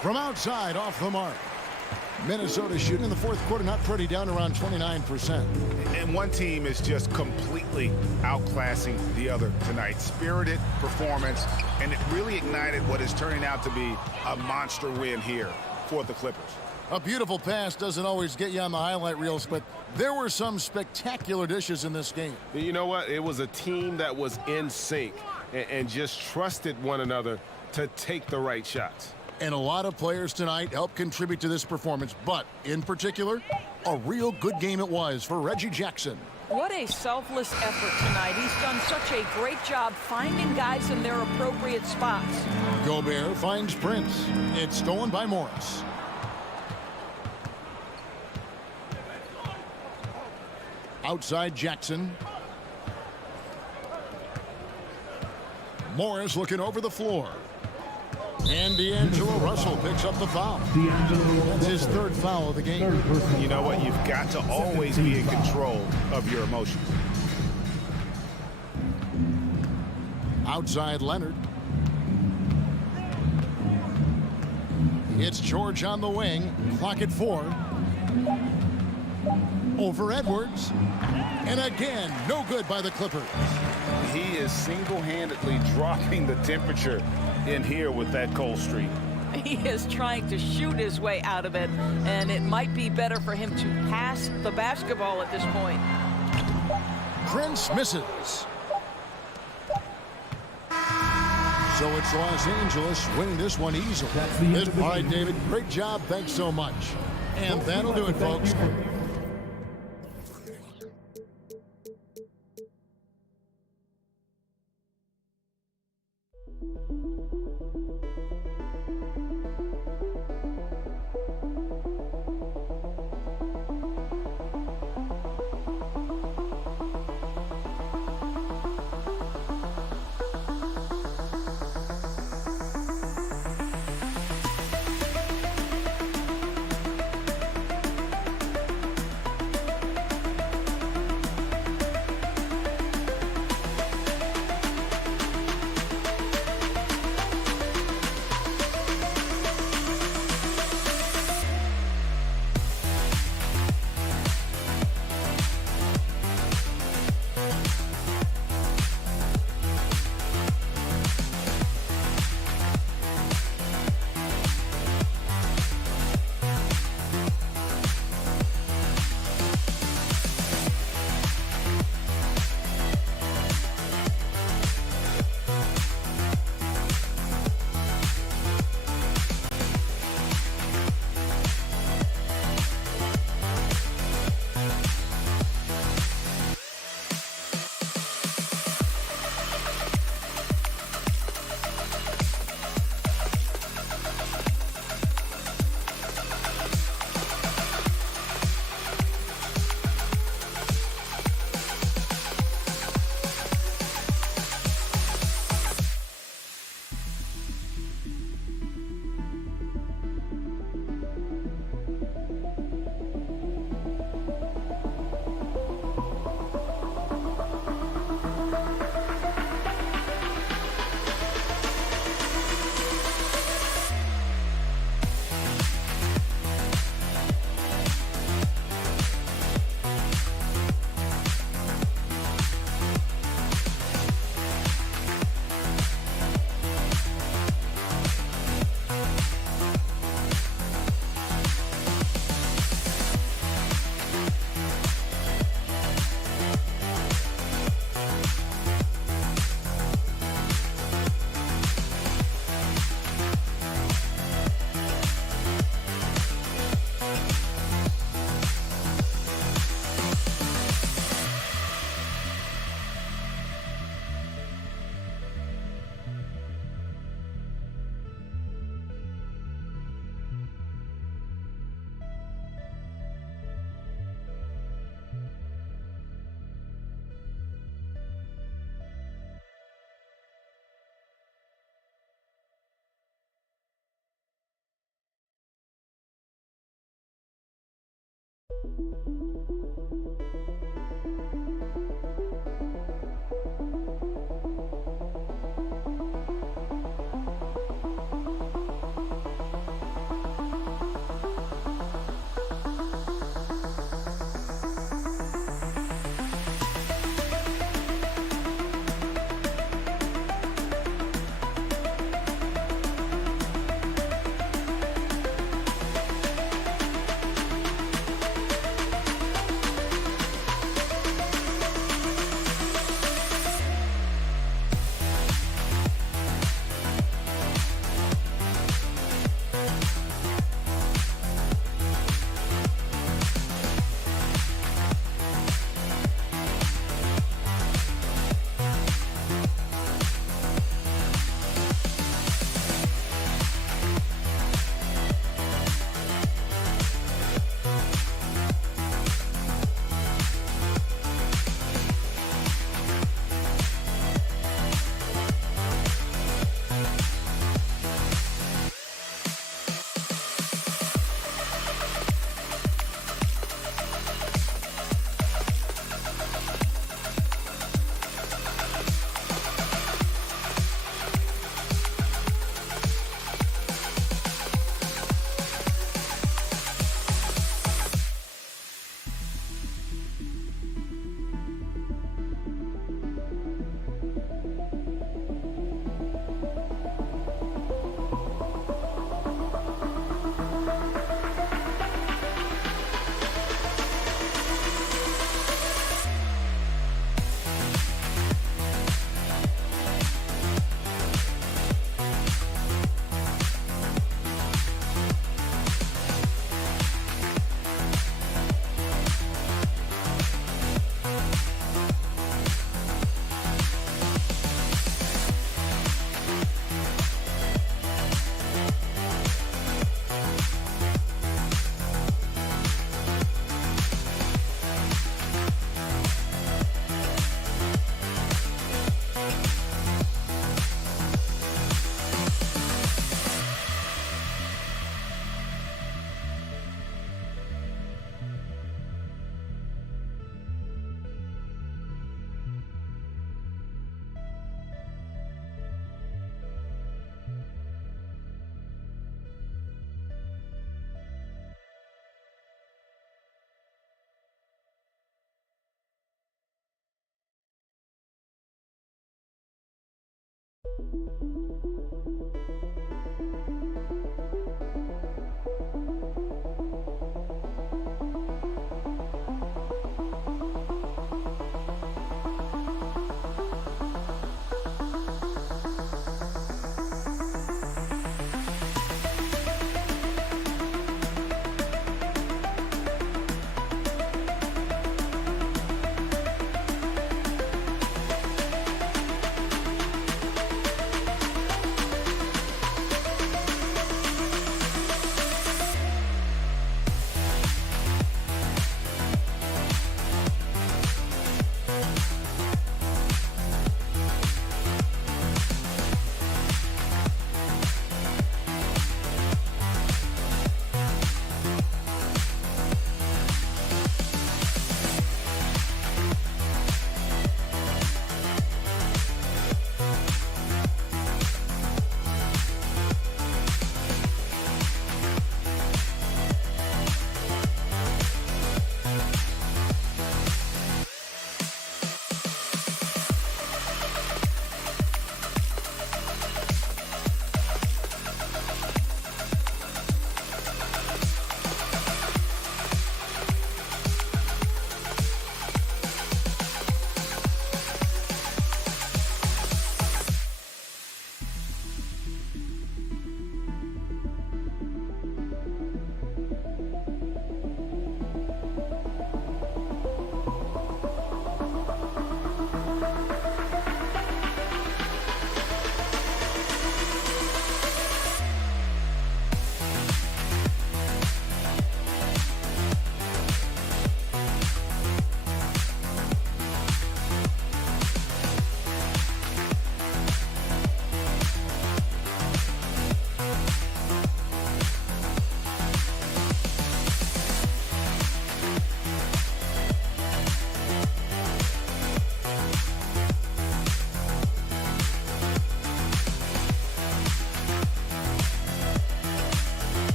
From outside, off the mark. Minnesota shooting in the 4th quarter, not pretty, down around 29%. And one team is just completely outclassing the other tonight. Spirited performance, and it really ignited what is turning out to be a monster win here for the Clippers. A beautiful pass doesn't always get you on the highlight reels, but there were some spectacular dishes in this game. You know what? It was a team that was in sync and just trusted one another to take the right shots. And a lot of players tonight helped contribute to this performance, but in particular, a real good game it was for Reggie Jackson. What a selfless effort tonight. He's done such a great job finding guys in their appropriate spots. Gobert finds Prince. It's stolen by Morris. Outside Jackson. Morris looking over the floor. And D'Angelo Russell picks up the foul. That's his 3rd foul of the game. You know what? You've got to always be in control of your emotions. Outside Leonard. It's George on the wing. Clock at 4. Over Edwards. And again, no good by the Clippers. He is single-handedly dropping the temperature in here with that cold streak. He is trying to shoot his way out of it, and it might be better for him to pass the basketball at this point. Prince misses. So it's Los Angeles winning this one easily. All right, David, great job. Thanks so much. And that'll do it, folks.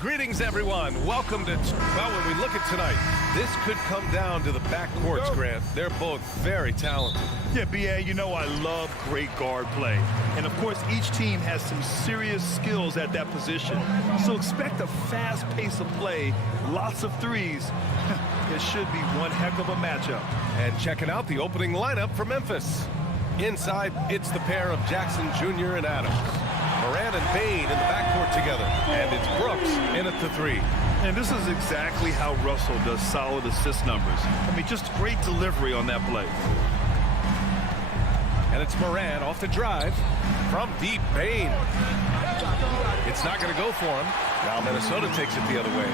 Greetings, everyone. Welcome to, well, when we look at tonight, this could come down to the backcourts, Grant. They're both very talented. Yeah, B.A., you know I love great guard play. And, of course, each team has some serious skills at that position. So expect a fast pace of play, lots of threes. It should be one heck of a matchup. And checking out the opening lineup for Memphis. Inside, it's the pair of Jackson Jr. and Adams. Moran and Bain in the backcourt together. And it's Brooks in at the three. And this is exactly how Russell does solid assist numbers. I mean, just great delivery on that play. And it's Moran off the drive from deep. Bain. It's not going to go for him. Now Minnesota takes it the other way.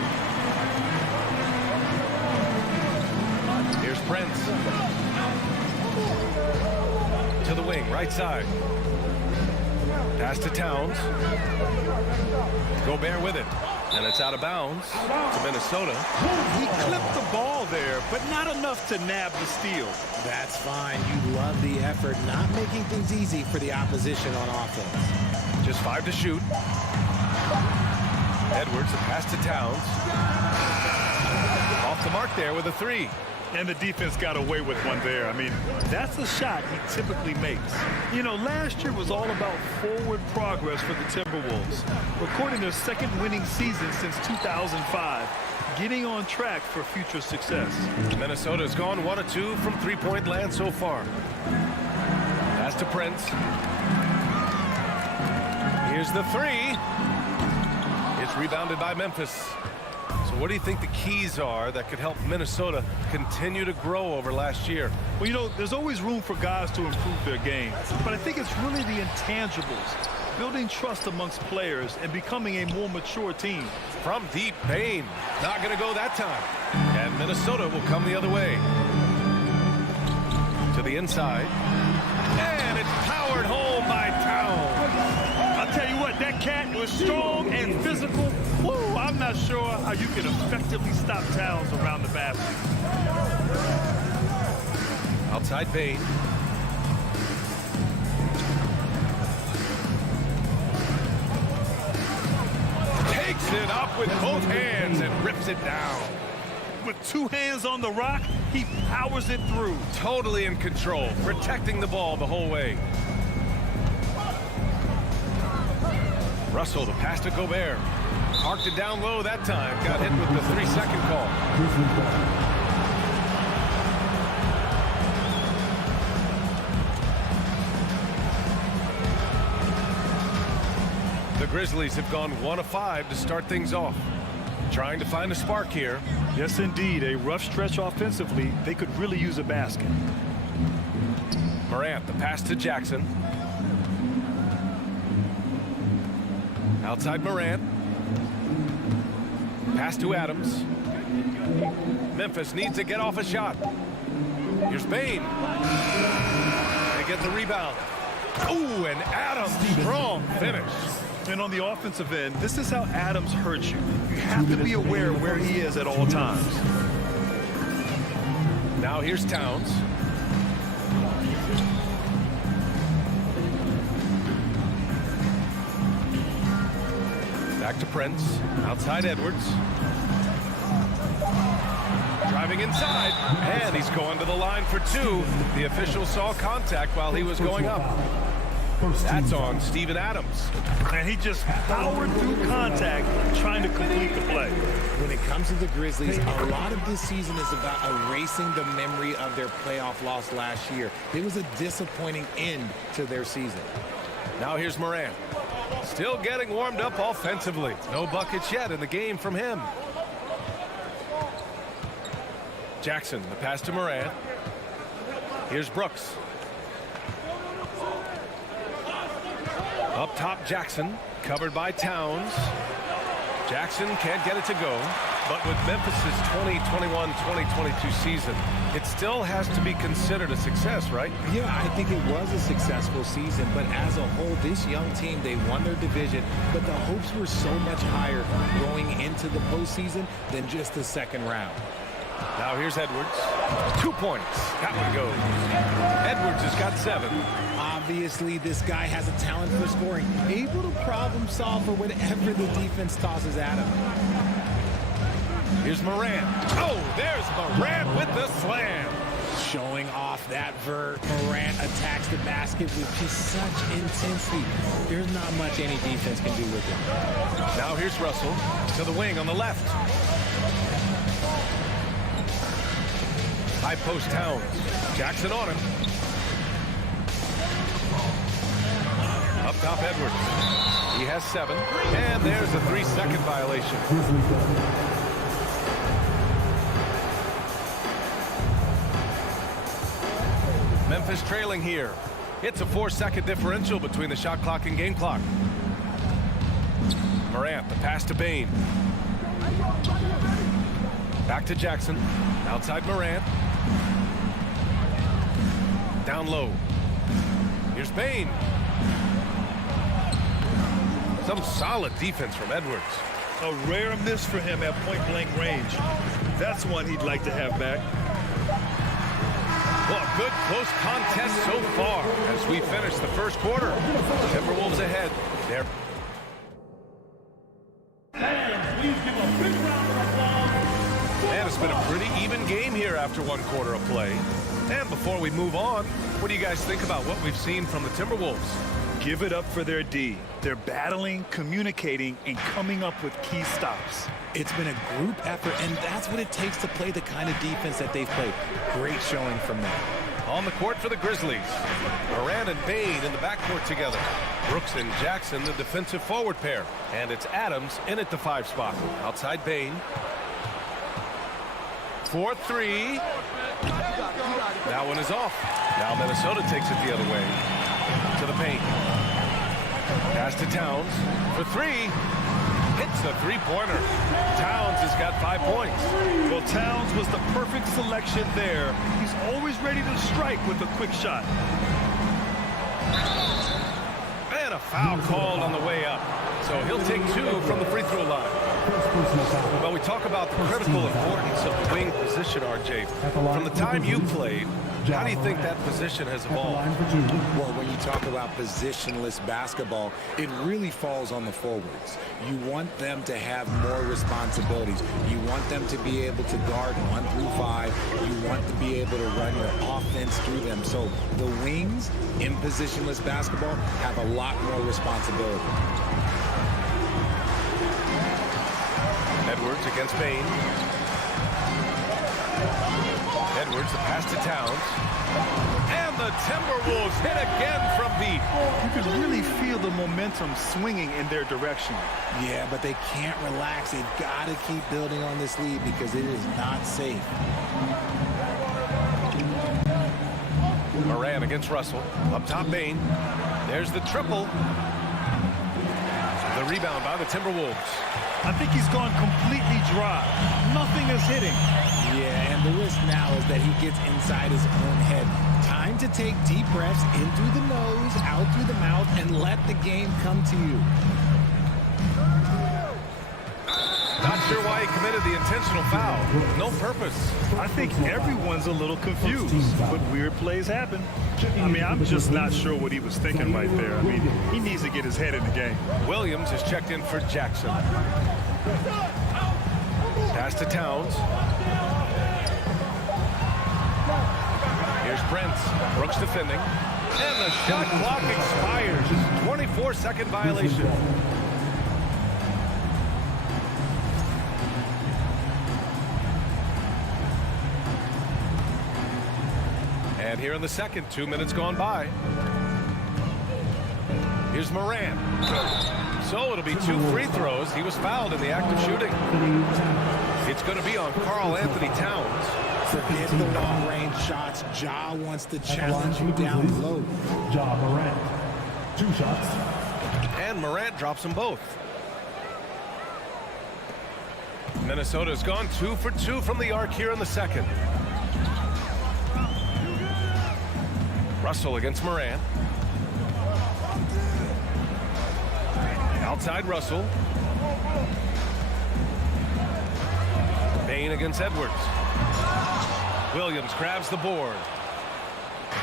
Here's Prince. To the wing, right side. Pass to Towns. Gobert with it. And it's out of bounds to Minnesota. He clipped the ball there, but not enough to nab the steal. That's fine. You love the effort, not making things easy for the opposition on offense. Just 5 to shoot. Edwards, the pass to Towns. Off the mark there with a three. And the defense got away with one there. I mean, that's a shot he typically makes. You know, last year was all about forward progress for the Timberwolves, recording their second winning season since 2005, getting on track for future success. Minnesota's gone 1 of 2 from three-point land so far. Pass to Prince. Here's the three. It's rebounded by Memphis. So what do you think the keys are that could help Minnesota continue to grow over last year? Well, you know, there's always room for guys to improve their game, but I think it's really the intangibles, building trust amongst players and becoming a more mature team. From deep, Bain. Not going to go that time. And Minnesota will come the other way. To the inside. And it's powered home by Towns. I'll tell you what, that cat was strong and physical. Woo, I'm not sure how you can effectively stop Towns around the basket. Outside Bain. Takes it up with both hands and rips it down. With 2 hands on the rock, he powers it through. Totally in control, protecting the ball the whole way. Russell, the pass to Gobert. Marked it down low that time. Got hit with the 3-second call. The Grizzlies have gone 1 of 5 to start things off. Trying to find a spark here. Yes, indeed. A rough stretch offensively. They could really use a basket. Morant, the pass to Jackson. Outside Morant. Pass to Adams. Memphis needs to get off a shot. Here's Bain. They get the rebound. Ooh, and Adams, strong finish. And on the offensive end, this is how Adams hurts you. You have to be aware where he is at all times. Now here's Towns. Back to Prince. Outside Edwards. Driving inside. And he's going to the line for 2. The official saw contact while he was going up. That's on Steven Adams. And he just powered through contact trying to complete the play. When it comes to the Grizzlies, a lot of this season is about erasing the memory of their playoff loss last year. It was a disappointing end to their season. Now here's Moran. Still getting warmed up offensively. No buckets yet in the game from him. Jackson, the pass to Moran. Here's Brooks. Up top, Jackson, covered by Towns. Jackson can't get it to go. But with Memphis's 2021-2022 season, it still has to be considered a success, right? Yeah, I think it was a successful season, but as a whole, this young team, they won their division, but the hopes were so much higher going into the postseason than just the second round. Now here's Edwards. 2 points. That one goes. Edwards has got 7. Obviously, this guy has a talent for scoring, able to problem solve for whatever the defense tosses at him. Here's Morant. Oh, there's Morant with the slam. Showing off that vert. Morant attacks the basket with just such intensity. There's not much any defense can do with it. Now here's Russell to the wing on the left. High post Towns. Jackson on him. Up top, Edwards. He has 7. And there's a 3-second violation. Memphis trailing here. It's a 4-second differential between the shot clock and game clock. Morant, the pass to Bain. Back to Jackson. Outside Morant. Down low. Here's Bain. Some solid defense from Edwards. A rare miss for him at point-blank range. That's one he'd like to have back. Well, a good close contest so far as we finish the first quarter. Timberwolves ahead. There. And it's been a pretty even game here after 1 quarter of play. And before we move on, what do you guys think about what we've seen from the Timberwolves? Give it up for their D. They're battling, communicating, and coming up with key stops. It's been a group effort, and that's what it takes to play the kind of defense that they've played. Great showing from them. On the court for the Grizzlies. Morant and Bain in the backcourt together. Brooks and Jackson, the defensive forward pair. And it's Adams in at the 5 spot. Outside Bain. 4-3. That one is off. Now Minnesota takes it the other way. To the paint. Pass to Towns for 3. Hits the 3-pointer. Towns has got 5 points. Well, Towns was the perfect selection there. He's always ready to strike with a quick shot. And a foul called on the way up. So he'll take 2 from the free throw line. Well, we talk about the critical importance of the wing position, RJ. From the time you played, how do you think that position has evolved? Well, when you talk about positionless basketball, it really falls on the forwards. You want them to have more responsibilities. You want them to be able to guard 1 through 5. You want to be able to run your offense through them. So the wings in positionless basketball have a lot more responsibility. Edwards against Bain. Edwards, the pass to Towns. And the Timberwolves hit again from deep. You can really feel the momentum swinging in their direction. Yeah, but they can't relax. They've got to keep building on this lead because it is not safe. Morant against Russell. Up top, Bain. There's the triple. The rebound by the Timberwolves. I think he's gone completely dry. Nothing is hitting. Yeah, and the risk now is that he gets inside his own head. Time to take deep breaths in through the nose, out through the mouth, and let the game come to you. Not sure why he committed the intentional foul. No purpose. I think everyone's a little confused, but weird plays happen. I mean, I'm just not sure what he was thinking right there. I mean, he needs to get his head in the game. Williams is checked in for Jackson. Pass to Towns. Here's Brent. Brooks defending. And the shot clock expires. 24-second violation. And here in the second, 2 minutes gone by. Here's Morant. So it'll be 2 free throws. He was fouled in the act of shooting. It's going to be on Karl Anthony Towns. Forget the long-range shots. Ja wants to challenge you down low. Ja Morant, 2 shots. And Morant drops them both. Minnesota's gone 2 for 2 from the arc here in the second. Russell against Morant. Outside Russell. Bain against Edwards. Williams grabs the board.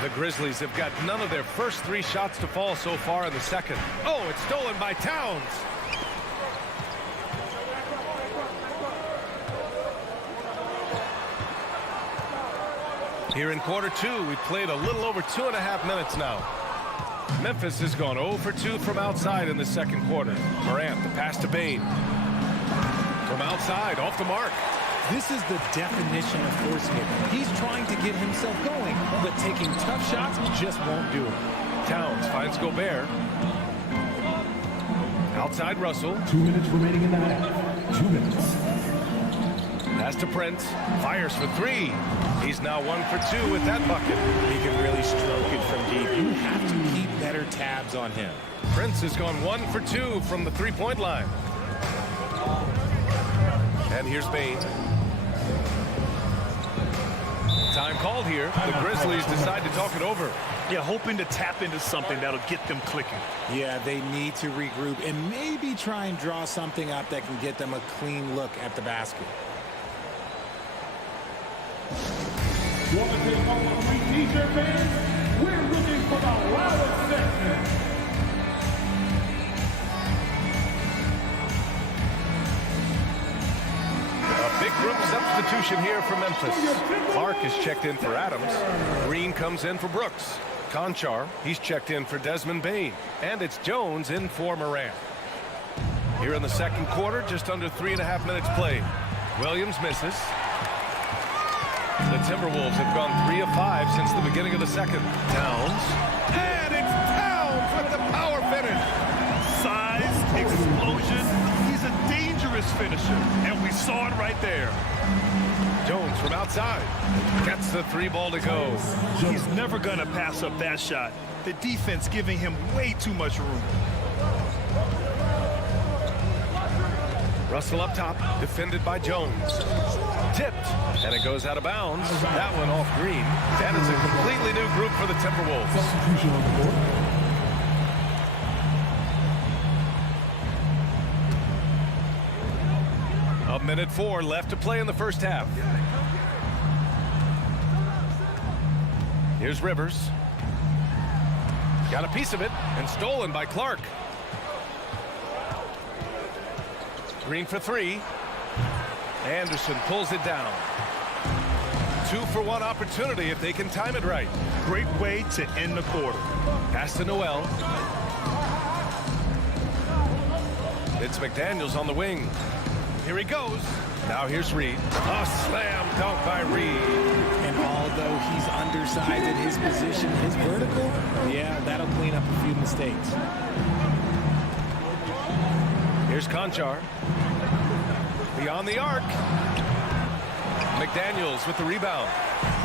The Grizzlies have got none of their first 3 shots to fall so far in the second. Oh, it's stolen by Towns. Here in quarter 2, we've played a little over 2.5 minutes now. Memphis has gone 0 for 2 from outside in the second quarter. Morant, the pass to Bain. From outside, off the mark. This is the definition of forcing it. He's trying to get himself going, but taking tough shots just won't do it. Towns finds Gobert. Outside Russell. 2 minutes remaining in the half. 2 minutes. Pass to Prince. Fires for 3. He's now 1 for 2 with that bucket. He can really stroke it from deep. You have to keep better tabs on him. Prince has gone 1 for 2 from the 3-point line. And here's Bain. Time called here. The Grizzlies decide to talk it over. Yeah, hoping to tap into something that'll get them clicking. Yeah, they need to regroup and maybe try and draw something up that can get them a clean look at the basket. Want to take all the free t-shirt fans? We're looking for the loudest section. A big group substitution here for Memphis. Clark is checked in for Adams. Green comes in for Brooks. Conchar, he's checked in for Desmond Bain. And it's Jones in for Morant. Here in the second quarter, just under 3.5 minutes played. Williams misses. The Timberwolves have gone 3 of 5 since the beginning of the second. Towns. And it's Towns with the power finish. Size, explosion. He's a dangerous finisher, and we saw it right there. Jones from outside. Gets the 3 ball to go. He's never going to pass up that shot. The defense giving him way too much room. Russell up top, defended by Jones. Tipped, and it goes out of bounds. That one off Green. And it's a completely new group for the Timberwolves. Substitution on the board. A minute 4 left to play in the first half. Here's Rivers. Got a piece of it, and stolen by Clark. Green for 3. Anderson pulls it down. 2 for 1 opportunity if they can time it right. Great way to end the quarter. Pass to Noel. It's McDaniels on the wing. Here he goes. Now here's Reed. A slam dunk by Reed. And although he's undersized at his position, his vertical, yeah, that'll clean up a few mistakes. Here's Conchar. Beyond the arc. McDaniels with the rebound.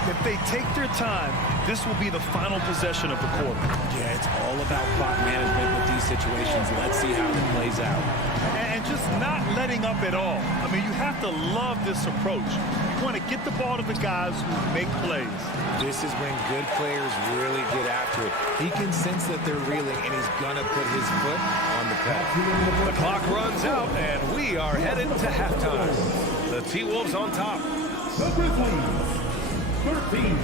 If they take their time, this will be the final possession of the quarter. Yeah, it's all about clock management with these situations. Let's see how it plays out. And just not letting up at all. I mean, you have to love this approach. You want to get the ball to the guys who make plays. This is when good players really get after it. He can sense that they're reeling, and he's going to put his foot on the pedal. The clock runs out, and we are headed to halftime. The T-Wolves on top. The Grizzlies, 13.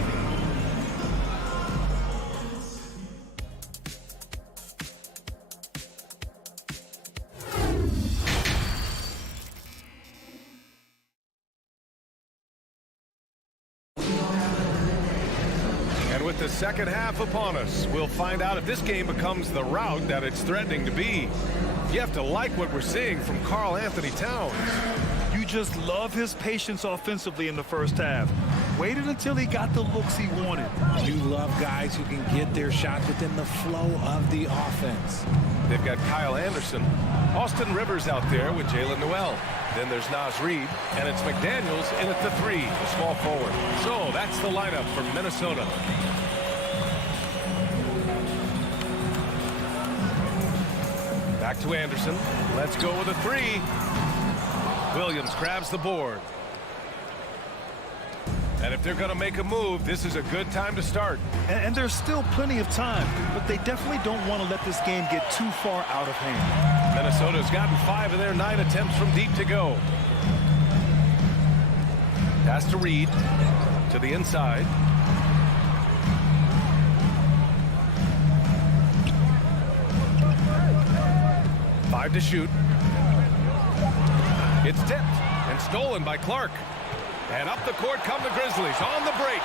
With the second half upon us, we'll find out if this game becomes the rout that it's threatening to be. You have to like what we're seeing from Karl Anthony Towns. You just love his patience offensively in the first half. Waited until he got the looks he wanted. You love guys who can get their shots within the flow of the offense. They've got Kyle Anderson, Austin Rivers out there with Jalen Noel. Then there's Naz Reid, and it's McDaniels in at the 3, the small forward. So that's the lineup for Minnesota. Back to Anderson. Let's go with a 3. Williams grabs the board. And if they're going to make a move, this is a good time to start. And there's still plenty of time, but they definitely don't want to let this game get too far out of hand. Minnesota's gotten 5 of their 9 attempts from deep to go. Pass to Reid, to the inside. Five to shoot. It's tipped and stolen by Clark. And up the court come the Grizzlies on the break.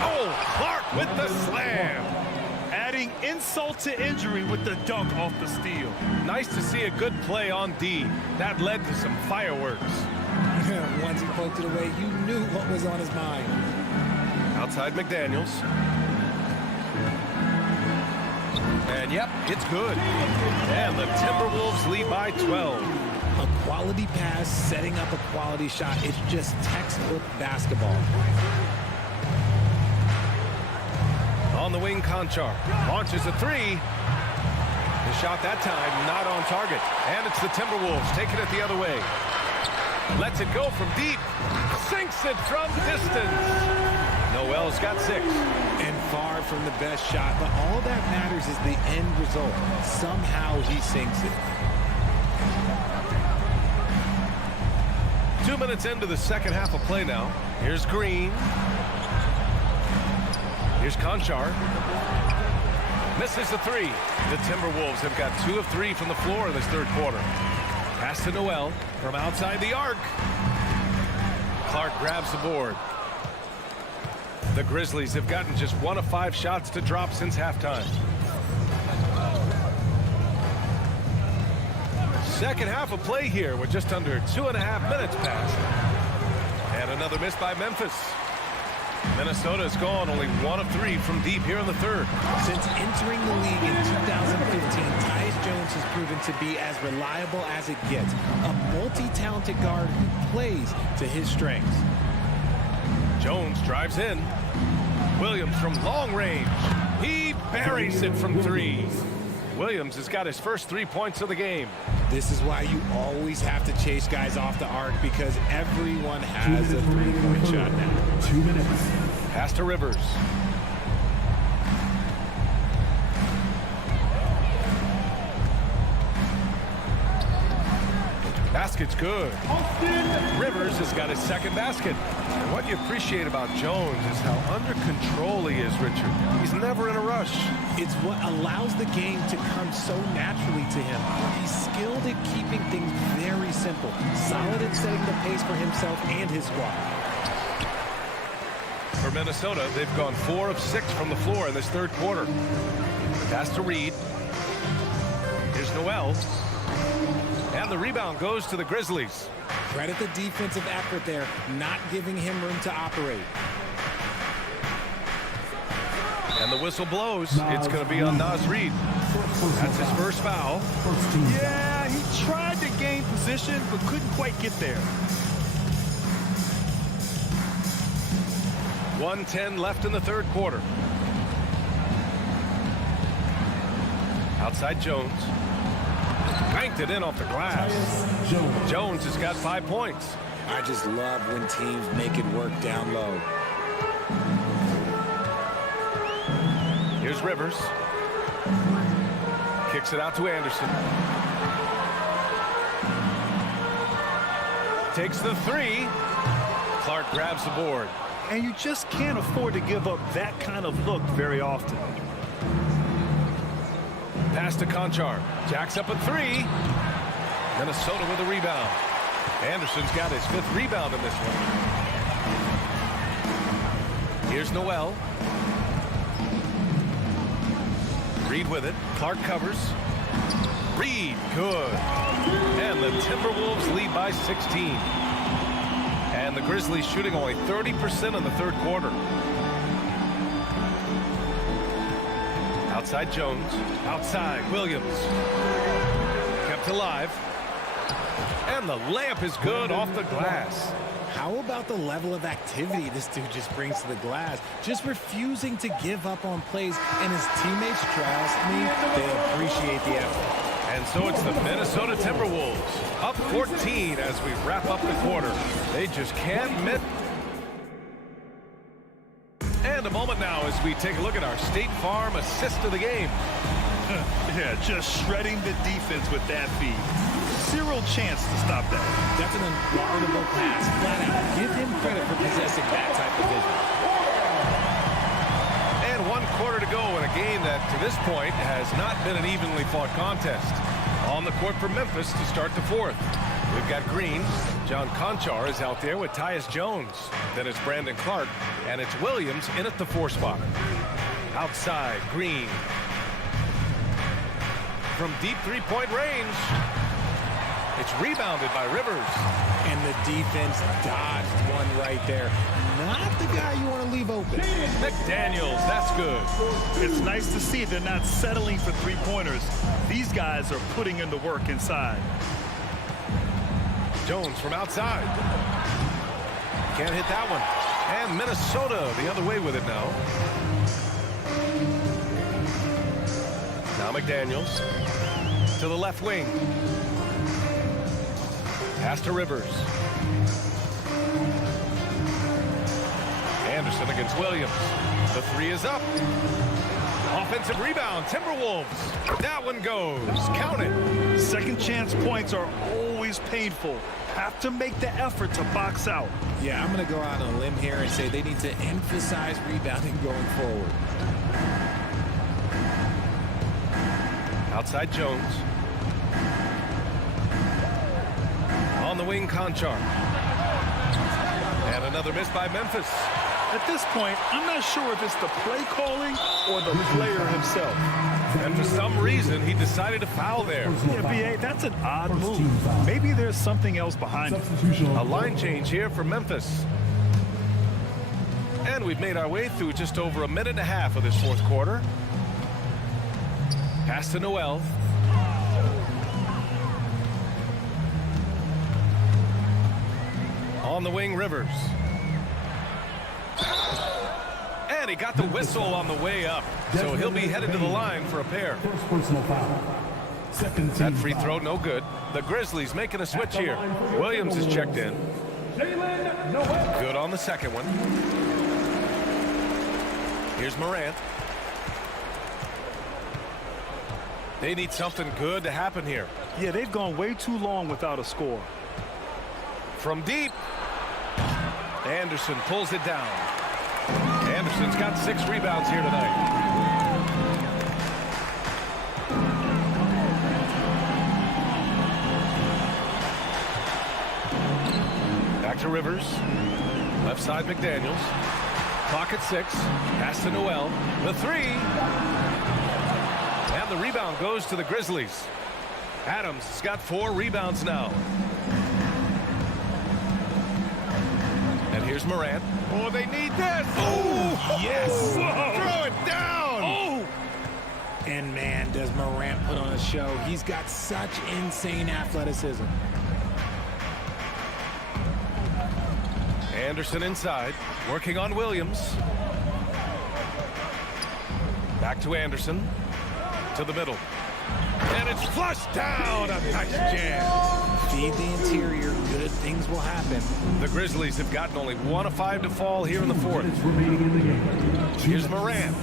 Oh, Clark with the slam. Adding insult to injury with the dunk off the steal. Nice to see a good play on D. That led to some fireworks. Once he poked it away, you knew what was on his mind. Outside McDaniels. And yep, it's good. And the Timberwolves lead by 12. A quality pass, setting up a quality shot. It's just textbook basketball. On the wing, Conchar launches a 3. The shot that time not on target. And it's the Timberwolves taking it the other way. Lets it go from deep. Sinks it from distance. Noel's got 6. And far from the best shot, but all that matters is the end result. Somehow he sinks it. 2 minutes into the second half of play now. Here's Green. Here's Conchar. Misses the 3. The Timberwolves have got 2 of 3 from the floor in this third quarter. Pass to Noel from outside the arc. Clark grabs the board. The Grizzlies have gotten just 1 of 5 shots to drop since halftime. Second half of play here with just under 2.5 minutes passed. And another miss by Memphis. Minnesota's gone only 1 of 3 from deep here in the third. Since entering the league in 2015, Tyus Jones has proven to be as reliable as it gets. A multi-talented guard who plays to his strengths. Jones drives in. Williams from long range. He buries it from 3. Williams has got his first 3 points of the game. This is why you always have to chase guys off the arc, because everyone has a 3-point shot now. 2 minutes. Pass to Rivers. Basket's good. Rivers has got his second basket. And what you appreciate about Jones is how under control he is, Richard. He's never in a rush. It's what allows the game to come so naturally to him. He's skilled at keeping things very simple, solid at setting the pace for himself and his squad. For Minnesota, they've gone 4 of 6 from the floor in this third quarter. Pass to Reid. Here's Noel. And the rebound goes to the Grizzlies. Credit the defensive effort there, not giving him room to operate. And the whistle blows. It's going to be on Naz Reid. That's his first foul. Yeah, he tried to gain position, but couldn't quite get there. 1:10 left in the third quarter. Outside Jones. Banked it in off the glass. Jones has got 5 points. I just love when teams make it work down low. Here's Rivers. Kicks it out to Anderson. Takes the 3. Clark grabs the board. And you just can't afford to give up that kind of look very often. Pass to Conchar. Jacks up a 3. Minnesota with a rebound. Anderson's got his 5th rebound in this one. Here's Noel. Reid with it. Clark covers. Reid, good. And the Timberwolves lead by 16. And the Grizzlies shooting only 30% in the third quarter. Outside Jones. Outside Williams. Kept alive. And the layup is good off the glass. How about the level of activity this dude just brings to the glass? Just refusing to give up on plays, and his teammates, trust me, they appreciate the effort. And so it's the Minnesota Timberwolves up 14 as we wrap up the quarter. They just can't miss. And a moment now as we take a look at our State Farm assist of the game. Yeah, just shredding the defense with that feed. Zero chance to stop that. That's an unguardable pass. Flat out. Give him credit for possessing that type of vision. And 1 quarter to go in a game that, to this point, has not been an evenly fought contest. On the court for Memphis to start the fourth. We've got Green. John Conchar is out there with Tyus Jones. Then it's Brandon Clark. And it's Williams in at the 4 spot. Outside, Green. From deep three-point range. It's rebounded by Rivers. And the defense dodged one right there. Not the guy you want to leave open. McDaniels, that's good. It's nice to see they're not settling for three-pointers. These guys are putting in the work inside. Jones from outside. Can't hit that one. And Minnesota the other way with it now. Now McDaniels to the left wing. Pass to Rivers. Anderson against Williams. The 3 is up. Offensive rebound, Timberwolves. That one goes. Count it. Second chance points are always painful. Have to make the effort to box out. Yeah, I'm going to go out on a limb here and say they need to emphasize rebounding going forward. Outside Jones. On the wing, Conchar. And another miss by Memphis. At this point, I'm not sure if it's the play calling or the player himself. And for some reason, he decided to foul there. Yeah, B.A., that's an odd move. Maybe there's something else behind it. A line change here for Memphis. And we've made our way through just over a minute and a half of this fourth quarter. Pass to Noel. On the wing, Rivers. And he got the whistle on the way up. So he'll be headed to the line for a pair. First personal foul. Second That team free foul. throw, no good. The Grizzlies making a switch here. Williams is checked in. Good on the second one. Here's Morant. They need something good to happen here. Yeah, they've gone way too long without a score. From deep. Anderson pulls it down. Anderson's got 6 rebounds here tonight. Back to Rivers. Left side McDaniels. Clock at 6. Pass to Noel. The 3. And the rebound goes to the Grizzlies. Adams has got 4 rebounds now. And here's Morant. Oh, they need this. Oh, yes. Whoa. Throw it down. Oh. And man, does Morant put on a show. He's got such insane athleticism. Anderson inside, working on Williams. Back to Anderson. To the middle. And it's flushed down. A nice jam. Feed the interior. Good things will happen. The Grizzlies have gotten only 1 of 5 to fall here in the fourth. Remaining in the game. Here's Morant.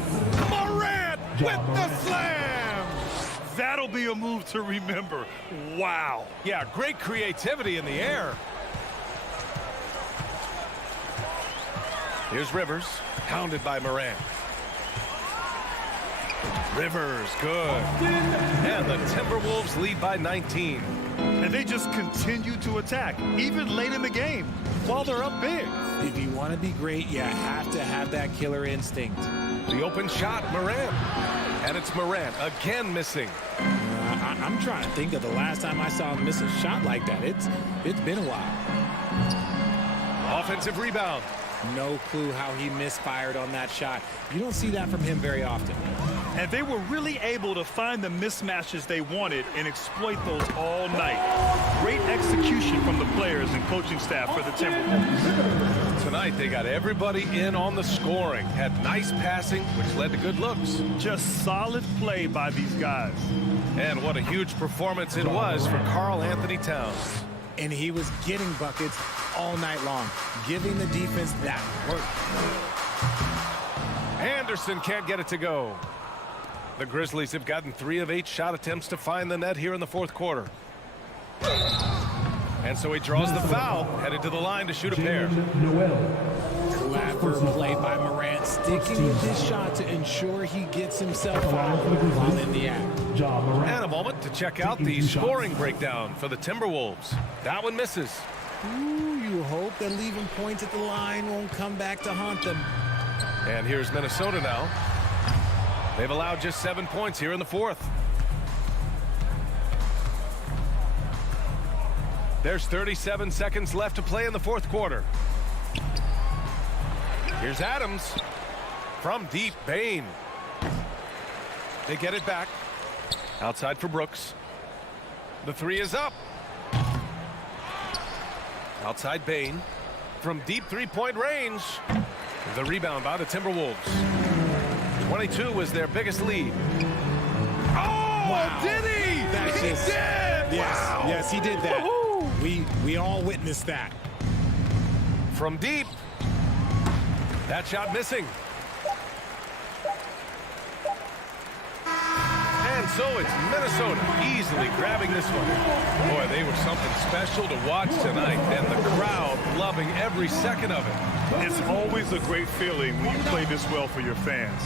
Morant with the slam. That'll be a move to remember. Wow. Yeah, great creativity in the air. Here's Rivers, pounded by Morant. Rivers, good. And the Timberwolves lead by 19. And they just continue to attack, even late in the game, while they're up big. If you want to be great, you have to have that killer instinct. The open shot, Morant. And it's Morant again missing. I'm trying to think of the last time I saw him miss a shot like that. It's been a while. Offensive rebound. No clue how he misfired on that shot. You don't see that from him very often. And they were really able to find the mismatches they wanted and exploit those all night. Great execution from the players and coaching staff for the Timberwolves. Tonight, they got everybody in on the scoring. Had nice passing, which led to good looks. Just solid play by these guys. And what a huge performance it was for Karl Anthony Towns. And he was getting buckets all night long, giving the defense that work. Anderson can't get it to go. The Grizzlies have gotten 3 of 8 shot attempts to find the net here in the fourth quarter. And so he draws the foul, headed to the line to shoot a pair. Clever play by Morant, sticking with his shot to ensure he gets himself out while in the act. And a moment to check out the scoring breakdown for the Timberwolves. That one misses. Ooh, you hope that leaving points at the line won't come back to haunt them. And here's Minnesota now. They've allowed just 7 points here in the fourth. There's 37 seconds left to play in the fourth quarter. Here's Adams from deep. Bane. They get it back. Outside for Brooks. The 3 is up. Outside Bane. From deep three-point range. The rebound by the Timberwolves. 22 was their biggest lead. Oh, wow. Did he? That's he just, did. Yes, Wow. yes, he did that. We all witnessed that. From deep. That shot missing. And so it's Minnesota easily grabbing this one. Boy, they were something special to watch tonight, and the crowd loving every second of it. It's always a great feeling when you play this well for your fans.